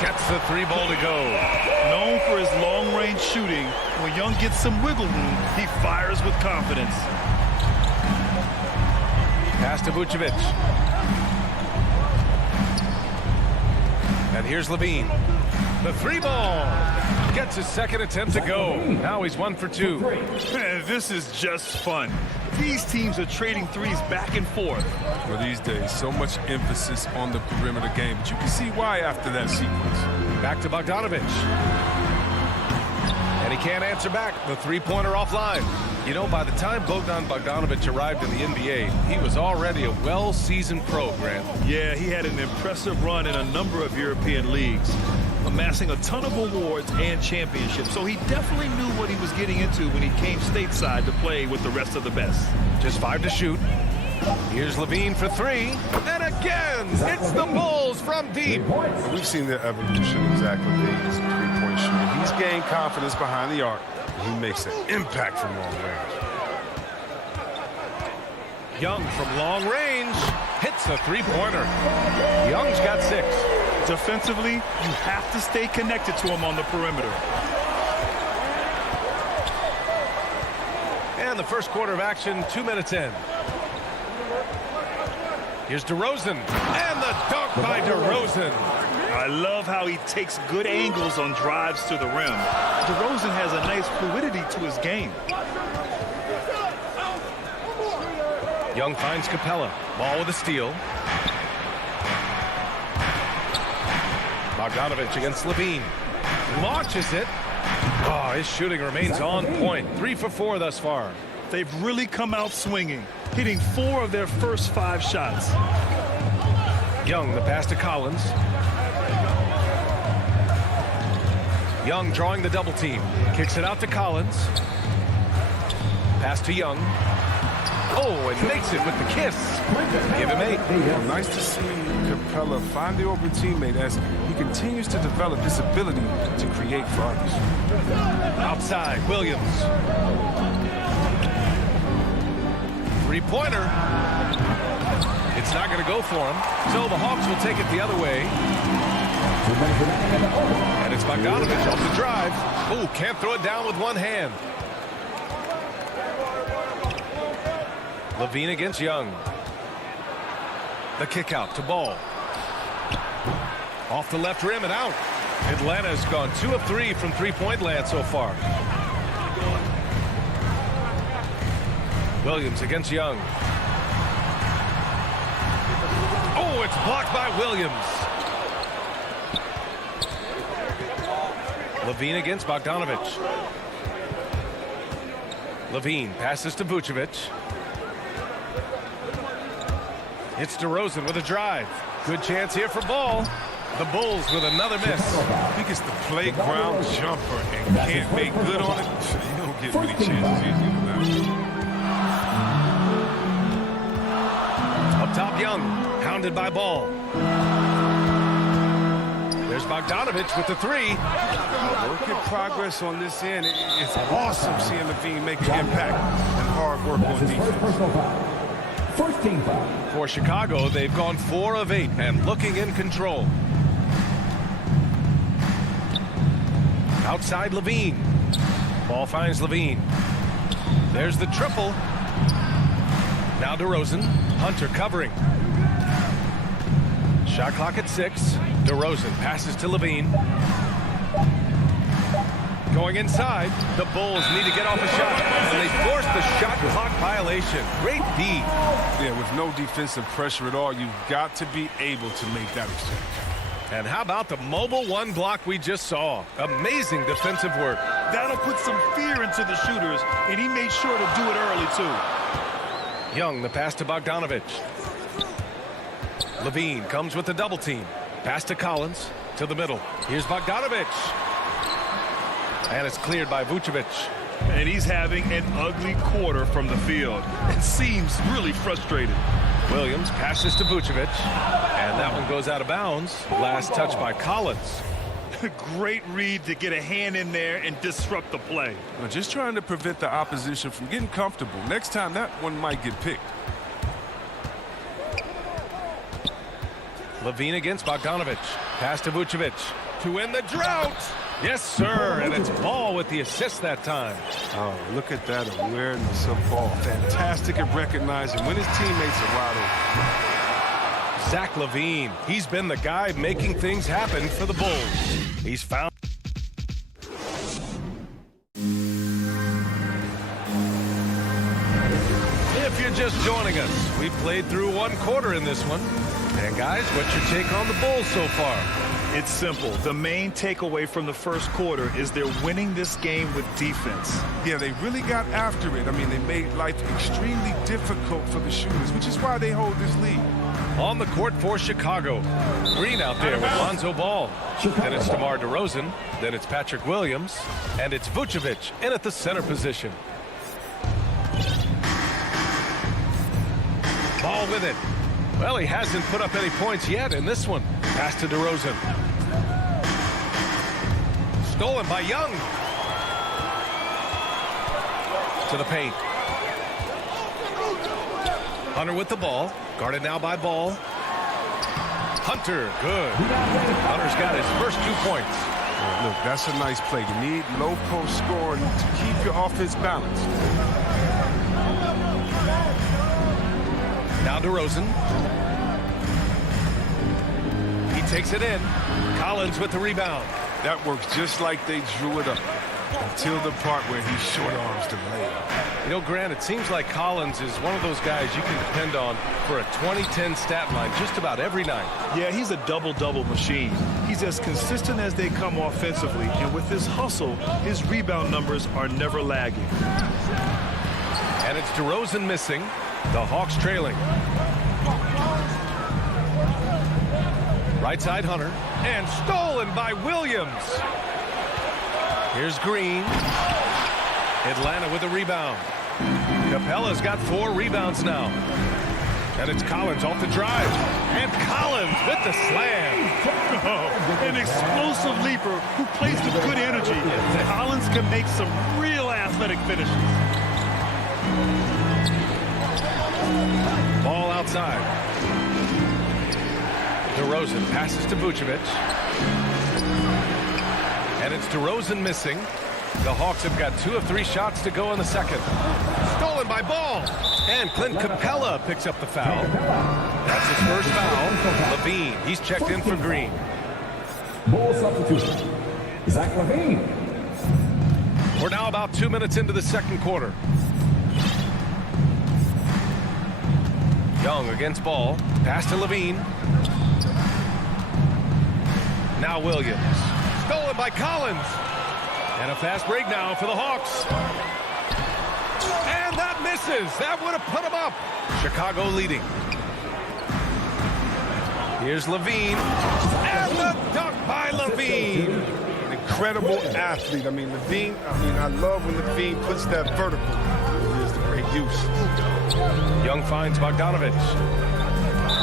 Gets the 3 ball to go. Known for his long-range shooting, when Young gets some wiggle room, he fires with confidence. Pass to Vucevic. And here's Levine. The 3 ball. Gets his second attempt to go. Now he's 1 for 2. Man, this is just fun. These teams are trading threes back and forth. Well, these days, so much emphasis on the perimeter game, but you can see why after that sequence. Back to Bogdanovich. And he can't answer back. The 3-pointer offline. You know, by the time Bogdanovich arrived in the NBA, he was already a well-seasoned pro, Grant. Yeah, he had an impressive run in a number of European leagues, amassing a ton of awards and championships. So he definitely knew what he was getting into when he came stateside to play with the rest of the best. Just 5 to shoot. Here's Levine for 3. And again, it's the Bulls from deep. We've seen the evolution of Zach Levine as a three-point shooter. He's gained confidence behind the arc. He makes an impact from long range. Young from long range hits a 3-pointer. Young's got 6. Defensively, you have to stay connected to him on the perimeter. And the first quarter of action, 2 minutes in. Here's DeRozan, and the dunk by DeRozan. I love how he takes good angles on drives to the rim. DeRozan has a nice fluidity to his game. Young finds Capella. Ball with a steal. Bogdanovich against Levine. Launches it. Oh, his shooting remains on point. 3 for 4 thus far. They've really come out swinging, hitting 4 of their first 5 shots. Young, the pass to Collins. Young drawing the double team. Kicks it out to Collins. Pass to Young. Oh, and makes it with the kiss. Give him 8. Well, nice to see Capella find the open teammate as he continues to develop his ability to create for others. Outside, Williams. Three-pointer. It's not going to go for him, so the Hawks will take it the other way. And it's Bogdanovich off the drive. Oh, can't throw it down with one hand. Levine against Young. The kick out to Ball. Off the left rim and out. Atlanta's gone 2 of 3 from three-point land so far. Williams against Young. Oh, it's blocked by Williams. Levine against Bogdanovich. Levine passes to Vucevic. It's DeRozan with a drive. Good chance here for Ball. The Bulls with another miss. He gets the playground jumper and can't make good on it. You don't get many chances easy on that. Up top, Young. Hounded by Ball. There's Bogdanovich with the 3. Work in progress on this end. It's awesome seeing Levine make an impact and hard work on defense. First team foul. For Chicago, they've gone 4 of 8 and looking in control. Outside Levine. Ball finds Levine. There's the triple. Now DeRozan. Hunter covering. Shot clock at 6. DeRozan passes to Levine. Going inside. The Bulls need to get off a shot. And they force the shot clock violation. Great D. Yeah, with no defensive pressure at all, you've got to be able to make that exchange. And how about the mobile 1 block we just saw? Amazing defensive work. That'll put some fear into the shooters, and he made sure to do it early, too. Young, the pass to Bogdanovich. Levine comes with the double team. Pass to Collins, to the middle. Here's Bogdanovich. And it's cleared by Vucevic. And he's having an ugly quarter from the field. It seems really frustrated. Williams passes to Vucevic. And that one goes out of bounds. Last touch by Collins. Great read to get a hand in there and disrupt the play. Well, just trying to prevent the opposition from getting comfortable. Next time, that one might get picked. Levine against Bogdanovich. Pass to Vucevic. To end the drought. Yes, sir. And it's Ball with the assist that time. Oh, look at that awareness of Ball. Fantastic at recognizing when his teammates are wide open. Zach LaVine. He's been the guy making things happen for the Bulls. He's found. If you're just joining us, we've played through 1 quarter in this one. And guys, what's your take on the Bulls so far? It's simple. The main takeaway from the first quarter is they're winning this game with defense. Yeah, they really got after it. I mean, they made life extremely difficult for the shooters, which is why they hold this lead. On the court for Chicago. Green out there with Lonzo Ball. Then it's DeMar DeRozan. Then it's Patrick Williams. And it's Vucevic in at the center position. Ball with it. Well, he hasn't put up any points yet in this one. Pass to DeRozan. Stolen by Young. To the paint. Hunter with the ball. Guarded now by Ball. Hunter, good. Hunter's got his first 2 points. Look, that's a nice play. You need low post scoring to keep your offense balanced. Now DeRozan. He takes it in. Collins with the rebound. That works just like they drew it up. until the part where he short arms the layup. You know, Grant, it seems like Collins is one of those guys you can depend on for a 2010 stat line just about every night. Yeah, he's a double-double machine. He's as consistent as they come offensively, and with his hustle, his rebound numbers are never lagging. And it's DeRozan missing. The Hawks trailing. Right side Hunter. And stolen by Williams. Here's Green. Atlanta with a rebound. Capella's got 4 rebounds now. And it's Collins off the drive. And Collins with the slam. Oh, an explosive leaper who plays with good energy. Collins can make some real athletic finishes. Ball outside. DeRozan passes to Vucevic. And it's DeRozan missing. The Hawks have got 2 of 3 shots to go in the second. Stolen by Ball. And Clint Capella picks up the foul. That's his first foul. Levine, he's checked in for Green. Ball substitution. Zach LaVine. We're now about 2 minutes into the second quarter. Young against Ball. Pass to Levine. Now Williams. Stolen by Collins. And a fast break now for the Hawks. And that misses. That would have put them up. Chicago leading. Here's Levine. And the dunk by Levine. An incredible athlete. I mean, Levine, I love when Levine puts that vertical. It is the great use. Young finds Bogdanovich.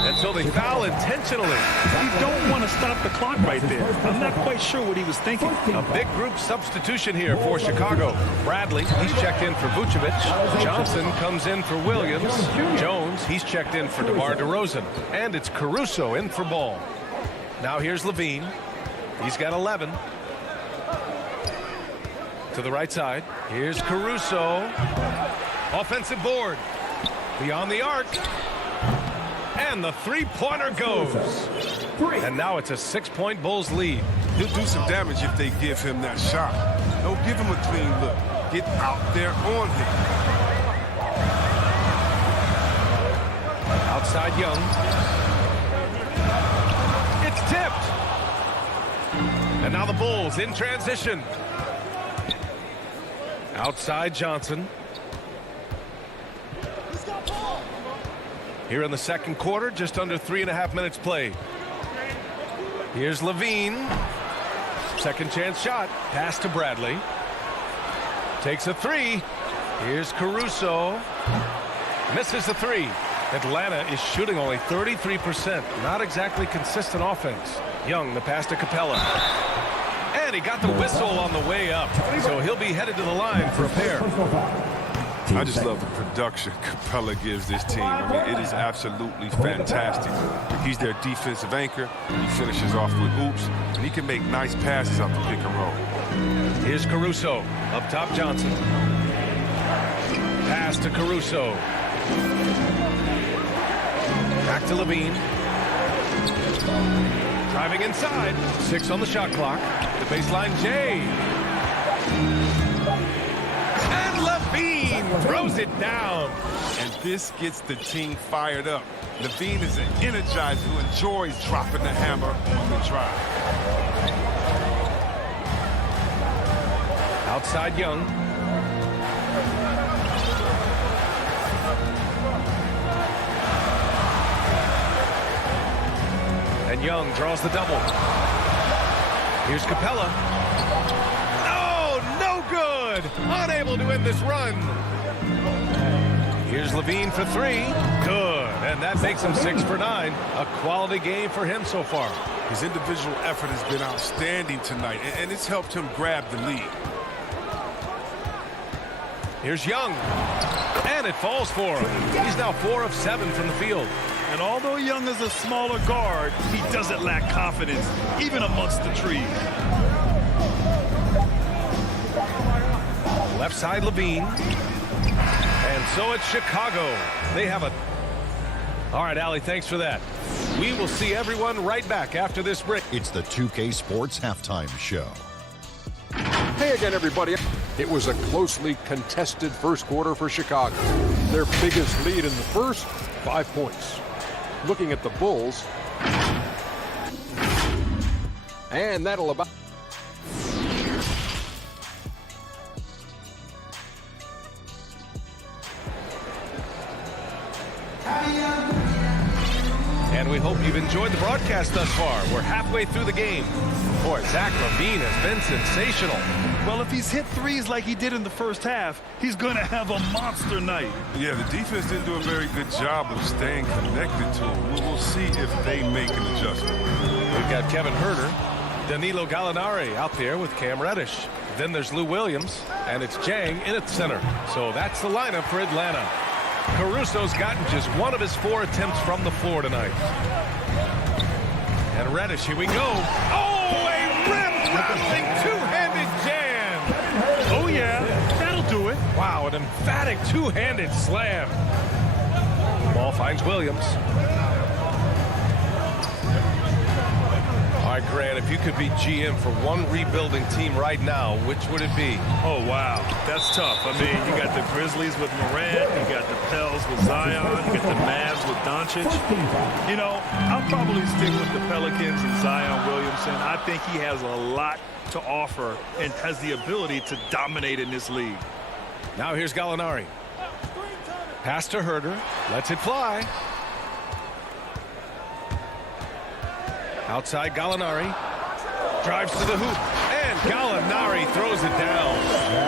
And so they foul intentionally. You don't want to stop the clock right there. I'm not quite sure what he was thinking. A big group substitution here for Chicago. Bradley, he's checked in for Vucevic. Johnson comes in for Williams. Jones, he's checked in for DeMar DeRozan. And it's Caruso in for Ball. Now here's Levine. He's got 11. To the right side. Here's Caruso. Offensive board. Beyond the arc. And the three-pointer goes. And now it's a 6-point Bulls lead. He'll do some damage if they give him that shot. Don't give him a clean look. Get out there on him. Outside Young. It's tipped. And now the Bulls in transition. Outside Johnson. Here in the second quarter, just under 3.5 minutes played. Here's Levine. Second chance shot. Pass to Bradley. Takes a 3. Here's Caruso. Misses the 3. Atlanta is shooting only 33%. Not exactly consistent offense. Young, the pass to Capella. And he got the whistle on the way up. So he'll be headed to the line for a pair. I just love the production Capella gives this team. I mean, it is absolutely fantastic. He's their defensive anchor. He finishes off with oops, and he can make nice passes off the pick and roll. Here's Caruso. Up top, Johnson. Pass to Caruso. Back to Levine. Driving inside. 6 on the shot clock. The baseline, Jay. And Levine throws it down. And this gets the team fired up. Levine is an energizer who enjoys dropping the hammer on the drive. Outside Young. And Young draws the double. Here's Capella. No good. Unable to end this run. Here's Levine for 3. Good. And that makes him 6 for 9. A quality game for him so far. His individual effort has been outstanding tonight, and it's helped him grab the lead. Here's Young. And it falls for him. He's now 4 of 7 from the field. And although Young is a smaller guard, he doesn't lack confidence, even amongst the trees. Left side, Levine. And so it's Chicago. They have a... All right, Allie, thanks for that. We will see everyone right back after this break. It's the 2K Sports Halftime Show. Hey again, everybody. It was a closely contested first quarter for Chicago. Their biggest lead in the first, 5 points. Looking at the Bulls, and that'll about... And we hope you've enjoyed the broadcast thus far. We're halfway through the game. Boy, Zach LaVine has been sensational. Well, if he's hit threes like he did in the first half, he's going to have a monster night. Yeah, the defense didn't do a very good job of staying connected to him. We'll see if they make an adjustment. We've got Kevin Herter, Danilo Gallinari out there with Cam Reddish. Then there's Lou Williams, and it's Jang in at center. So that's the lineup for Atlanta. Caruso's gotten just one of his 4 attempts from the floor tonight. And Reddish, here we go. Oh, a rim-rattling two-handed jam. Oh, yeah, that'll do it. Wow, an emphatic two-handed slam. Ball finds Williams. All right, Grant, if you could be GM for one rebuilding team right now, which would it be? Oh, wow. That's tough. I mean, you got the Grizzlies with Morant, you got the Pels with Zion, you got the Mavs with Doncic. You know, I'll probably stick with the Pelicans and Zion Williamson. I think he has a lot to offer and has the ability to dominate in this league. Now here's Gallinari. Pass to Herter. Lets it fly. Outside Gallinari. Drives to the hoop. And Gallinari throws it down.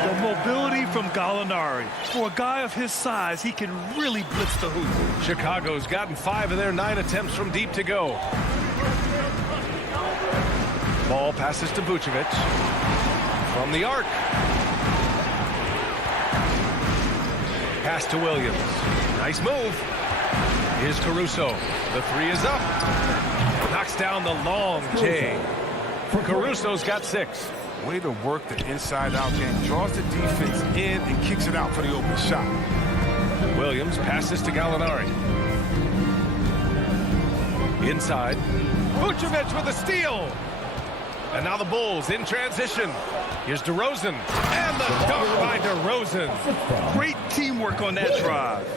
The mobility from Gallinari. For a guy of his size, he can really blitz the hoop. Chicago's gotten 5 of their 9 attempts from deep to go. Ball passes to Vucevic. From the arc. Pass to Williams. Nice move. Here's Caruso. The 3 is up. Knocks down the long J. Caruso's got 6. Way to work the inside-out game. Draws the defense in and kicks it out for the open shot. Williams passes to Gallinari. Inside. Vucevic with a steal. And now the Bulls in transition. Here's DeRozan. And the dunk by DeRozan. Great teamwork on that drive.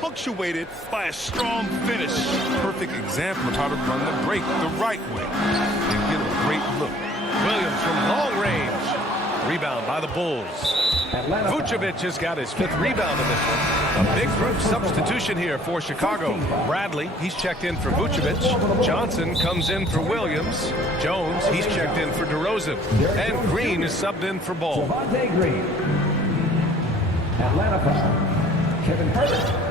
Punctuated by a strong finish. Perfect example of how to run the break the right way and get a great look. Williams from long range. Rebound by the Bulls. Vucevic has got his 5th rebound in this one. A big group substitution here for Chicago. Bradley, he's checked in for Vucevic. Johnson comes in for Williams. Jones, he's checked in for DeRozan. And Green is subbed in for Ball. Green. Atlanta foul. Kevin Herter.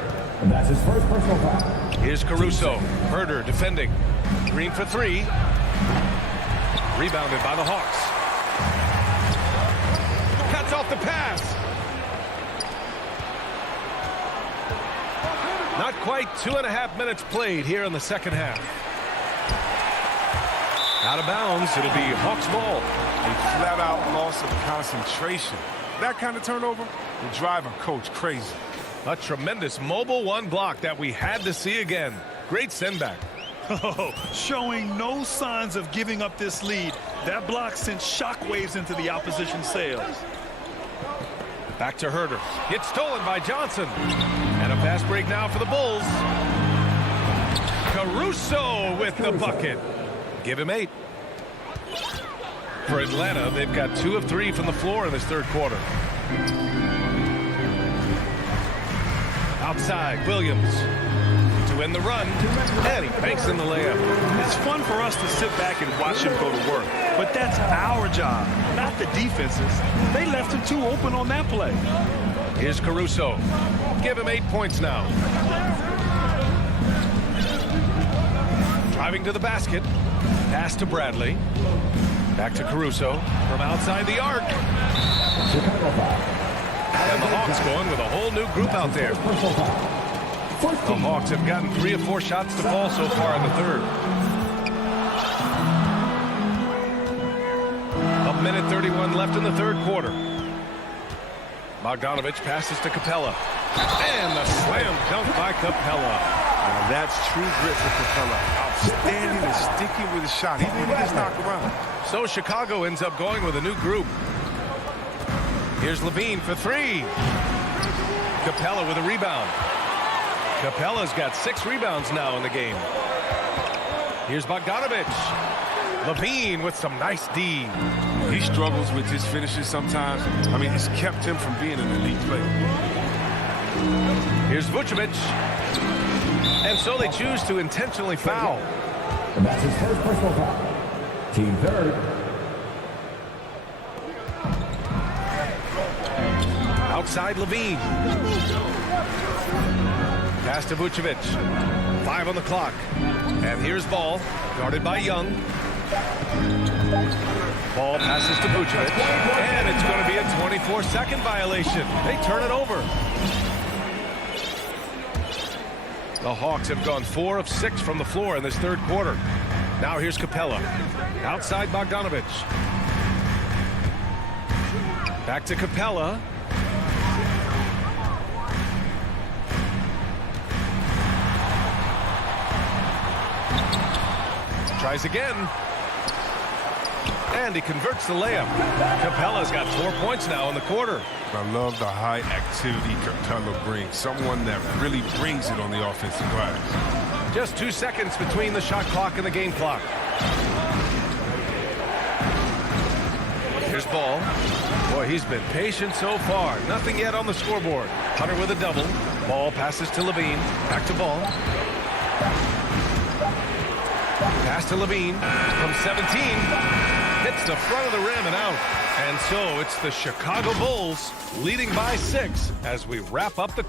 And that's his first personal foul. Here's Caruso. Herter defending. Green for 3. Rebounded by the Hawks. Cuts off the pass. Not quite 2.5 minutes played here in the second half. Out of bounds. It'll be Hawks ball. A flat-out loss of concentration. That kind of turnover will drive a coach crazy. A tremendous mobile 1 block that we had to see again. Great send back. Oh, showing no signs of giving up this lead. That block sent shockwaves into the opposition sails. Back to Herter. It's stolen by Johnson. And a fast break now for the Bulls. Caruso with the bucket. Give him 8. For Atlanta, they've got 2 of 3 from the floor in this third quarter. Outside, Williams to win the run, and he banks in the layup. It's fun for us to sit back and watch him go to work, but that's our job, not the defense's. They left him too open on that play. Here's Caruso. Give him 8 points now. Driving to the basket. Pass to Bradley. Back to Caruso from outside the arc. And the Hawks going with a whole new group out there. The Hawks have gotten 3 of 4 shots to fall so far in the third. 1:31 left in the third quarter. Bogdanovich passes to Capella. And the slam dunk by Capella. Now that's true grit for Capella. Outstanding and sticking with his shot. He didn't just knock around. So Chicago ends up going with a new group. Here's Levine for three. Capella with a rebound. Capella's got 6 rebounds now in the game. Here's Bogdanovich. Levine with some nice D. He struggles with his finishes sometimes. I mean, it's kept him from being an elite player. Here's Vucevic. And so they choose to intentionally foul. And that's his first personal foul. Team third. Outside Levine. Pass to Vucevic. 5 on the clock. And here's Ball, guarded by Young. Ball passes to Vucevic. And it's going to be a 24-second violation. They turn it over. The Hawks have gone 4 of 6 from the floor in this third quarter. Now here's Capella. Outside Bogdanovich. Back to Capella. Tries again. And he converts the layup. Capella's got 4 points now in the quarter. I love the high activity Capella brings. Someone that really brings it on the offensive glass. Just 2 seconds between the shot clock and the game clock. Here's Ball. Boy, he's been patient so far. Nothing yet on the scoreboard. Hunter with a double. Ball passes to Levine. Back to Ball. Pass to Levine from 17. Hits the front of the rim and out. And so it's the Chicago Bulls leading by 6 as we wrap up the...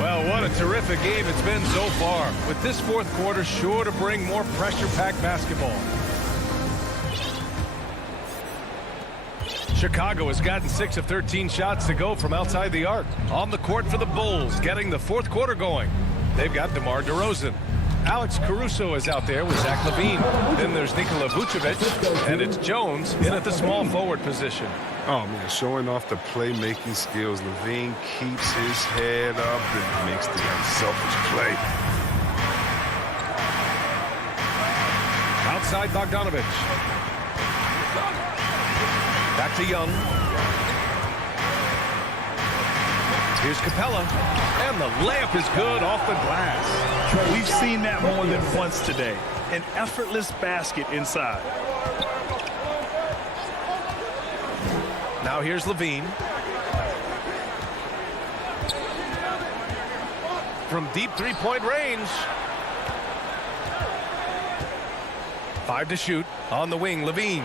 Well, what a terrific game it's been so far. With this fourth quarter sure to bring more pressure-packed basketball. Chicago has gotten 6 of 13 shots to go from outside the arc. On the court for the Bulls, getting the fourth quarter going. They've got DeMar DeRozan. Alex Caruso is out there with Zach LaVine. Then there's Nikola Vucevic, and it's Jones in at the small forward position. Oh, man, showing off the playmaking skills. LaVine keeps his head up and makes the unselfish play. Outside Bogdanovich. Back to Young. Here's Capella. And the layup is good off the glass. We've seen that more than once today. An effortless basket inside. Now here's Levine. From deep three-point range. 5 to shoot. On the wing, Levine.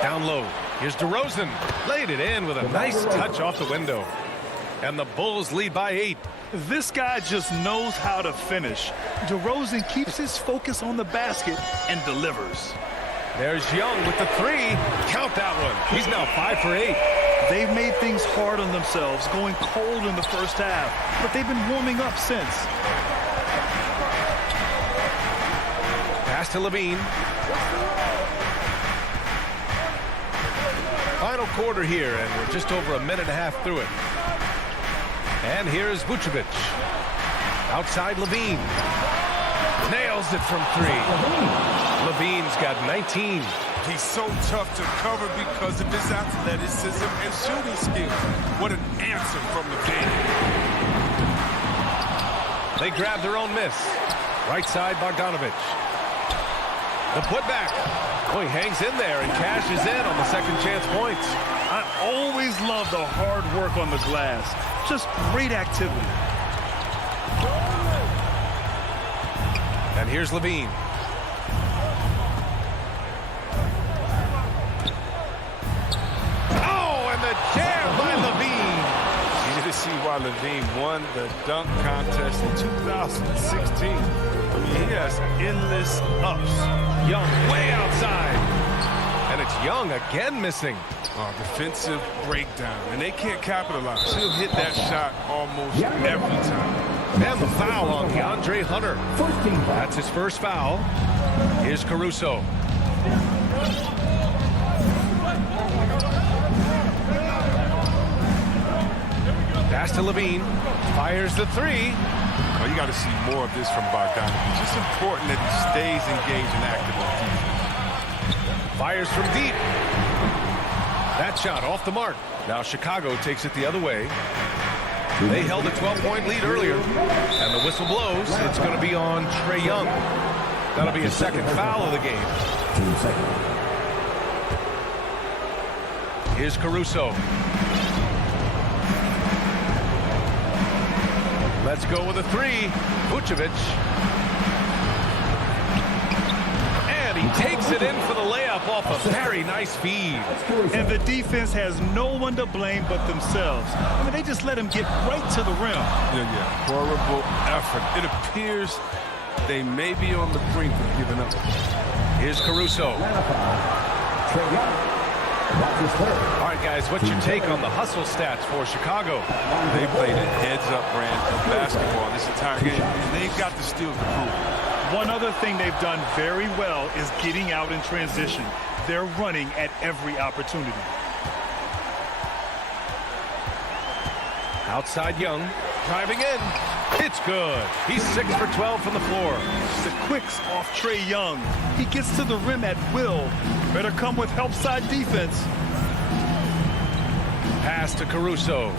Down low. Here's DeRozan. Laid it in with a nice touch off the window. And the Bulls lead by 8. This guy just knows how to finish. DeRozan keeps his focus on the basket and delivers. There's Young with the 3. Count that one. He's now 5 for 8. They've made things hard on themselves, going cold in the first half, but they've been warming up since. Pass to Levine. Final quarter here, and we're just over a minute and a half through it. And here's Vucevic. Outside Levine. Nails it from 3. Levine's got 19. He's so tough to cover because of his athleticism and shooting skills. What an answer from Levine. They grab their own miss. Right side, Bogdanovich. The putback. Oh, he hangs in there and cashes in on the second chance points. I always love the hard work on the glass. Just great activity. And here's Levine. Oh, and the jam by Levine. Easy to see why Levine won the dunk contest in 2016. I mean, he has endless ups. Young way outside. And it's Young again missing. Defensive breakdown. And they can't capitalize. He'll hit that shot almost every time. And the foul on DeAndre Hunter. That's his first foul. Here's Caruso. Pass to Levine. Fires the 3. Oh, you got to see more of this from Bogdanovich. It's important that he stays engaged and active on defense. Fires from deep. That shot off the mark. Now Chicago takes it the other way. They held a 12-point lead earlier, and the whistle blows. It's going to be on Trae Young. That'll be a second foul of the game. 2 seconds. Here's Caruso. Let's go with a three. Vucevic. And he takes it in for the layup off a very nice feed. And the defense has no one to blame but themselves. I mean, they just let him get right to the rim. Yeah. Horrible effort. It appears they may be on the brink of giving up. Here's Caruso. Trae Young. That's his third. All right, guys, what's your take on the hustle stats for Chicago? They played a heads-up brand of basketball this entire game, and they've got the steals to prove it. One other thing they've done very well is getting out in transition. They're running at every opportunity. Outside Young, driving in. It's good. He's 6 for 12 from the floor. The quicks off Trae Young. He gets to the rim at will. Better come with help side defense. Pass to Caruso.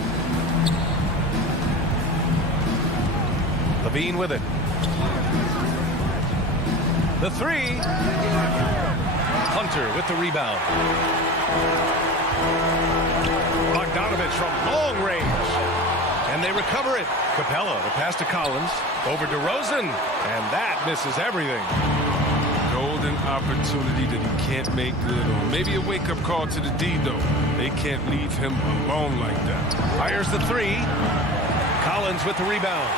Levine with it. The three. Hunter with the rebound. Bogdanovich from long range. And they recover it. Capella, the pass to Collins. Over to Rosen. And that misses everything. Golden opportunity that he can't make good on. Maybe a wake-up call to the D, though. They can't leave him alone like that. Fires the three. Collins with the rebound.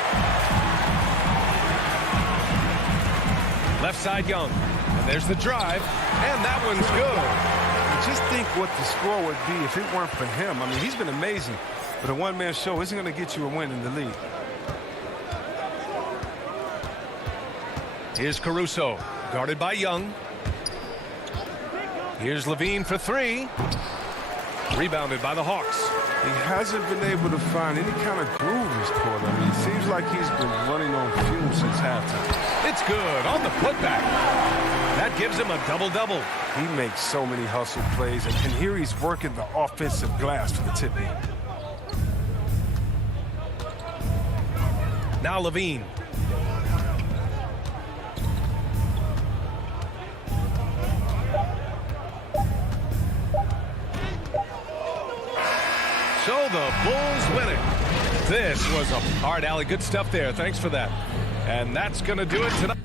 Left side Young. And there's the drive. And that one's good. Just think what the score would be if it weren't for him. I mean, he's been amazing. But a one-man show isn't going to get you a win in the league. Here's Caruso, guarded by Young. Here's Levine for three. Rebounded by the Hawks. He hasn't been able to find any kind of groove this quarter. I mean, it seems like he's been running on fumes since halftime. It's good on the putback. That gives him a double-double. He makes so many hustle plays, and here he's working the offensive glass for the tip in. Now Levine. So the Bulls win it. This was a hard alley. Good stuff there. Thanks for that. And that's going to do it tonight.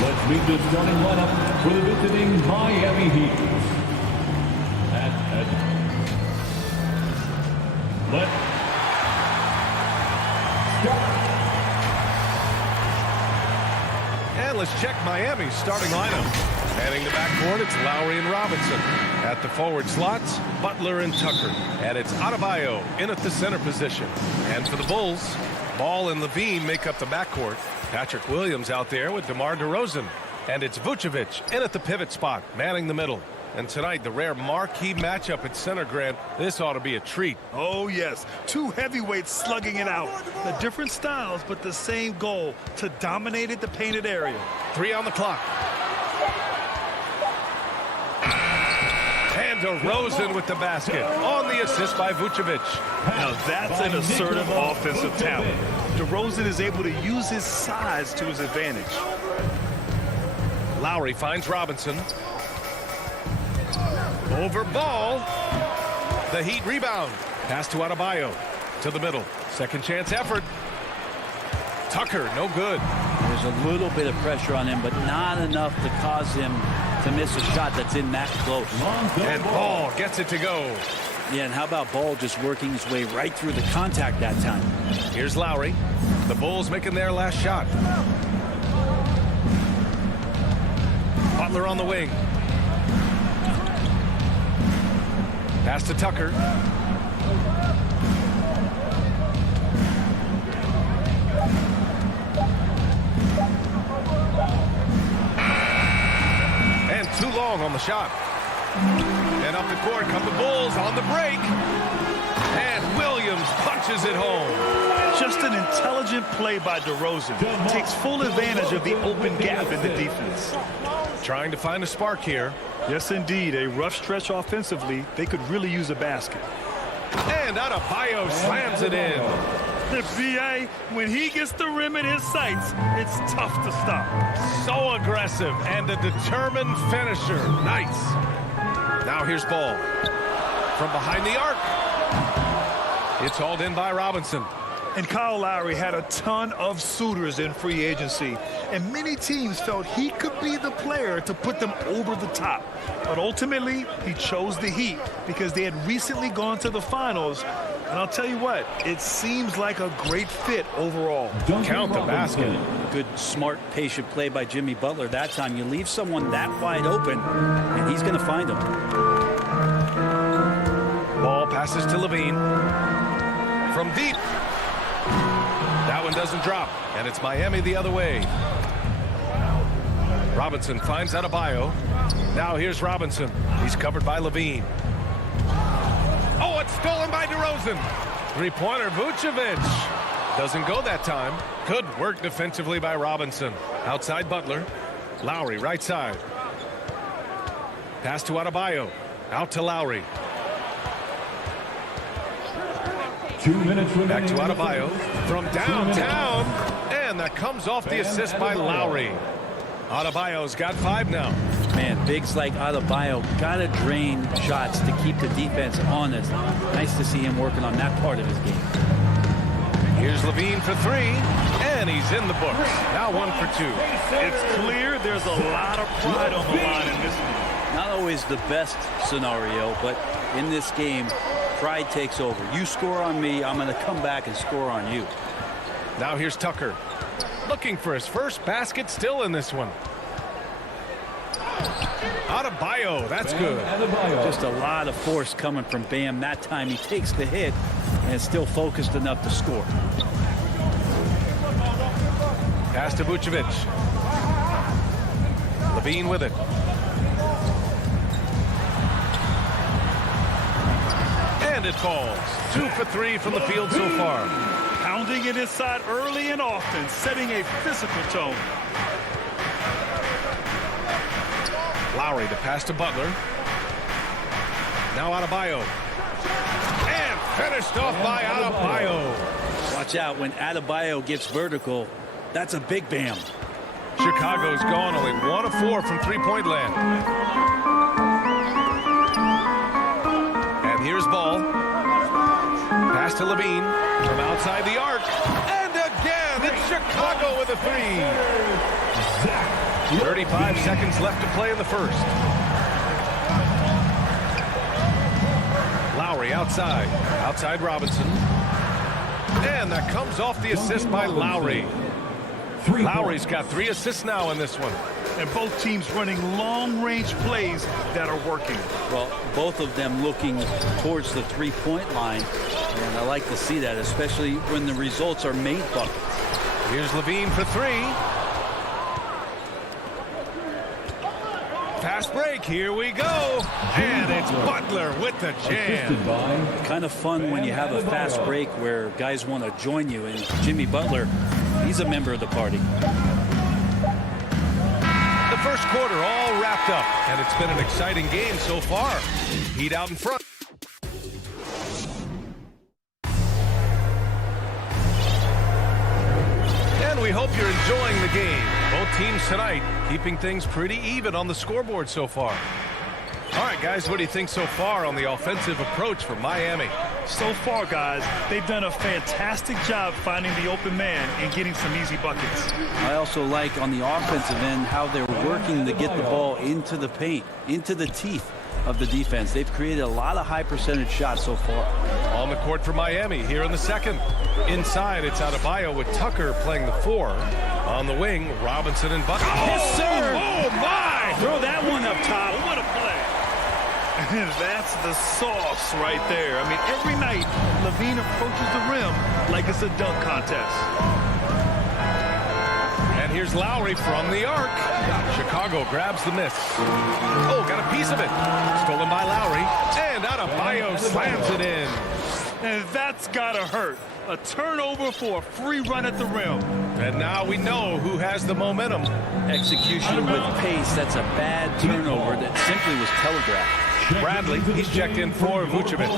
Let's meet the starting lineup for the visiting Miami Heat. Let's start. And let's check Miami's starting lineup. Manning the backcourt, it's Lowry and Robinson. At the forward slots, Butler and Tucker. And it's Adebayo in at the center position. And for the Bulls, Ball and Levine make up the backcourt. Patrick Williams out there with DeMar DeRozan. And it's Vucevic in at the pivot spot, manning the middle. And tonight, the rare marquee matchup at center, Grant. This ought to be a treat. Oh, yes. Two heavyweights slugging it out. The different styles, but the same goal, to dominate at the painted area. 3 on the clock. And DeRozan with the basket on the assist by Vucevic. Now that's an assertive offensive talent. DeRozan is able to use his size to his advantage. Lowry finds Robinson. Over Ball. The Heat rebound. Pass to Adebayo. To the middle. Second chance effort. Tucker, no good. There's a little bit of pressure on him, but not enough to cause him to miss a shot that's in that close. And Ball gets it to go. Yeah, and how about Ball just working his way right through the contact that time? Here's Lowry. The Bulls making their last shot. Butler on the wing. Pass to Tucker. And too long on the shot. And up the court come the Bulls on the break. And Williams punches it home. Just an intelligent play by DeRozan. Takes full advantage of the open gap in the defense. Trying to find a spark here. Yes, indeed. A rough stretch offensively. They could really use a basket. And Adebayo slams it in. The BA, when he gets the rim in his sights, it's tough to stop. So aggressive and a determined finisher. Nice. Now here's Ball. From behind the arc. It's hauled in by Robinson. And Kyle Lowry had a ton of suitors in free agency, and many teams felt he could be the player to put them over the top. But ultimately, he chose the Heat because they had recently gone to the finals. And I'll tell you what, it seems like a great fit overall. Count the basket. Good, smart, patient play by Jimmy Butler that time. You leave someone that wide open, and he's going to find him. Ball passes to Levine. From deep. That one doesn't drop, and it's Miami the other way. Robinson finds Adebayo. Now here's Robinson. He's covered by Levine. Oh, it's stolen by DeRozan. Three-pointer, Vucevic. Doesn't go that time. Good work defensively by Robinson. Outside Butler. Lowry, right side. Pass to Adebayo. Out to Lowry. 2 minutes remaining. Back to Adebayo from downtown. And that comes off the assist by Lowry. Adebayo's got 5 now. Man, bigs like Adebayo got to drain shots to keep the defense honest. Nice to see him working on that part of his game. Here's Levine for three, and he's in the books. Now 1 for 2. It's clear there's a lot of pride on the line in this one. Not always the best scenario, but in this game, pride takes over. You score on me, I'm going to come back and score on you. Now here's Tucker. Looking for his first basket still in this one. Adebayo, that's good. Just a lot of force coming from Bam. That time he takes the hit and is still focused enough to score. Pass to Vucevic. Levine with it. And it falls. 2 for 3 from the field so far. Pounding it inside early and often, setting a physical tone. Lowry, the pass to Butler. Now Adebayo. And finished off by Adebayo. Watch out when Adebayo gets vertical. That's a big Bam. Chicago's gone only 1 of 4 from three-point land. And here's Ball. Pass to Levine from outside the arc. And again, it's Chicago with a three. 35 seconds left to play in the first. Lowry outside. Outside Robinson. And that comes off the assist by Lowry. Lowry's got 3 assists now in this one. And both teams running long-range plays that are working. Well, both of them looking towards the three-point line. And I like to see that, especially when the results are made buckets. Here's Levine for 3. Fast break, here we go. And it's Butler with the jam. Kind of fun when you have a fast break where guys want to join you. And Jimmy Butler, he's a member of the party. The first quarter all wrapped up, and it's been an exciting game so far. Heat out in front. And we hope you're enjoying the game. Both teams tonight keeping things pretty even on the scoreboard so far. All right, guys, what do you think so far on the offensive approach for Miami? So far, guys, they've done a fantastic job finding the open man and getting some easy buckets. I also like on the offensive end how they're working to get the ball into the paint, into the teeth of the defense. They've created a lot of high percentage shots so far. On the court for Miami here in the second. Inside, it's Adebayo with Tucker playing the 4. On the wing, Robinson and Butler. Yes, sir! Oh, my! Throw that one up top. What a play. And that's the sauce right there. I mean, every night, Levine approaches the rim like it's a dunk contest. And here's Lowry from the arc. Chicago grabs the miss. Oh, got a piece of it. Stolen by Lowry. And Adebayo slams it in. And that's gotta hurt. A turnover for a free run at the rim. And now we know who has the momentum. Execution with pace. That's a bad turnover that simply was telegraphed. Bradley, he's checked in for Vucevic.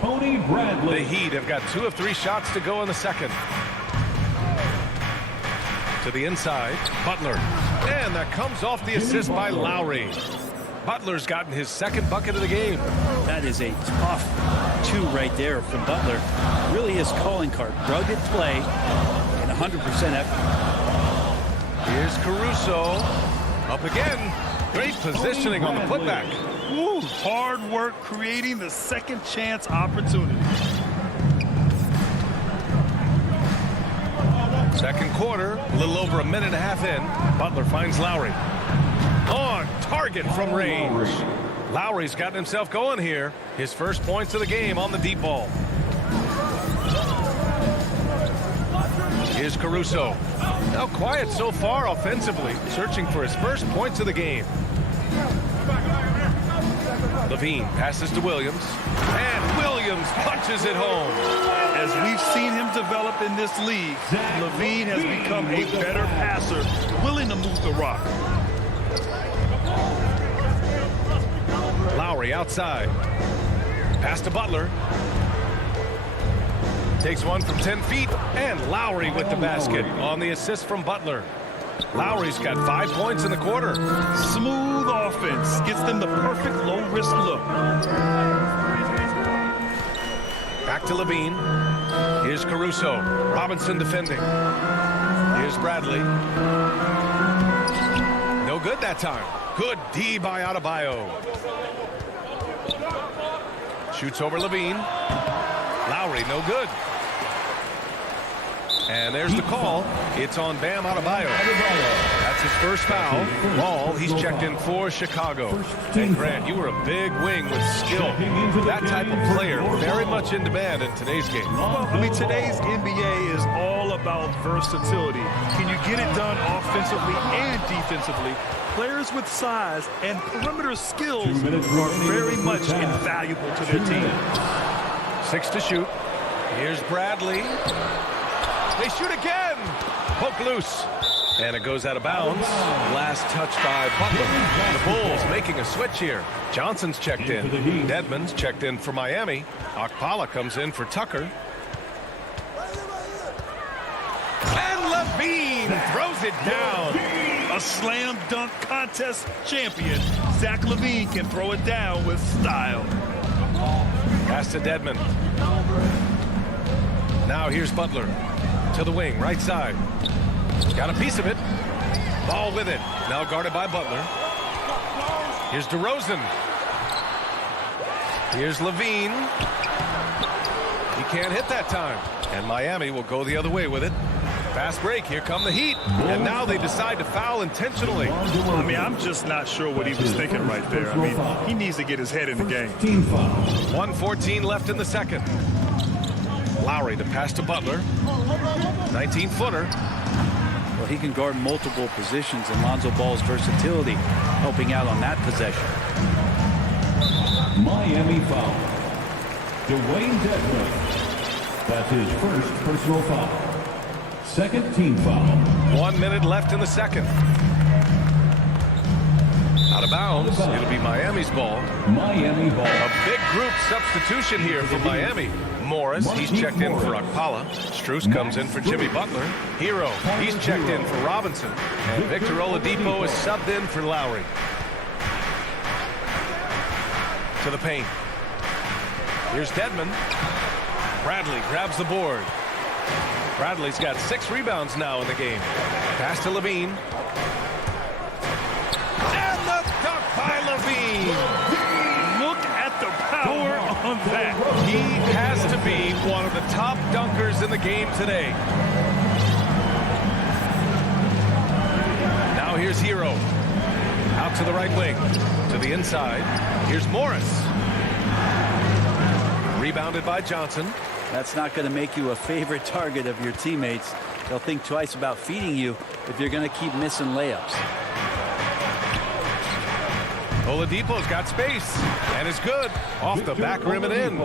Tony Bradley. The Heat have got 2 of 3 shots to go in the second. To the inside, Butler. And that comes off the assist by Lowry. Butler's gotten his second bucket of the game. That is a tough 2 right there from Butler. Really his calling card. Rugged play and 100% effort. Here's Caruso. Up again. Great positioning on the putback. Woo, hard work creating the second chance opportunity. Second quarter, a little over a minute and a half in. Butler finds Lowry. On target from range. Lowry's gotten himself going here. His first points of the game on the deep ball. Here's Caruso. Now quiet so far offensively, searching for his first points of the game. Levine passes to Williams, and Williams punches it home. As we've seen him develop in this league, Levine has become a better passer, willing to move the rock. Lowry outside. Pass to Butler. Takes one from 10 feet, and Lowry with the basket on the assist from Butler. Lowry's got 5 points in the quarter. Smooth offense gets them the perfect low-risk look. Back to Levine. Here's Caruso. Robinson defending. Here's Bradley. No good that time. Good D by Adebayo. Shoots over Levine. Lowry, no good. And there's the call. It's on Bam Adebayo. That's his first foul. Ball, he's checked in for Chicago. And Grant, you were a big wing with skill. That type of player very much in demand in today's game. Well, I mean, today's NBA is all about versatility. Can you get it done offensively and defensively? Players with size and perimeter skills are very much invaluable to their team. 6 to shoot. Here's Bradley. They shoot again. Poke loose. And it goes out of bounds. Last touch by Butler. The Bulls making a switch here. Johnson's checked in. Dedmon's checked in for Miami. Okpala comes in for Tucker. And Levine throws it down. A slam dunk contest champion. Zach LaVine can throw it down with style. Pass to Dedmon. Now here's Butler. To the wing, right side. Got a piece of it. Ball with it. Now guarded by Butler. Here's DeRozan. Here's Levine. He can't hit that time. And Miami will go the other way with it. Fast break. Here come the Heat. And now they decide to foul intentionally. I mean, I'm just not sure what he was thinking right there. I mean, he needs to get his head in the game. 1:14 left in the second. Lowry to pass to Butler. 19-footer. Well, he can guard multiple positions, and Lonzo Ball's versatility helping out on that possession. Miami foul. Dwayne Dedmon. That's his first personal foul. Second team foul. 1 minute left in the second. Out of bounds. It'll be Miami's ball. Miami ball. A big group substitution here for Miami. Morris, he's checked in for Okpala. Strus comes in for Jimmy Butler. Hero, he's checked in for Robinson. And Victor Oladipo is subbed in for Lowry. To the paint. Here's Dedmon. Bradley grabs the board. Bradley's got 6 rebounds now in the game. Pass to Levine. And the dunk by Levine. Look at the power on that. He has to be one of the top dunkers in the game today. Now here's Hero. Out to the right wing. To the inside. Here's Morris. Rebounded by Johnson. That's not going to make you a favorite target of your teammates. They'll think twice about feeding you if you're going to keep missing layups. Oladipo's got space and is good. Off the back rim and in.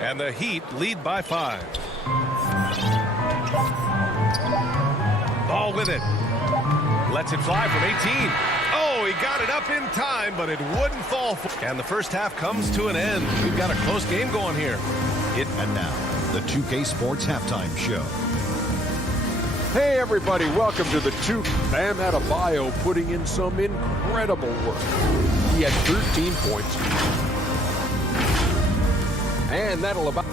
And the Heat lead by 5. Ball with it. Lets it fly from 18. Oh, he got it up in time, but it wouldn't fall. And the first half comes to an end. We've got a close game going here. And now, the 2K Sports Halftime Show. Hey, everybody, welcome to the 2. Bam Adebayo putting in some incredible work. He had 13 points. And that'll about...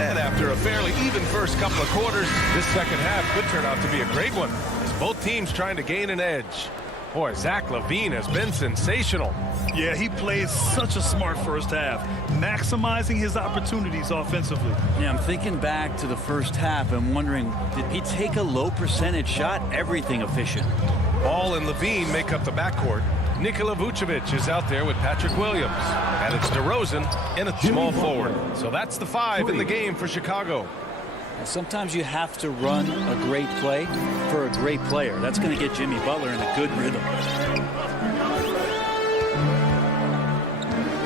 And after a fairly even first couple of quarters, this second half could turn out to be a great one, as both teams trying to gain an edge. Boy, Zach LaVine has been sensational. Yeah, he played such a smart first half, maximizing his opportunities offensively. Yeah, I'm thinking back to the first half and wondering, did he take a low percentage shot? Everything efficient. Ball and LaVine make up the backcourt. Nikola Vucevic is out there with Patrick Williams. And it's DeRozan in a small forward. So that's the 5 in the game for Chicago. And sometimes you have to run a great play for a great player. That's going to get Jimmy Butler in a good rhythm.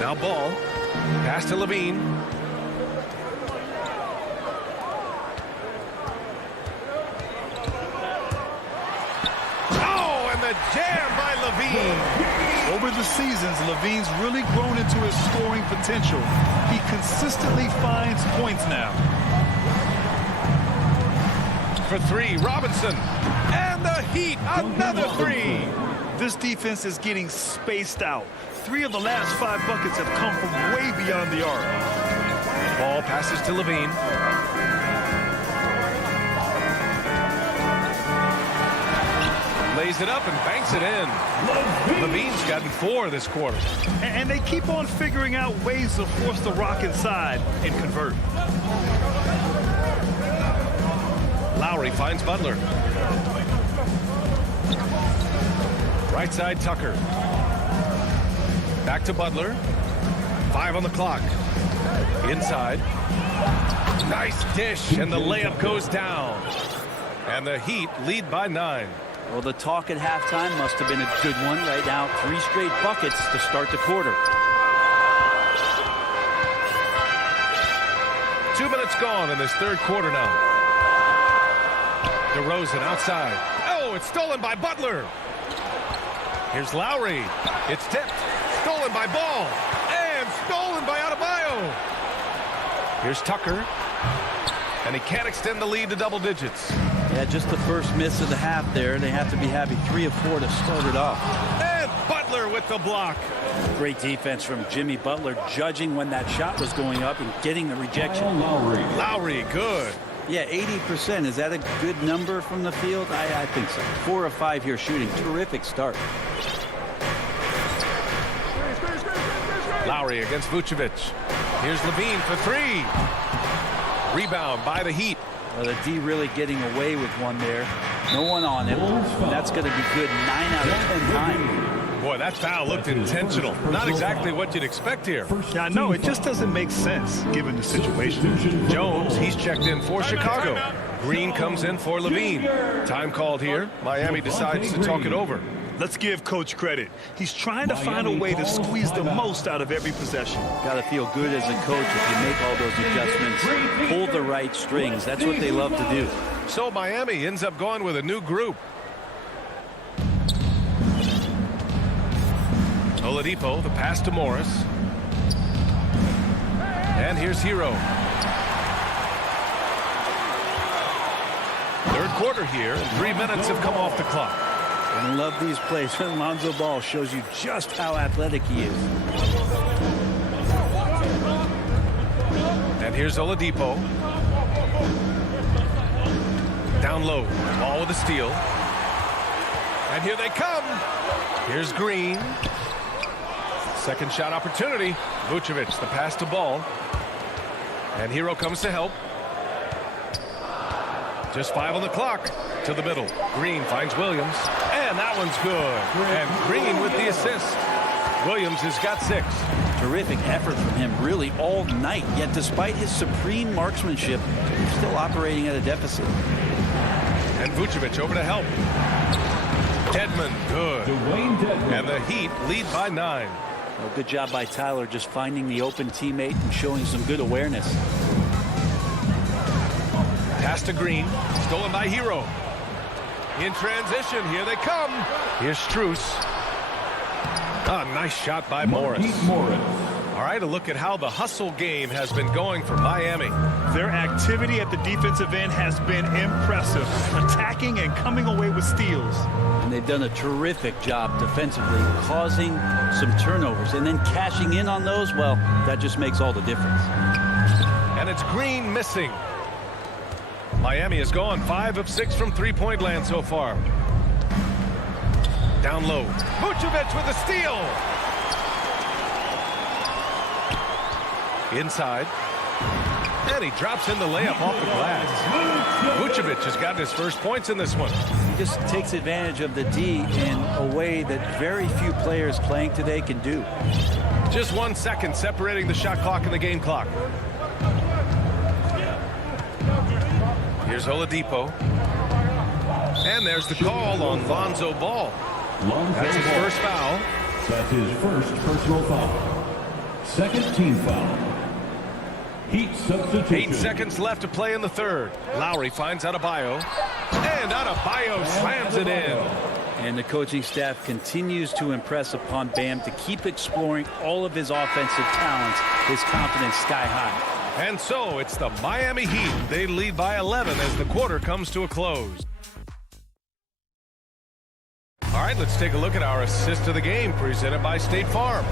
Now Ball. Pass to LaVine. Oh, and the jam by LaVine. Over the seasons, LaVine's really grown into his scoring potential. He consistently finds points now. for three. Robinson. And the Heat. Another three. This defense is getting spaced out. 3 of the last 5 buckets have come from way beyond the arc. Ball passes to Levine. Lays it up and banks it in. Levine's gotten 4 this quarter. And they keep on figuring out ways to force the rock inside and convert. Lowry finds Butler. Right side, Tucker. Back to Butler. 5 on the clock. Inside. Nice dish, and the layup goes down. And the Heat lead by 9. Well, the talk at halftime must have been a good one. Right now, 3 straight buckets to start the quarter. 2 minutes gone in this third quarter now. DeRozan outside. Oh, it's stolen by Butler. Here's Lowry. It's tipped. Stolen by Ball. And stolen by Adebayo. Here's Tucker. And he can't extend the lead to double digits. Yeah, just the first miss of the half there. They have to be happy 3 of 4 to start it off. And Butler with the block. Great defense from Jimmy Butler, judging when that shot was going up and getting the rejection. Lowry, good. Yeah, 80%. Is that a good number from the field? I think so. 4 of 5 here shooting. Terrific start. Lowry against Vucevic. Here's Levine for 3. Rebound by the Heat. Well, the D really getting away with one there. No one on him. That's going to be good 9 out of 10 times. Boy, that foul looked intentional. Not exactly what you'd expect here. Yeah, no, it just doesn't make sense given the situation. Jones, he's checked in for Chicago. Green comes in for Levine. Time called here. Miami decides to talk it over. Let's give Coach credit. He's trying to find a way to squeeze the most out of every possession. Got to feel good as a coach if you make all those adjustments. Pull the right strings. That's what they love to do. So Miami ends up going with a new group. Oladipo, the pass to Morris. And here's Hero. Third quarter here, and 3 minutes have come off the clock. I love these plays when Lonzo Ball shows you just how athletic he is. And here's Oladipo. Down low. Ball with a steal. And here they come. Here's Green. Second shot opportunity. Vucevic, the pass to Ball. And Hero comes to help. Just 5 on the clock. To the middle. Green finds Williams. And that one's good. And Green with the assist. Williams has got 6. Terrific effort from him really all night. Yet despite his supreme marksmanship, he's still operating at a deficit. And Vucevic over to help. Dedmon, good. And the Heat lead by 9. Well, good job by Tyler just finding the open teammate and showing some good awareness. Pass to Green. Stolen by Hero. In transition, here they come. Here's Strus. Ah, nice shot by Morris. All right, a look at how the hustle game has been going for Miami. Their activity at the defensive end has been impressive, attacking and coming away with steals. And they've done a terrific job defensively, causing some turnovers, and then cashing in on those. Well, that just makes all the difference. And it's Green missing. Miami has gone 5 of 6 from three-point land so far. Down low. Vucevic with a steal. Inside. And he drops in the layup off the glass. Vucevic has gotten his first points in this one. He just takes advantage of the D in a way that very few players playing today can do. Just 1 second separating the shot clock and the game clock. Here's Oladipo. And there's the call on Lonzo Ball. That's his first foul. That's his first personal foul. Second team foul. Heat substitution. 8 seconds left to play in the third. Lowry finds Adebayo. And Adebayo slams it in. And the coaching staff continues to impress upon Bam to keep exploring all of his offensive talents. His confidence sky high. And so it's the Miami Heat. They lead by 11 as the quarter comes to a close. All right, let's take a look at our assist of the game presented by State Farm.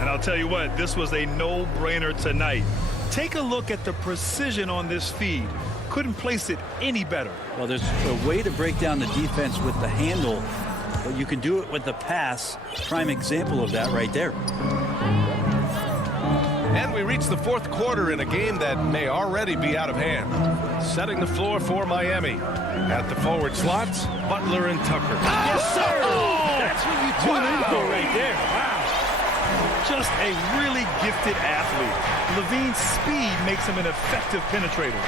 And I'll tell you what, this was a no-brainer tonight. Take a look at the precision on this feed. Couldn't place it any better. Well, there's a way to break down the defense with the handle, but you can do it with the pass. Prime example of that right there. And we reach the fourth quarter in a game that may already be out of hand. Setting the floor for Miami. At the forward slots, Butler and Tucker. Yes, sir! That's what you tune in for right there. Wow. Just a really gifted athlete. Levine's speed makes him an effective penetrator.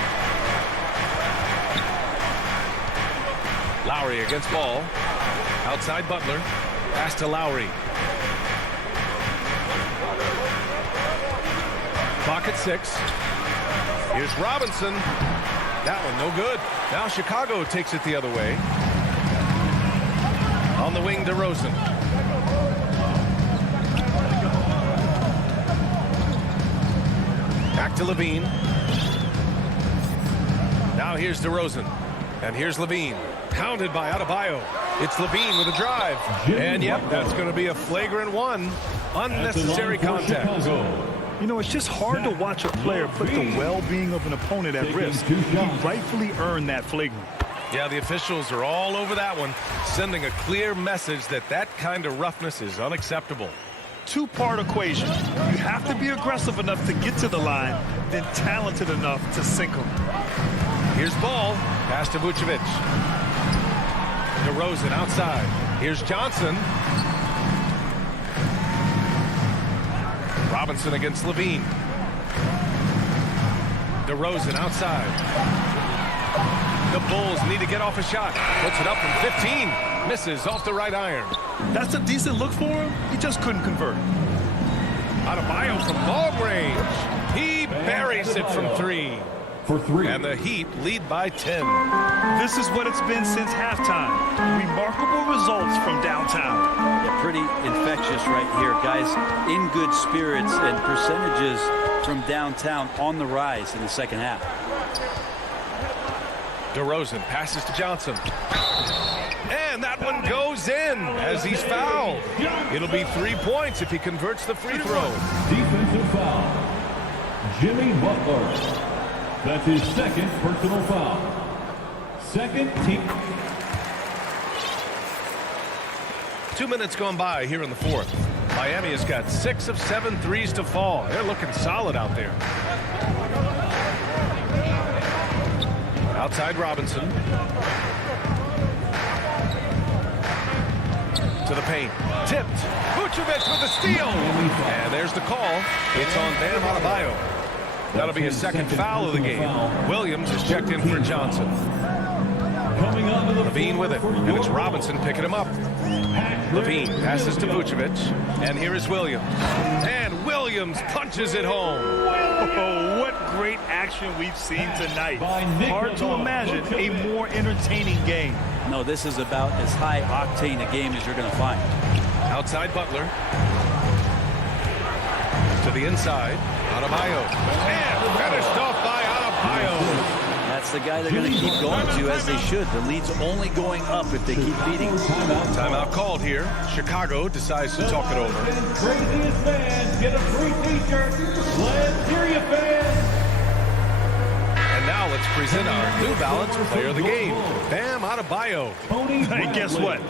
Lowry against ball. Outside Butler. Pass to Lowry. Clock at 6. Here's Robinson. That one no good. Now Chicago takes it the other way. On the wing, DeRozan. Back to Levine. Now here's DeRozan. And here's Levine. Pounded by Adebayo. It's Levine with a drive. And yep, that's going to be a flagrant one. Unnecessary contact. You know, it's just hard to watch a player put the well-being of an opponent at risk. He rightfully earned that flagrant. Yeah, the officials are all over that one, sending a clear message that that kind of roughness is unacceptable. Two-part equation. You have to be aggressive enough to get to the line, then talented enough to sink them. Here's ball. Pass to Vucevic. DeRozan outside. Here's Johnson. Robinson against Levine. DeRozan outside. The Bulls need to get off a shot. Puts it up from 15. Misses off the right iron. That's a decent look for him. He just couldn't convert. Adebayo from long range. He buries it from 3. For 3. And the Heat lead by 10. This is what it's been since halftime. Remarkable results from downtown. Yeah, pretty infectious right here, guys. In good spirits and percentages from downtown on the rise in the second half. DeRozan passes to Johnson. And that one goes in as he's fouled. It'll be 3 points if he converts the free throw. Defensive foul. Jimmy Butler. That's his second personal foul. Second team. 2 minutes gone by here in the fourth. Miami has got 6 of 7 threes to fall. They're looking solid out there. Outside Robinson. To the paint. Tipped. Vucevic with the steal. And there's the call. It's on Bam Adebayo. That'll be his second foul of the game. Williams is checked in for Johnson. Levine with it. And it's Robinson picking him up. Levine passes to Vucevic. And here is Williams. And Williams punches it home. Oh, what great action we've seen tonight. Hard to imagine a more entertaining game. No, this is about as high octane a game as you're going to find. Outside Butler. To the inside. Adebayo. And finished off by Adebayo. That's the guy they're going to keep going to, as they should. The lead's only going up if they keep beating. Timeout called here. Chicago decides to talk it over. Craziest fans get a free t-shirt. Let's hear you, fans. And now let's present our New Balance player of the game, Bam Adebayo. Hey, guess what?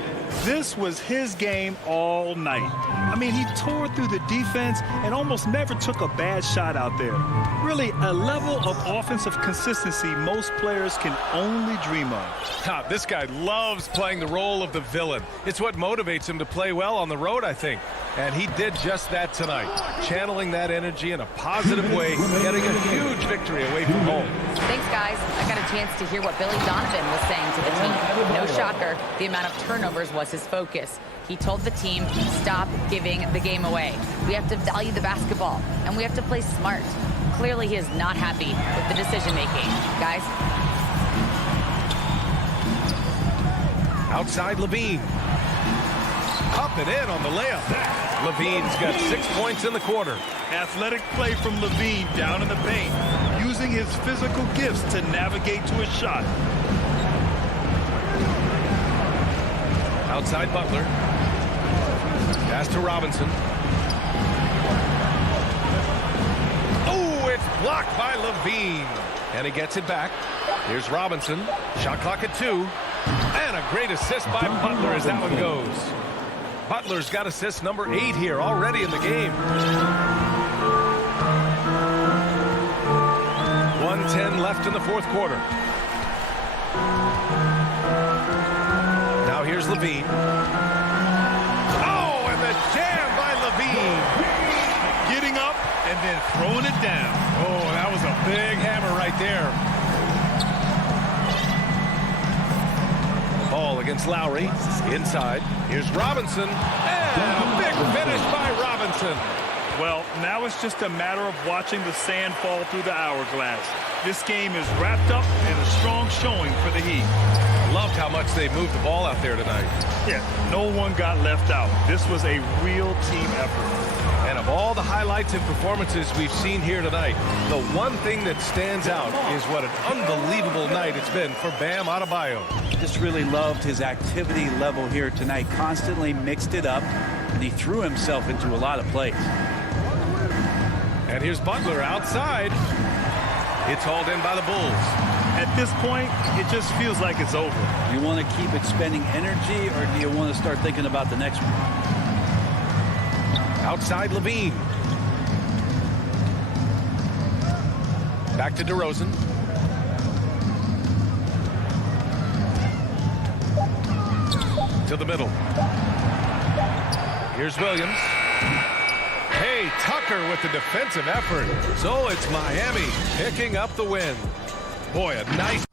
This was his game all night. I mean, he tore through the defense and almost never took a bad shot out there. Really, a level of offensive consistency most players can only dream of. This guy loves playing the role of the villain. It's what motivates him to play well on the road, I think. And he did just that tonight, channeling that energy in a positive way, getting a huge victory away from home. Thanks, guys. I got a chance to hear what Billy Donovan was saying to the team. No shocker, the amount of turnovers was his focus. He told the team, stop giving the game away. We have to value the basketball, and we have to play smart. Clearly, he is not happy with the decision-making. Guys? Outside Levine. Up and in on the layup. Levine's got 6 points in the quarter. Athletic play from Levine down in the paint, using his physical gifts to navigate to a shot. Outside Butler. Pass to Robinson. Oh, it's blocked by Levine. And he gets it back. Here's Robinson. Shot clock at 2. And a great assist by Butler as that one goes. Butler's got assist number 8 here already in the game. 1:10 left in the fourth quarter. Now here's Levine. Oh, and the jam by Levine. Getting up and then throwing it down. Oh, that was a big hammer right there. Ball against Lowry. Inside. Here's Robinson. And a big finish by Robinson. Well, now it's just a matter of watching the sand fall through the hourglass. This game is wrapped up in a strong showing for the Heat. Loved how much they moved the ball out there tonight. Yeah, no one got left out. This was a real team effort. And of all the highlights and performances we've seen here tonight, the one thing that stands out is what an unbelievable night it's been for Bam Adebayo. Just really loved his activity level here tonight. Constantly mixed it up, and he threw himself into a lot of plays. And here's Butler outside. It's hauled in by the Bulls. At this point, it just feels like it's over. Do you want to keep expending energy, or do you want to start thinking about the next one? Outside Levine. Back to DeRozan. To the middle. Here's Williams. Hey, Tucker with the defensive effort. So it's Miami picking up the win. Boy, a nice...